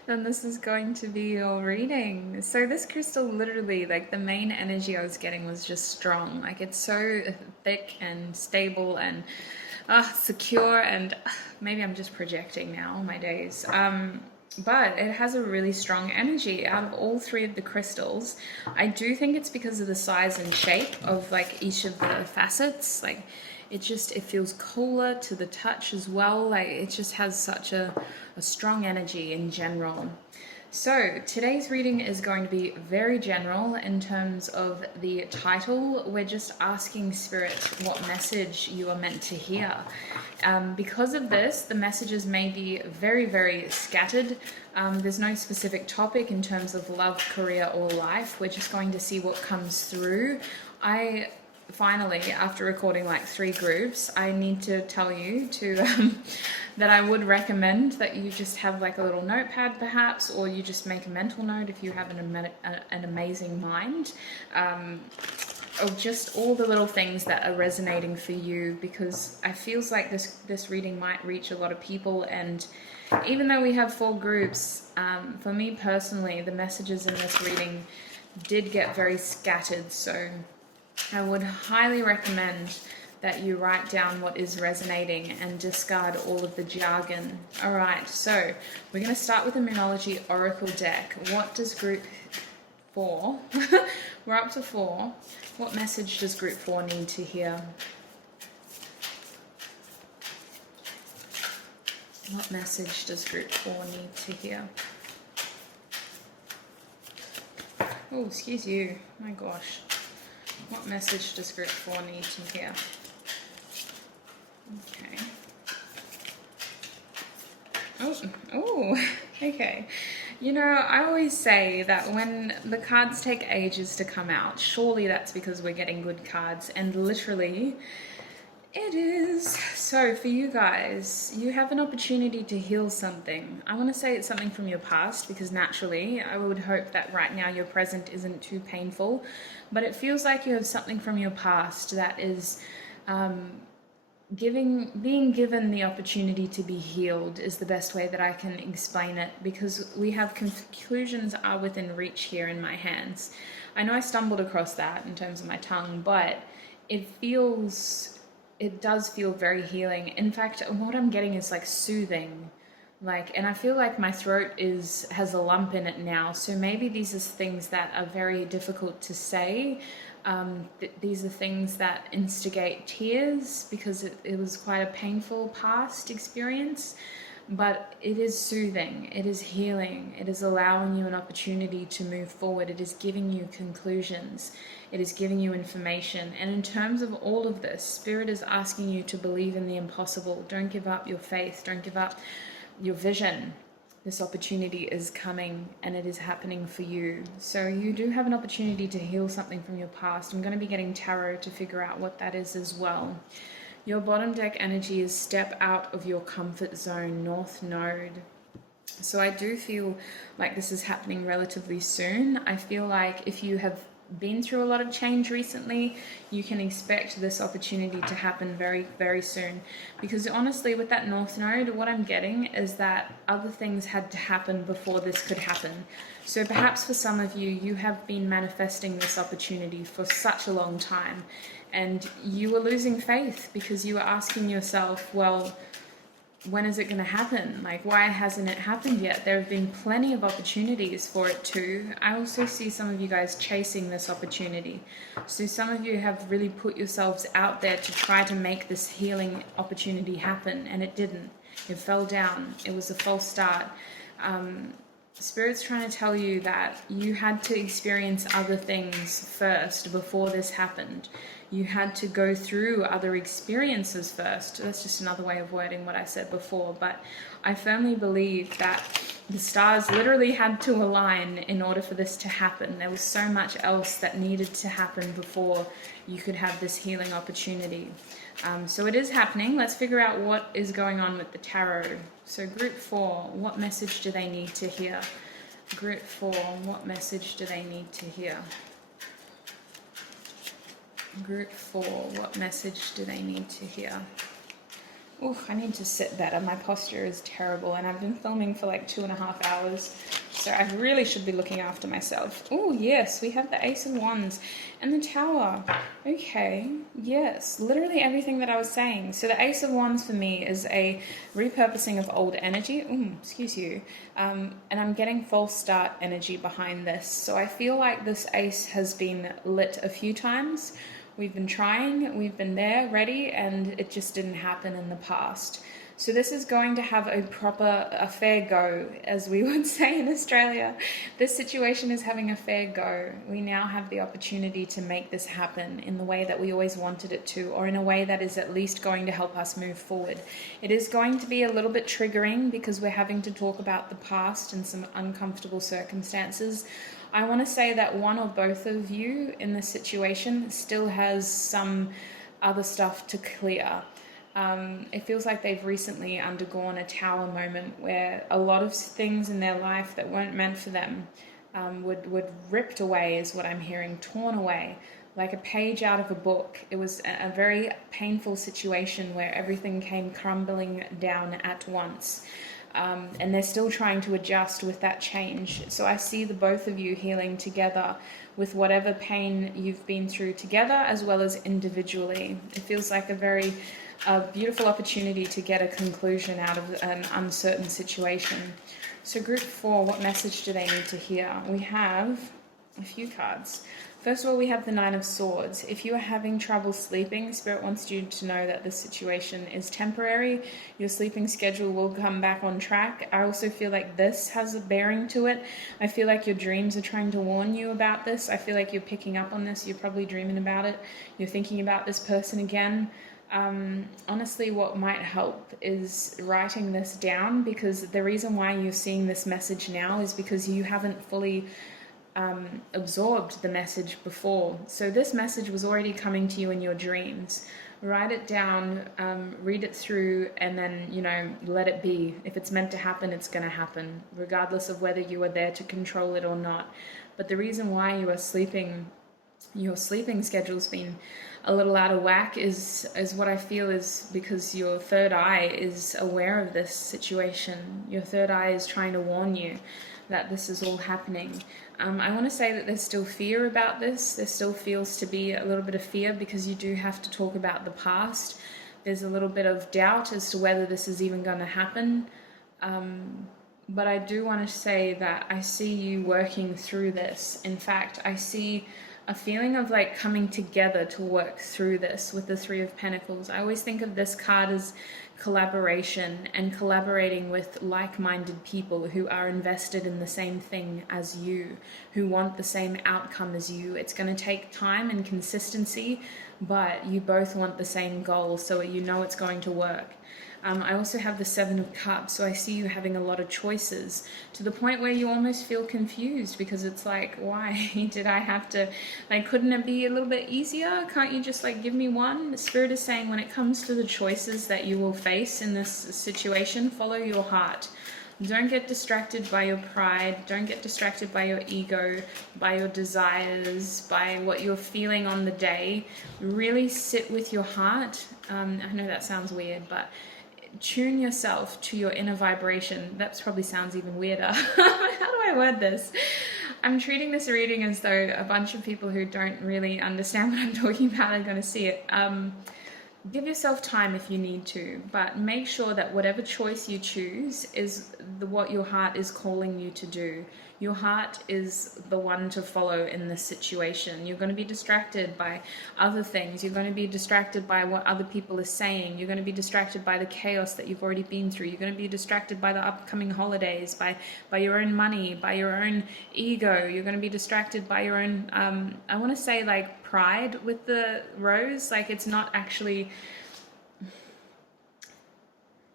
then this is going to be your reading. So this crystal, literally, like, the main energy I was getting was just strong. Like, it's so thick and stable and secure, and maybe I'm just projecting now my days. But it has a really strong energy out of all 3 of the crystals. I do think it's because of the size and shape of like each of the facets. Like, it feels cooler to the touch as well. Like, it just has such a strong energy in general. So today's reading is going to be very general in terms of the title. We're just asking Spirit what message you are meant to hear. Because of this, the messages may be very, very scattered. There's no specific topic in terms of love, career, or life. We're just going to see what comes through. Finally, after recording like 3 groups, I need to tell you that I would recommend that you just have like a little notepad perhaps, or you just make a mental note if you have an amazing mind, of just all the little things that are resonating for you, because I feels like this reading might reach a lot of people. And even though we have 4 groups, for me personally, the messages in this reading did get very scattered, so I would highly recommend that you write down what is resonating and discard all of the jargon. Alright, so we're going to start with the Moonology Oracle deck. What does group 4, we're up to 4, what message does group 4 need to hear? What message does group 4 need to hear? Oh, excuse you, my gosh. What message does group 4 need to hear? Okay. Oh, okay. You know, I always say that when the cards take ages to come out, surely that's because we're getting good cards, and literally it is. So for you guys, you have an opportunity to heal something. I want to say it's something from your past, because naturally I would hope that right now your present isn't too painful, but it feels like you have something from your past that is being given the opportunity to be healed is the best way that I can explain it, because we have conclusions are within reach here in my hands. I know I stumbled across that in terms of my tongue, but it does feel very healing. In fact, what I'm getting is like soothing. And I feel like my throat has a lump in it now, so maybe these are things that are very difficult to say. These are things that instigate tears because it was quite a painful past experience, but it is soothing, it is healing, it is allowing you an opportunity to move forward, it is giving you conclusions, it is giving you information. And in terms of all of this, Spirit is asking you to believe in the impossible. Don't give up your faith, don't give up your vision. This opportunity is coming and it is happening for you. So you do have an opportunity to heal something from your past. I'm going to be getting tarot to figure out what that is as well. Your bottom deck energy is step out of your comfort zone, North Node. So I do feel like this is happening relatively soon. I feel like if you have been through a lot of change recently, you can expect this opportunity to happen very, very soon. Because honestly, with that North Node, what I'm getting is that other things had to happen before this could happen. So perhaps for some of you, you have been manifesting this opportunity for such a long time, and you were losing faith because you were asking yourself, well, when is it going to happen? Like, why hasn't it happened yet? There have been plenty of opportunities for it too. I also see some of you guys chasing this opportunity. So some of you have really put yourselves out there to try to make this healing opportunity happen, and it didn't. It fell down. It was a false start. Spirit's trying to tell you that you had to experience other things first before this happened. You had to go through other experiences first. That's just another way of wording what I said before. But I firmly believe that the stars literally had to align in order for this to happen. There was so much else that needed to happen before you could have this healing opportunity. So it is happening. Let's figure out what is going on with the tarot. So group 4, what message do they need to hear? Group 4, what message do they need to hear? Group 4, what message do they need to hear? Oof, I need to sit better. My posture is terrible, and I've been filming for like 2.5 hours, so I really should be looking after myself. Oh, yes, we have the Ace of Wands and the Tower. Okay, yes, literally everything that I was saying. So the Ace of Wands for me is a repurposing of old energy. Excuse you. And I'm getting false start energy behind this. So I feel like this Ace has been lit a few times. We've been trying, we've been there, ready, and it just didn't happen in the past. So this is going to have a fair go, as we would say in Australia. This situation is having a fair go. We now have the opportunity to make this happen in the way that we always wanted it to, or in a way that is at least going to help us move forward. It is going to be a little bit triggering because we're having to talk about the past and some uncomfortable circumstances. I want to say that one or both of you in this situation still has some other stuff to clear. It feels like they've recently undergone a tower moment where a lot of things in their life that weren't meant for them were ripped away, is what I'm hearing, torn away, like a page out of a book. It was a very painful situation where everything came crumbling down at once. And they're still trying to adjust with that change. So I see the both of you healing together with whatever pain you've been through together, as well as individually. It feels like a beautiful opportunity to get a conclusion out of an uncertain situation. So group 4, what message do they need to hear? We have a few cards. First of all, we have the Nine of Swords. If you are having trouble sleeping, Spirit wants you to know that this situation is temporary. Your sleeping schedule will come back on track. I also feel like this has a bearing to it. I feel like your dreams are trying to warn you about this. I feel like you're picking up on this. You're probably dreaming about it. You're thinking about this person again. Honestly, what might help is writing this down, because the reason why you're seeing this message now is because you haven't fully absorbed the message before. So this message was already coming to you in your dreams. Write it down, read it through, and then, let it be. If it's meant to happen, it's going to happen, regardless of whether you are there to control it or not. But the reason why you are sleeping your sleeping schedule's been a little out of whack is what I feel is because your third eye is aware of this situation. Your third eye is trying to warn you that this is all happening. I want to say that there's still fear about this. There still feels to be a little bit of fear because you do have to talk about the past. There's a little bit of doubt as to whether this is even going to happen. But I do want to say that I see you working through this. In fact, I see a feeling of like coming together to work through this with the Three of Pentacles. I always think of this card as collaboration and collaborating with like-minded people who are invested in the same thing as you, who want the same outcome as you. It's going to take time and consistency, but you both want the same goal, so you know it's going to work. I also have the Seven of Cups, so I see you having a lot of choices to the point where you almost feel confused because it's like, why did I have to, like, couldn't it be a little bit easier? Can't you just like give me one? The Spirit is saying when it comes to the choices that you will face in this situation, follow your heart. Don't get distracted by your pride. Don't get distracted by your ego, by your desires, by what you're feeling on the day. Really sit with your heart. I know that sounds weird, but tune yourself to your inner vibration. That probably sounds even weirder. How do I word this? I'm treating this reading as though a bunch of people who don't really understand what I'm talking about are going to see it. Give yourself time if you need to, but make sure that whatever choice you choose is what your heart is calling you to do. Your heart is the one to follow in this situation. You're going to be distracted by other things. You're going to be distracted by what other people are saying. You're going to be distracted by the chaos that you've already been through. You're going to be distracted by the upcoming holidays, by your own money, by your own ego. You're going to be distracted by your own, I want to say like pride with the rose. Like it's not actually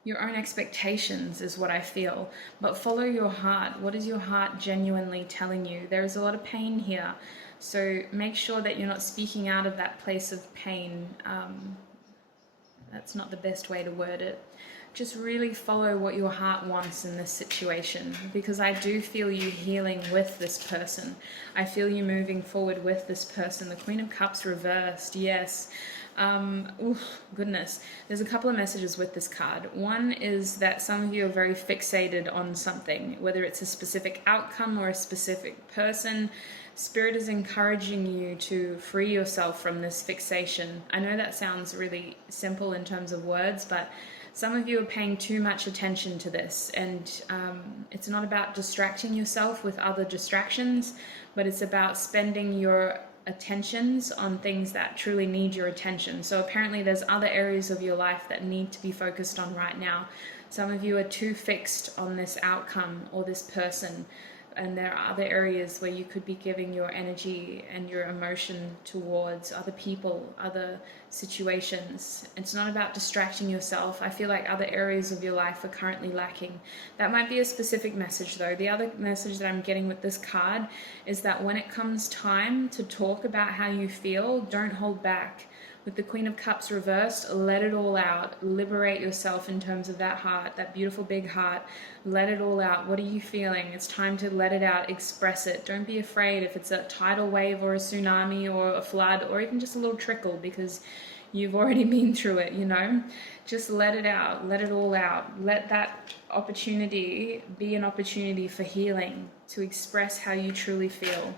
your own expectations is what I feel, but follow your heart. What is your heart genuinely telling you? There is a lot of pain here, so make sure that you're not speaking out of that place of pain. That's not the best way to word it. Just really follow what your heart wants in this situation, because I do feel you healing with this person. I feel you moving forward with this person. The Queen of Cups reversed, yes. Goodness, there's a couple of messages with this card. One is that some of you are very fixated on something, whether it's a specific outcome or a specific person. Spirit is encouraging you to free yourself from this fixation. I know that sounds really simple in terms of words, but some of you are paying too much attention to this, and it's not about distracting yourself with other distractions, but it's about spending your attentions on things that truly need your attention. So apparently there's other areas of your life that need to be focused on right now. Some of you are too fixed on this outcome or this person, and there are other areas where you could be giving your energy and your emotion towards other people, other situations. It's not about distracting yourself. I feel like other areas of your life are currently lacking. That might be a specific message though. The other message that I'm getting with this card is that when it comes time to talk about how you feel, don't hold back. With the Queen of Cups reversed, let it all out. Liberate yourself in terms of that heart, that beautiful big heart. Let it all out. What are you feeling? It's time to let it out. Express it. Don't be afraid if it's a tidal wave or a tsunami or a flood or even just a little trickle, because you've already been through it, you know? Just let it out. Let it all out. Let that opportunity be an opportunity for healing, to express how you truly feel.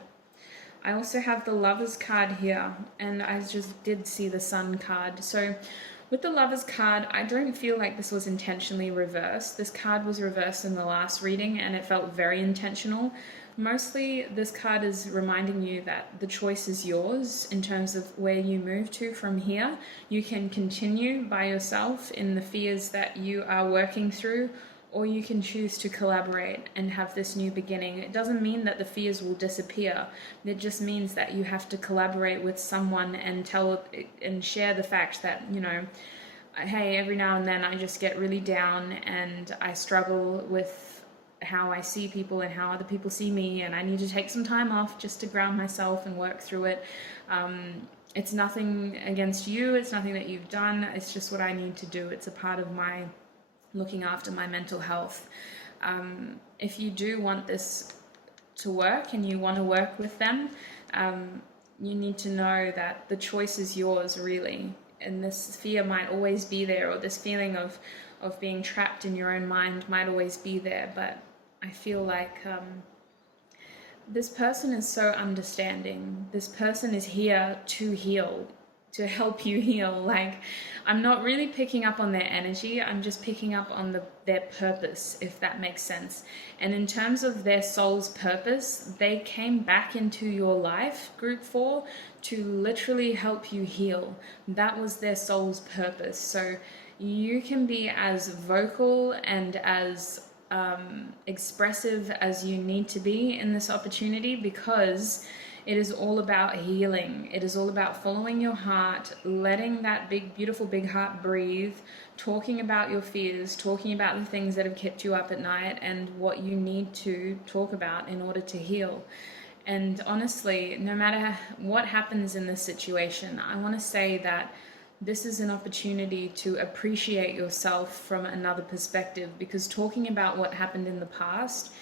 I also have the Lovers card here, and I just did see the Sun card. So with the Lovers card, I don't feel like this was intentionally reversed. This card was reversed in the last reading, and it felt very intentional. Mostly, this card is reminding you that the choice is yours in terms of where you move to from here. You can continue by yourself in the fears that you are working through, or you can choose to collaborate and have this new beginning. It doesn't mean that the fears will disappear. It just means that you have to collaborate with someone and share the fact that, you know, hey, every now and then I just get really down and I struggle with how I see people and how other people see me, and I need to take some time off just to ground myself and work through it. It's nothing against you. It's nothing that you've done. It's just what I need to do. It's a part of my looking after my mental health. If you do want this to work and you want to work with them, you need to know that the choice is yours, really. And this fear might always be there, or this feeling of being trapped in your own mind might always be there. But I feel like this person is so understanding. This person is here to heal, to help you heal. Like, I'm not really picking up on their energy, I'm just picking up on their purpose, if that makes sense. And in terms of their soul's purpose, they came back into your life, group 4, to literally help you heal. That was their soul's purpose. So you can be as vocal and as expressive as you need to be in this opportunity, because it is all about healing. It is all about following your heart, letting that big, beautiful, big heart breathe, talking about your fears, talking about the things that have kept you up at night and what you need to talk about in order to heal. And honestly, no matter what happens in this situation, I want to say that this is an opportunity to appreciate yourself from another perspective, because talking about what happened in the past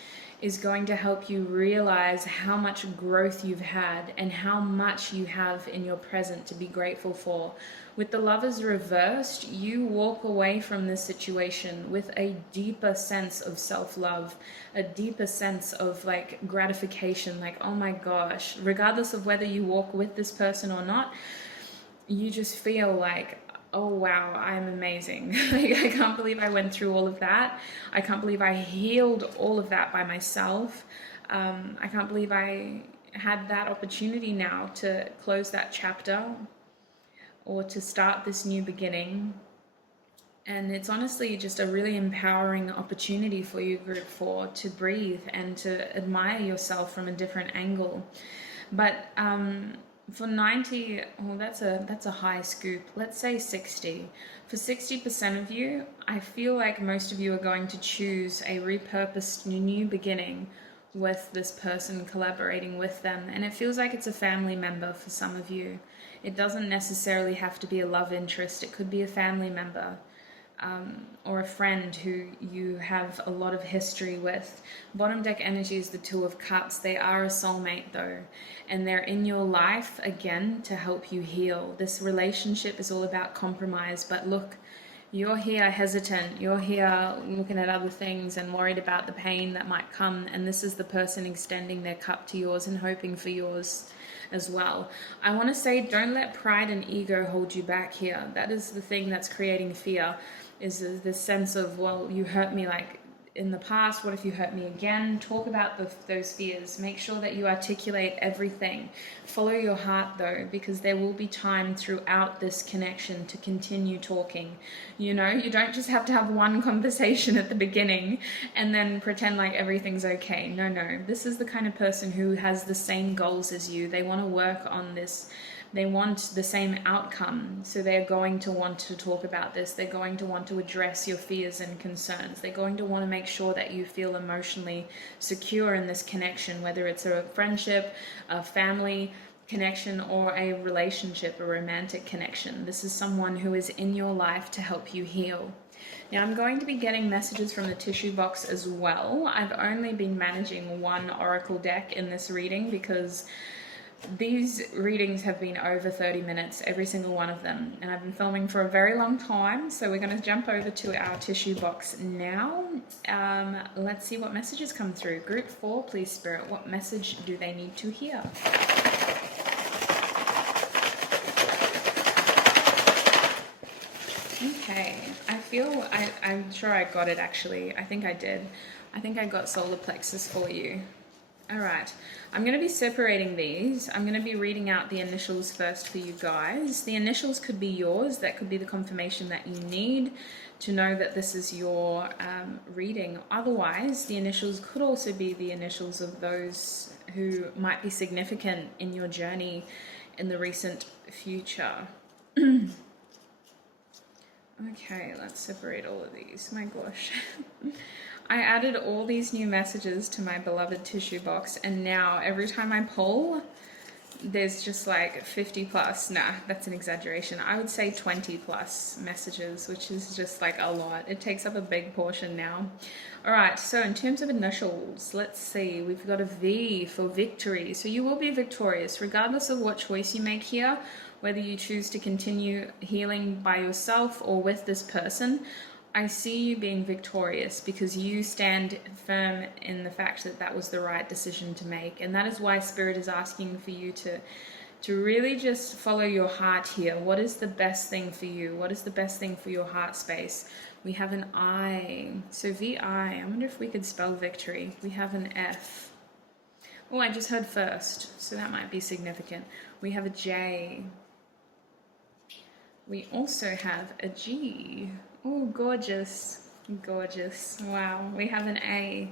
is going to help you realize how much growth you've had and how much you have in your present to be grateful for. With the Lovers reversed, you walk away from this situation with a deeper sense of self-love, a deeper sense of like gratification, like, oh my gosh, regardless of whether you walk with this person or not, you just feel like, oh wow, I'm amazing. Like, I can't believe I went through all of that. I can't believe I healed all of that by myself. I can't believe I had that opportunity now to close that chapter or to start this new beginning. And it's honestly just a really empowering opportunity for you, group 4, to breathe and to admire yourself from a different angle. But for 90, well, that's a high scoop. Let's say 60. For 60% of you, I feel like most of you are going to choose a repurposed new beginning with this person, collaborating with them. And it feels like it's a family member for some of you. It doesn't necessarily have to be a love interest. It could be a family member. Or a friend who you have a lot of history with. Bottom deck energy is the Two of Cups. They are a soulmate though, and they're in your life again to help you heal. This relationship is all about compromise, but look, you're here hesitant, you're here looking at other things and worried about the pain that might come, and this is the person extending their cup to yours and hoping for yours as well. I want to say, don't let pride and ego hold you back here. That is the thing that's creating fear, is this sense of, well, you hurt me like in the past, what if you hurt me again? Talk about those fears. Make sure that you articulate everything. Follow your heart though, because there will be time throughout this connection to continue talking. You know, you don't just have to have one conversation at the beginning and then pretend like everything's okay. No, this is the kind of person who has the same goals as you. They want to work on this. They want the same outcome, so they're going to want to talk about this. They're going to want to address your fears and concerns. They're going to want to make sure that you feel emotionally secure in this connection, whether it's a friendship, a family connection, or a relationship, a romantic connection. This is someone who is in your life to help you heal. Now, I'm going to be getting messages from the tissue box as well. I've only been managing one oracle deck in this reading because these readings have been over 30 minutes, every single one of them, and I've been filming for a very long time, so we're going to jump over to our tissue box now. Let's see what messages come through. Group 4, please, Spirit, what message do they need to hear? Okay, I'm sure I got it actually. I think I did. I think I got solar plexus for you. All right, I'm going to be separating these. I'm going to be reading out the initials first for you guys. The initials could be yours. That could be the confirmation that you need to know that this is your reading. Otherwise, the initials could also be the initials of those who might be significant in your journey in the recent future. Okay, let's separate all of these. My gosh. I added all these new messages to my beloved tissue box, and now every time I pull, there's just like 50 plus, nah, that's an exaggeration. I would say 20 plus messages, which is just like a lot. It takes up a big portion now. All right, so in terms of initials, let's see, we've got a V for victory. So you will be victorious regardless of what choice you make here, whether you choose to continue healing by yourself or with this person. I see you being victorious because you stand firm in the fact that that was the right decision to make. And that is why Spirit is asking for you to really just follow your heart here. What is the best thing for you? What is the best thing for your heart space? We have an I. So V-I. I wonder if we could spell victory. We have an F. Oh, I just heard first. So that might be significant. We have a J. We also have a G. Oh, gorgeous. Gorgeous. Wow. We have an A.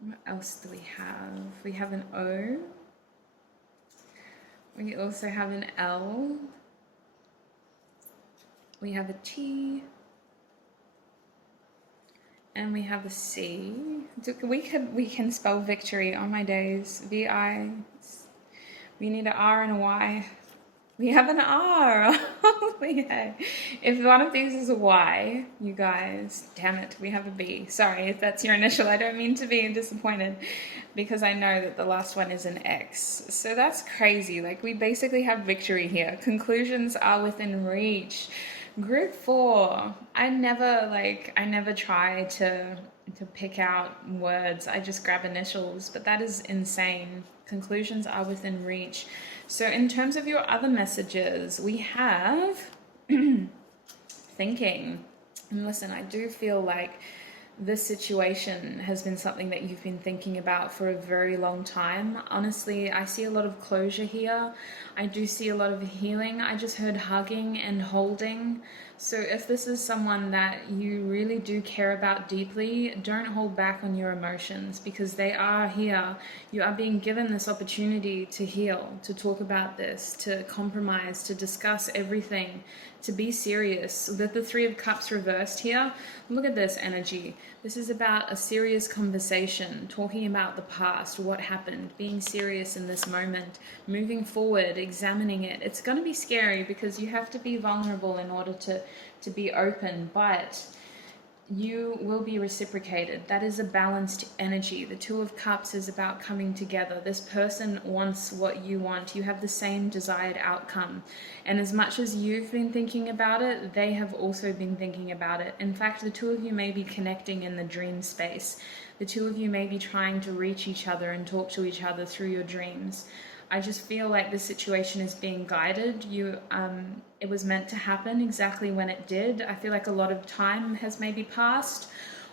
What else do we have? We have an O. We also have an L. We have a T. And we have a C. We can spell victory on my days. V-I. We need an R and a Y. We have an R. Holy heck. If one of these is a Y, you guys, damn it, we have a B. Sorry if that's your initial. I don't mean to be disappointed because I know that the last one is an X. So that's crazy. Like, we basically have victory here. Conclusions are within reach. Group 4. I never try to pick out words. I just grab initials, but that is insane. Conclusions are within reach. So in terms of your other messages, we have thinking. And listen, I do feel like this situation has been something that you've been thinking about for a very long time. Honestly, I see a lot of closure here. I do see a lot of healing. I just heard hugging and holding. So if this is someone that you really do care about deeply, don't hold back on your emotions because they are here. You are being given this opportunity to heal, to talk about this, to compromise, to discuss everything, to be serious. With the Three of Cups reversed here, look at this energy. This is about a serious conversation, talking about the past, what happened, being serious in this moment, moving forward, examining it. It's going to be scary because you have to be vulnerable in order to be open, but you will be reciprocated. That is a balanced energy. The Two of Cups is about coming together. This person wants what you want. You have the same desired outcome. And as much as you've been thinking about it, they have also been thinking about it. In fact, the two of you may be connecting in the dream space. The two of you may be trying to reach each other and talk to each other through your dreams. I just feel like this situation is being guided. It was meant to happen exactly when it did. I feel like a lot of time has maybe passed,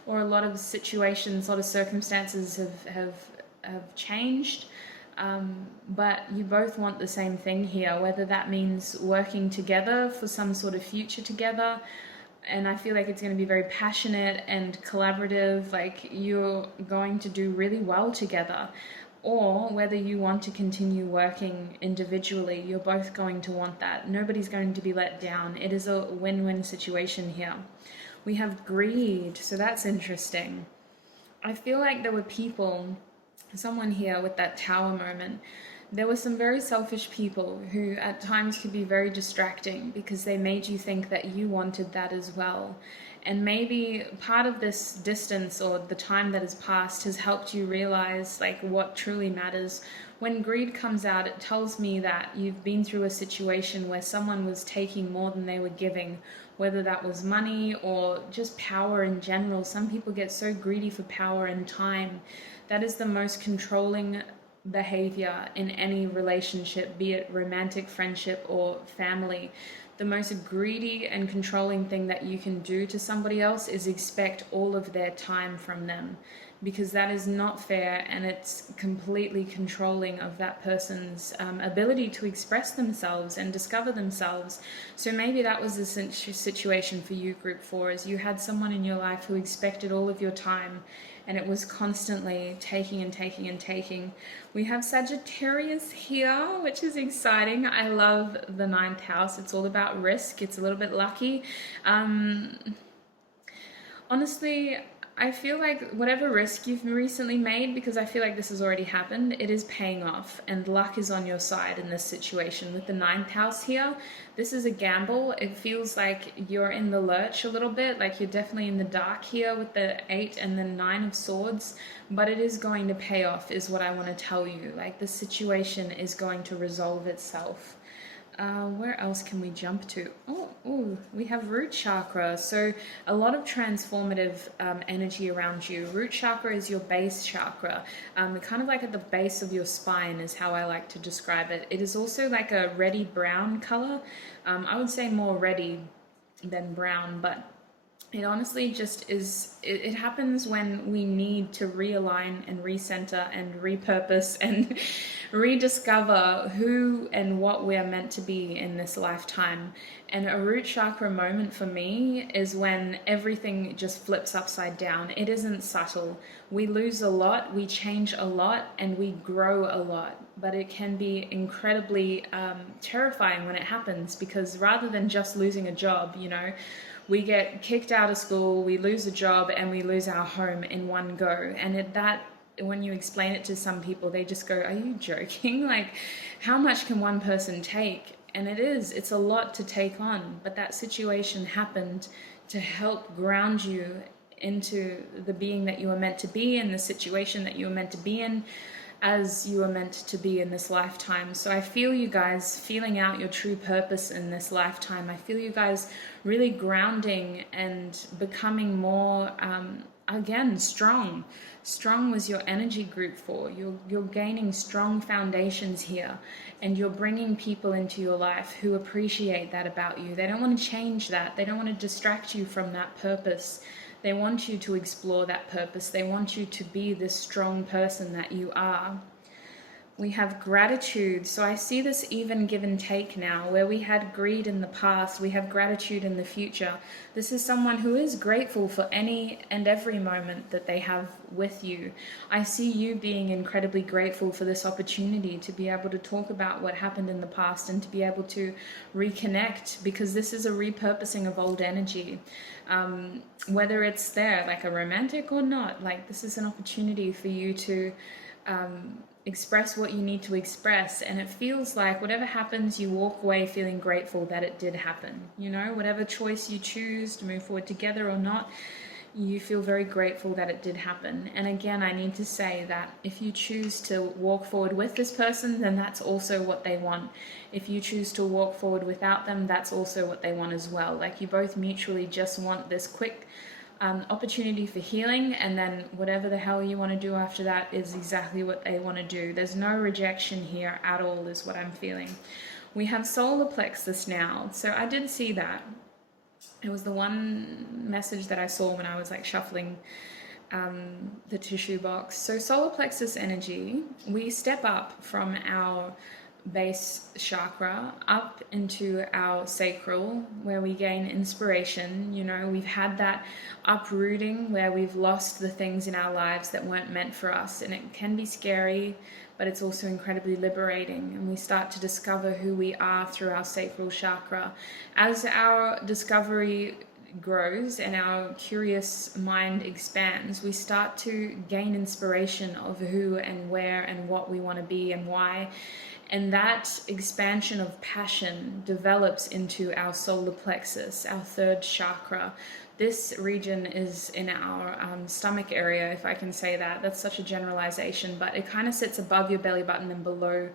or a lot of situations, a lot of circumstances have changed. But you both want the same thing here, whether that means working together for some sort of future together. And I feel like it's going to be very passionate and collaborative, like you're going to do really well together. Or whether you want to continue working individually, you're both going to want that. Nobody's going to be let down. It is a win-win situation here. We have greed, so that's interesting. I feel like there were people, someone here with that tower moment, there were some very selfish people who at times could be very distracting because they made you think that you wanted that as well. And maybe part of this distance or the time that has passed has helped you realize like what truly matters. When greed comes out, it tells me that you've been through a situation where someone was taking more than they were giving, whether that was money or just power in general. Some people get so greedy for power and time. That is the most controlling behavior in any relationship, be it romantic, friendship, or family. The most greedy and controlling thing that you can do to somebody else is expect all of their time from them, because that is not fair and it's completely controlling of that person's ability to express themselves and discover themselves. So maybe that was the situation for you, Group 4, is you had someone in your life who expected all of your time and it was constantly taking and taking and taking. We have Sagittarius here, which is exciting. I love the 9th house. It's all about risk. It's a little bit lucky. Honestly, I feel like whatever risk you've recently made, because I feel like this has already happened, it is paying off, and luck is on your side in this situation. With the ninth house here, this is a gamble. It feels like you're in the lurch a little bit, like you're definitely in the dark here with the 8 and the 9 of swords, but it is going to pay off is what I want to tell you. Like the situation is going to resolve itself. Where else can we jump to? Oh, we have root chakra. So a lot of transformative energy around you. Root chakra is your base chakra. Kind of like at the base of your spine is how I like to describe it. It is also like a reddy brown color. I would say more reddy than brown, but it honestly just is, it happens when we need to realign and recenter and repurpose and rediscover who and what we're meant to be in this lifetime. And a root chakra moment for me is when everything just flips upside down. It isn't subtle. We lose a lot, we change a lot, and we grow a lot. But it can be incredibly terrifying when it happens, because rather than just losing a job, you know, we get kicked out of school, we lose a job, and we lose our home in one go. And when you explain it to some people, they just go, are you joking? Like, how much can one person take? And it's a lot to take on. But that situation happened to help ground you into the being that you were meant to be, in the situation that you were meant to be in, as you are meant to be in this lifetime. So I feel you guys feeling out your true purpose in this lifetime. I feel you guys really grounding and becoming more, again, strong. Strong was your energy group 4. You're gaining strong foundations here, and you're bringing people into your life who appreciate that about you. They don't want to change that. They don't want to distract you from that purpose. They want you to explore that purpose. They want you to be this strong person that you are. We have gratitude. So I see this even give and take now. Where we had greed in the past, we have gratitude in the future. This is someone who is grateful for any and every moment that they have with you. I see you being incredibly grateful for this opportunity to be able to talk about what happened in the past and to be able to reconnect, because this is a repurposing of old energy. Whether it's there, like a romantic or not, like this is an opportunity for you to express what you need to express. And it feels like whatever happens, you walk away feeling grateful that it did happen. You know, whatever choice you choose to move forward together or not, you feel very grateful that it did happen. And again, I need to say that if you choose to walk forward with this person, then that's also what they want. If you choose to walk forward without them, that's also what they want as well. Like, you both mutually just want this quick opportunity for healing, and then whatever the hell you want to do after that is exactly what they want to do. There's no rejection here at all, is what I'm feeling. We have solar plexus now. So I did see that. It was the one message that I saw when I was like shuffling the tissue box. So solar plexus energy, we step up from our base chakra up into our sacral, where we gain inspiration. You know, we've had that uprooting where we've lost the things in our lives that weren't meant for us, and it can be scary, but it's also incredibly liberating, and we start to discover who we are through our sacral chakra. As our discovery grows and our curious mind expands, we start to gain inspiration of who and where and what we want to be and why. And that expansion of passion develops into our solar plexus, our third chakra. This region is in our stomach area, if I can say that. That's such a generalization, but it kind of sits above your belly button and below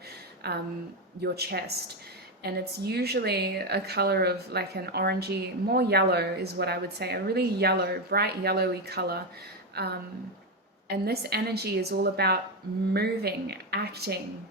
your chest. And it's usually a color of like an orangey, more yellow is what I would say, a really yellow, bright yellowy color. And this energy is all about moving, acting,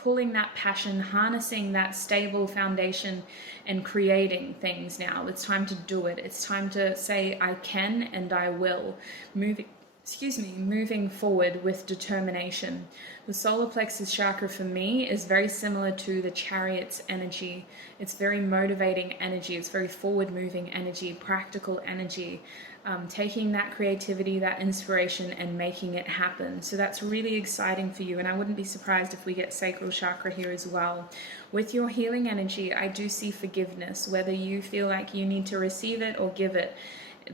pulling that passion, harnessing that stable foundation, and creating things now. It's time to do it. It's time to say, I can and I will. Moving forward with determination. The solar plexus chakra for me is very similar to the chariot's energy. It's very motivating energy. It's very forward moving energy, practical energy. Taking that creativity, that inspiration, and making it happen. So that's really exciting for you, and I wouldn't be surprised if we get sacral chakra here as well. With your healing energy, I do see forgiveness, whether you feel like you need to receive it or give it.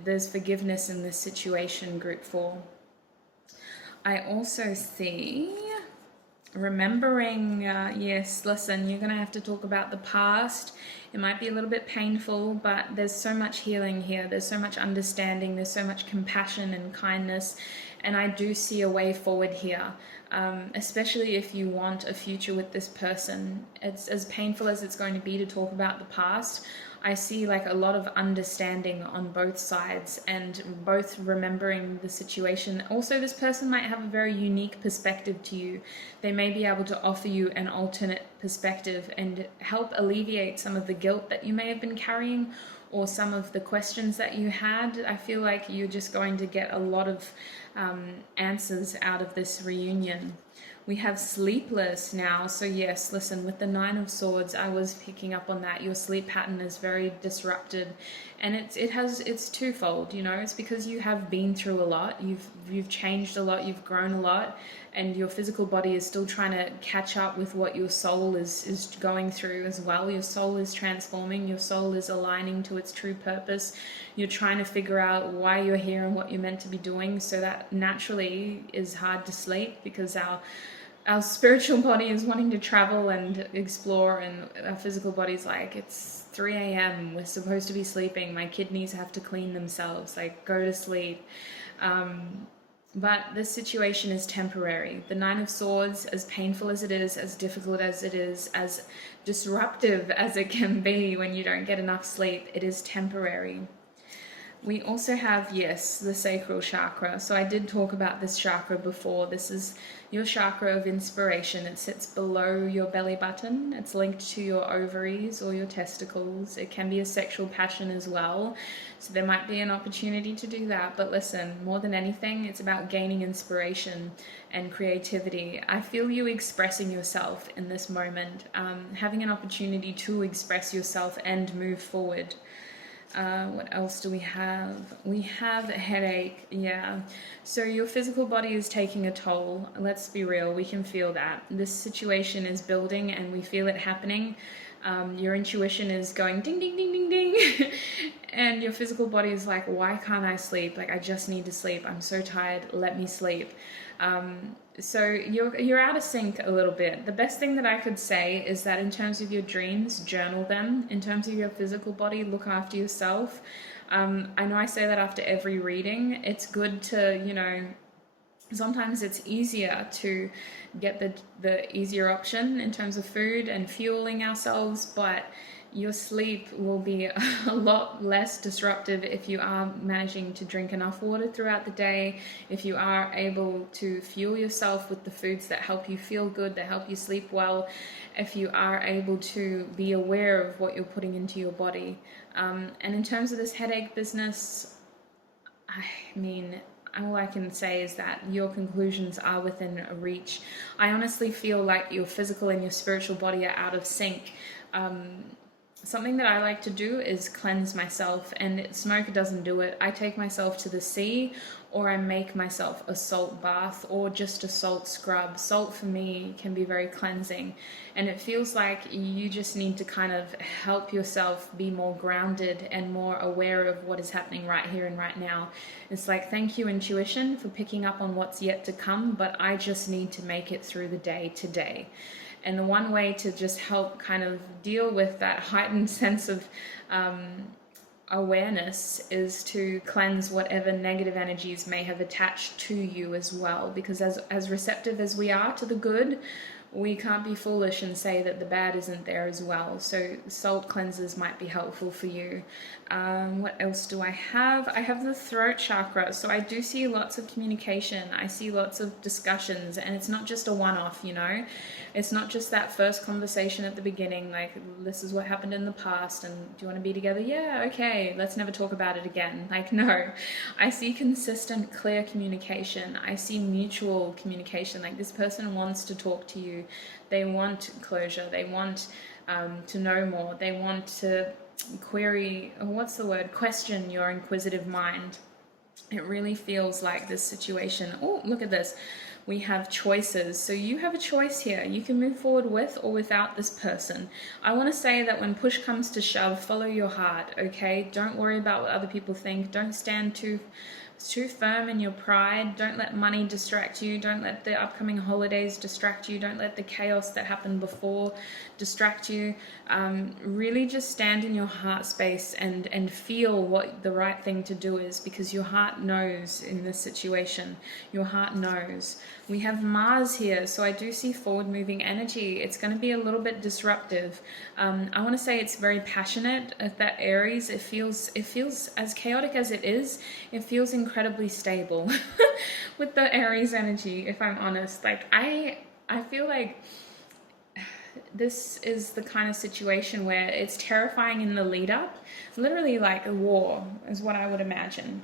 There's forgiveness in this situation, group 4. I also see remembering, yes, listen, you're going to have to talk about the past. It might be a little bit painful, but there's so much healing here. There's so much understanding. There's so much compassion and kindness. And I do see a way forward here, especially if you want a future with this person. It's as painful as it's going to be to talk about the past. I see like a lot of understanding on both sides and both remembering the situation. Also, this person might have a very unique perspective to you. They may be able to offer you an alternate perspective and help alleviate some of the guilt that you may have been carrying or some of the questions that you had. I feel like you're just going to get a lot of answers out of this reunion. We have sleepless now. So yes, listen, with the 9 of Swords, I was picking up on that. Your sleep pattern is very disrupted, and it's twofold, you know. It's because you have been through a lot. You've changed a lot, you've grown a lot, and your physical body is still trying to catch up with what your soul is going through as well. Your soul is transforming, your soul is aligning to its true purpose. You're trying to figure out why you're here and what you're meant to be doing. So that naturally is hard to sleep, because our spiritual body is wanting to travel and explore, and our physical body's like, it's 3 a.m. We're supposed to be sleeping. My kidneys have to clean themselves. Like, go to sleep. But this situation is temporary. The 9 of Swords, as painful as it is, as difficult as it is, as disruptive as it can be when you don't get enough sleep, it is temporary. We also have, yes, the sacral chakra. So I did talk about this chakra before. This is your chakra of inspiration. It sits below your belly button. It's linked to your ovaries or your testicles. It can be a sexual passion as well. So there might be an opportunity to do that. But listen, more than anything, it's about gaining inspiration and creativity. I feel you expressing yourself in this moment, having an opportunity to express yourself and move forward. What else do we have? We have a headache. Yeah. So your physical body is taking a toll. Let's be real. We can feel that. This situation is building and we feel it happening. Your intuition is going ding, ding, ding, ding, ding. And your physical body is like, why can't I sleep? Like, I just need to sleep. I'm so tired. Let me sleep. So you're out of sync a little bit. The best thing that I could say is that in terms of your dreams, journal them. In terms of your physical body, look after yourself. I know I say that after every reading. It's good to, you know, sometimes it's easier to get the easier option in terms of food and fueling ourselves, but your sleep will be a lot less disruptive if you are managing to drink enough water throughout the day, if you are able to fuel yourself with the foods that help you feel good, that help you sleep well, if you are able to be aware of what you're putting into your body. And in terms of this headache business, I mean, all I can say is that your conclusions are within reach. I honestly feel like your physical and your spiritual body are out of sync. Something that I like to do is cleanse myself, and smoke doesn't do it. I take myself to the sea, or I make myself a salt bath, or just a salt scrub. Salt for me can be very cleansing, and it feels like you just need to kind of help yourself be more grounded and more aware of what is happening right here and right now. It's like, thank you, intuition, for picking up on what's yet to come, but I just need to make it through the day today. And the one way to just help kind of deal with that heightened sense of awareness is to cleanse whatever negative energies may have attached to you as well. Because as receptive as we are to the good, we can't be foolish and say that the bad isn't there as well. So salt cleansers might be helpful for you. What else do I have? I have the throat chakra. So I do see lots of communication. I see lots of discussions, and it's not just a one-off, you know. It's not just that first conversation at the beginning, like, this is what happened in the past, and do you want to be together? Yeah, okay, let's never talk about it again. Like, no. I see consistent, clear communication. I see mutual communication. Like, this person wants to talk to you. They want closure. They want to know more. They want to question your inquisitive mind. It really feels like this situation. Oh, look at this. We have choices. So you have a choice here. You can move forward with or without this person. I want to say that when push comes to shove, follow your heart, okay? Don't worry about what other people think. Don't stand too firm in your pride. Don't let money distract you. Don't let the upcoming holidays distract you. Don't let the chaos that happened before distract you. Really just stand in your heart space and feel what the right thing to do is, because your heart knows in this situation. Your heart knows. We have Mars here, so I do see forward moving energy. It's going to be a little bit disruptive. I want to say it's very passionate. That Aries, it feels as chaotic as it is, it feels incredibly stable with the Aries energy, if I'm honest. Like I feel like this is the kind of situation where it's terrifying in the lead up, literally like a war is what I would imagine.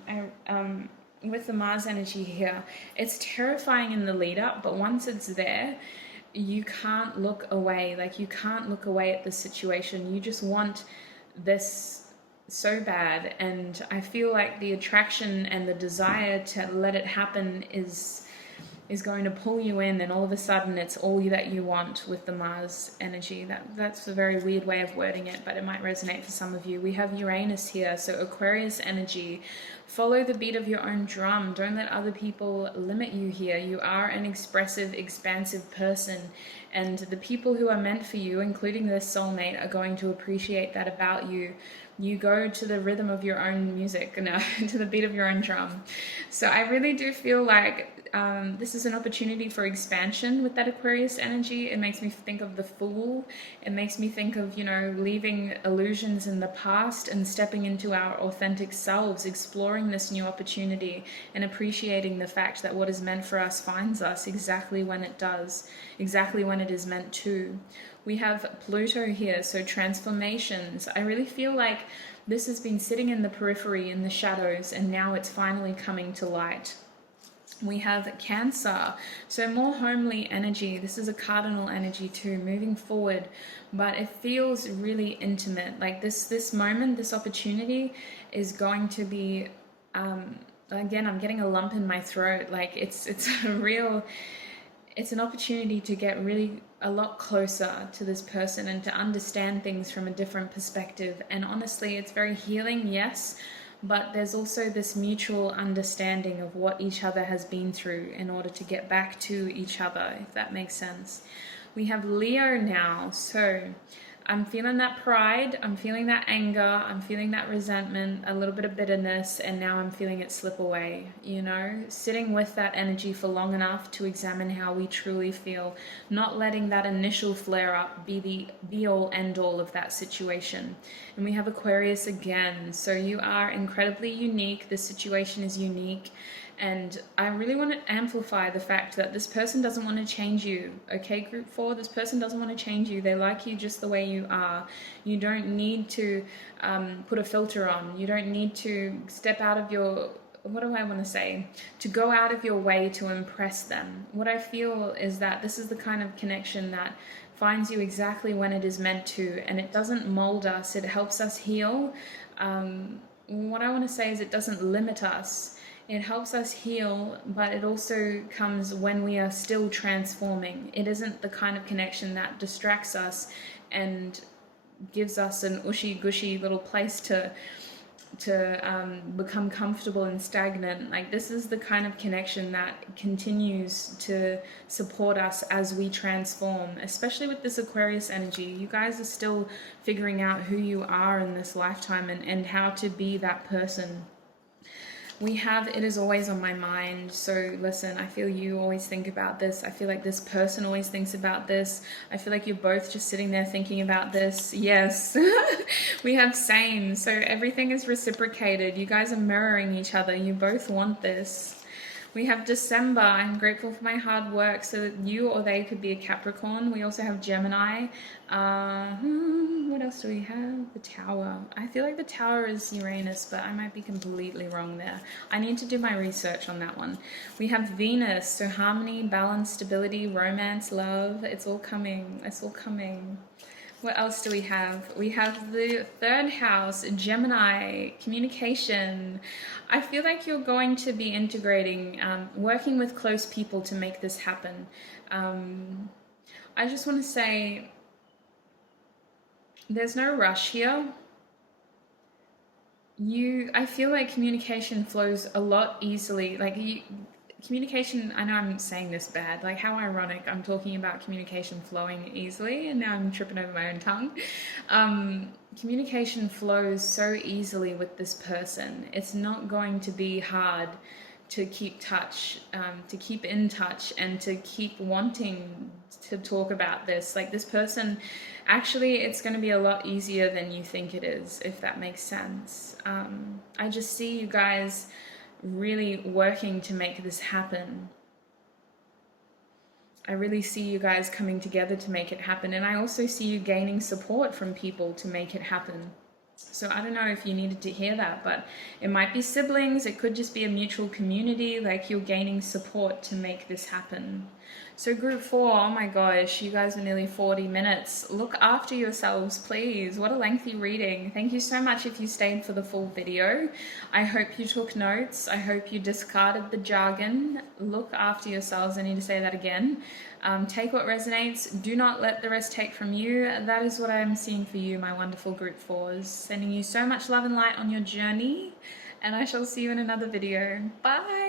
With the Mars energy here, it's terrifying in the lead up, but once it's there, you can't look away. Like you can't look away at the situation. You just want this so bad, and I feel like the attraction and the desire to let it happen is going to pull you in, and all of a sudden it's all that you want with the Mars energy. That's a very weird way of wording it, but it might resonate for some of you. We have Uranus here, so Aquarius energy. Follow the beat of your own drum. Don't let other people limit you here. You are an expressive, expansive person, and the people who are meant for you, including this soulmate, are going to appreciate that about you. You go to the rhythm of your own music, no, to the beat of your own drum. So I really do feel like this is an opportunity for expansion with that Aquarius energy. It makes me think of the Fool. It makes me think of, leaving illusions in the past and stepping into our authentic selves, exploring this new opportunity and appreciating the fact that what is meant for us finds us exactly when it does, exactly when it is meant to. We have Pluto here, so transformations. I really feel like this has been sitting in the periphery, in the shadows, and now it's finally coming to light. We have Cancer, so more homely energy. This is a cardinal energy too, moving forward, but it feels really intimate. Like this moment, this opportunity is going to be, again, I'm getting a lump in my throat. Like it's an opportunity to get really a lot closer to this person and to understand things from a different perspective. And honestly, it's very healing, yes, but there's also this mutual understanding of what each other has been through in order to get back to each other, if that makes sense. We have Leo now, so I'm feeling that pride, I'm feeling that anger, I'm feeling that resentment, a little bit of bitterness, and now I'm feeling it slip away, sitting with that energy for long enough to examine how we truly feel, not letting that initial flare up be the be-all end-all of that situation. And we have Aquarius again, so you are incredibly unique, this situation is unique, and I really want to amplify the fact that this person doesn't want to change you, okay, group 4? This person doesn't want to change you. They like you just the way you are. You don't need to put a filter on. You don't need to step out of your, what do I want to say? To go out of your way to impress them. What I feel is that this is the kind of connection that finds you exactly when it is meant to, and it doesn't mold us. It helps us heal. What I want to say is it doesn't limit us. It helps us heal, but it also comes when we are still transforming. It isn't the kind of connection that distracts us and gives us an ushy-gushy little place to become comfortable and stagnant. Like, this is the kind of connection that continues to support us as we transform, especially with this Aquarius energy. You guys are still figuring out who you are in this lifetime and how to be that person. We have It Is Always on My Mind. So listen, I feel you always think about this. I feel like this person always thinks about this. I feel like you're both just sitting there thinking about this. Yes. We have Same. So everything is reciprocated. You guys are mirroring each other. You both want this. We have December. I'm grateful for my hard work. So you or they could be a Capricorn. We also have Gemini. What else do we have? The Tower. I feel like the Tower is Uranus, but I might be completely wrong there. I need to do my research on that one. We have Venus. So harmony, balance, stability, romance, love. It's all coming. It's all coming. What else do we have? We have the third house, Gemini, communication. I feel like you're going to be integrating, working with close people to make this happen. I just want to say there's no rush here. I feel like communication flows a lot easily. Communication, I know I'm saying this bad, like how ironic, I'm talking about communication flowing easily and now I'm tripping over my own tongue. Communication flows so easily with this person. It's not going to be hard to keep in touch and to keep wanting to talk about this. Like this person, actually it's going to be a lot easier than you think it is, if that makes sense. I just see you guys really working to make this happen. I really see you guys coming together to make it happen, and I also see you gaining support from people to make it happen. So I don't know if you needed to hear that, but it might be siblings, it could just be a mutual community, like you're gaining support to make this happen. So group 4, oh my gosh, you guys are nearly 40 minutes. Look after yourselves, please. What a lengthy reading. Thank you so much if you stayed for the full video. I hope you took notes. I hope you discarded the jargon. Look after yourselves. I need to say that again. Take what resonates. Do not let the rest take from you. That is what I am seeing for you, my wonderful group 4s. Sending you so much love and light on your journey, and I shall see you in another video. Bye.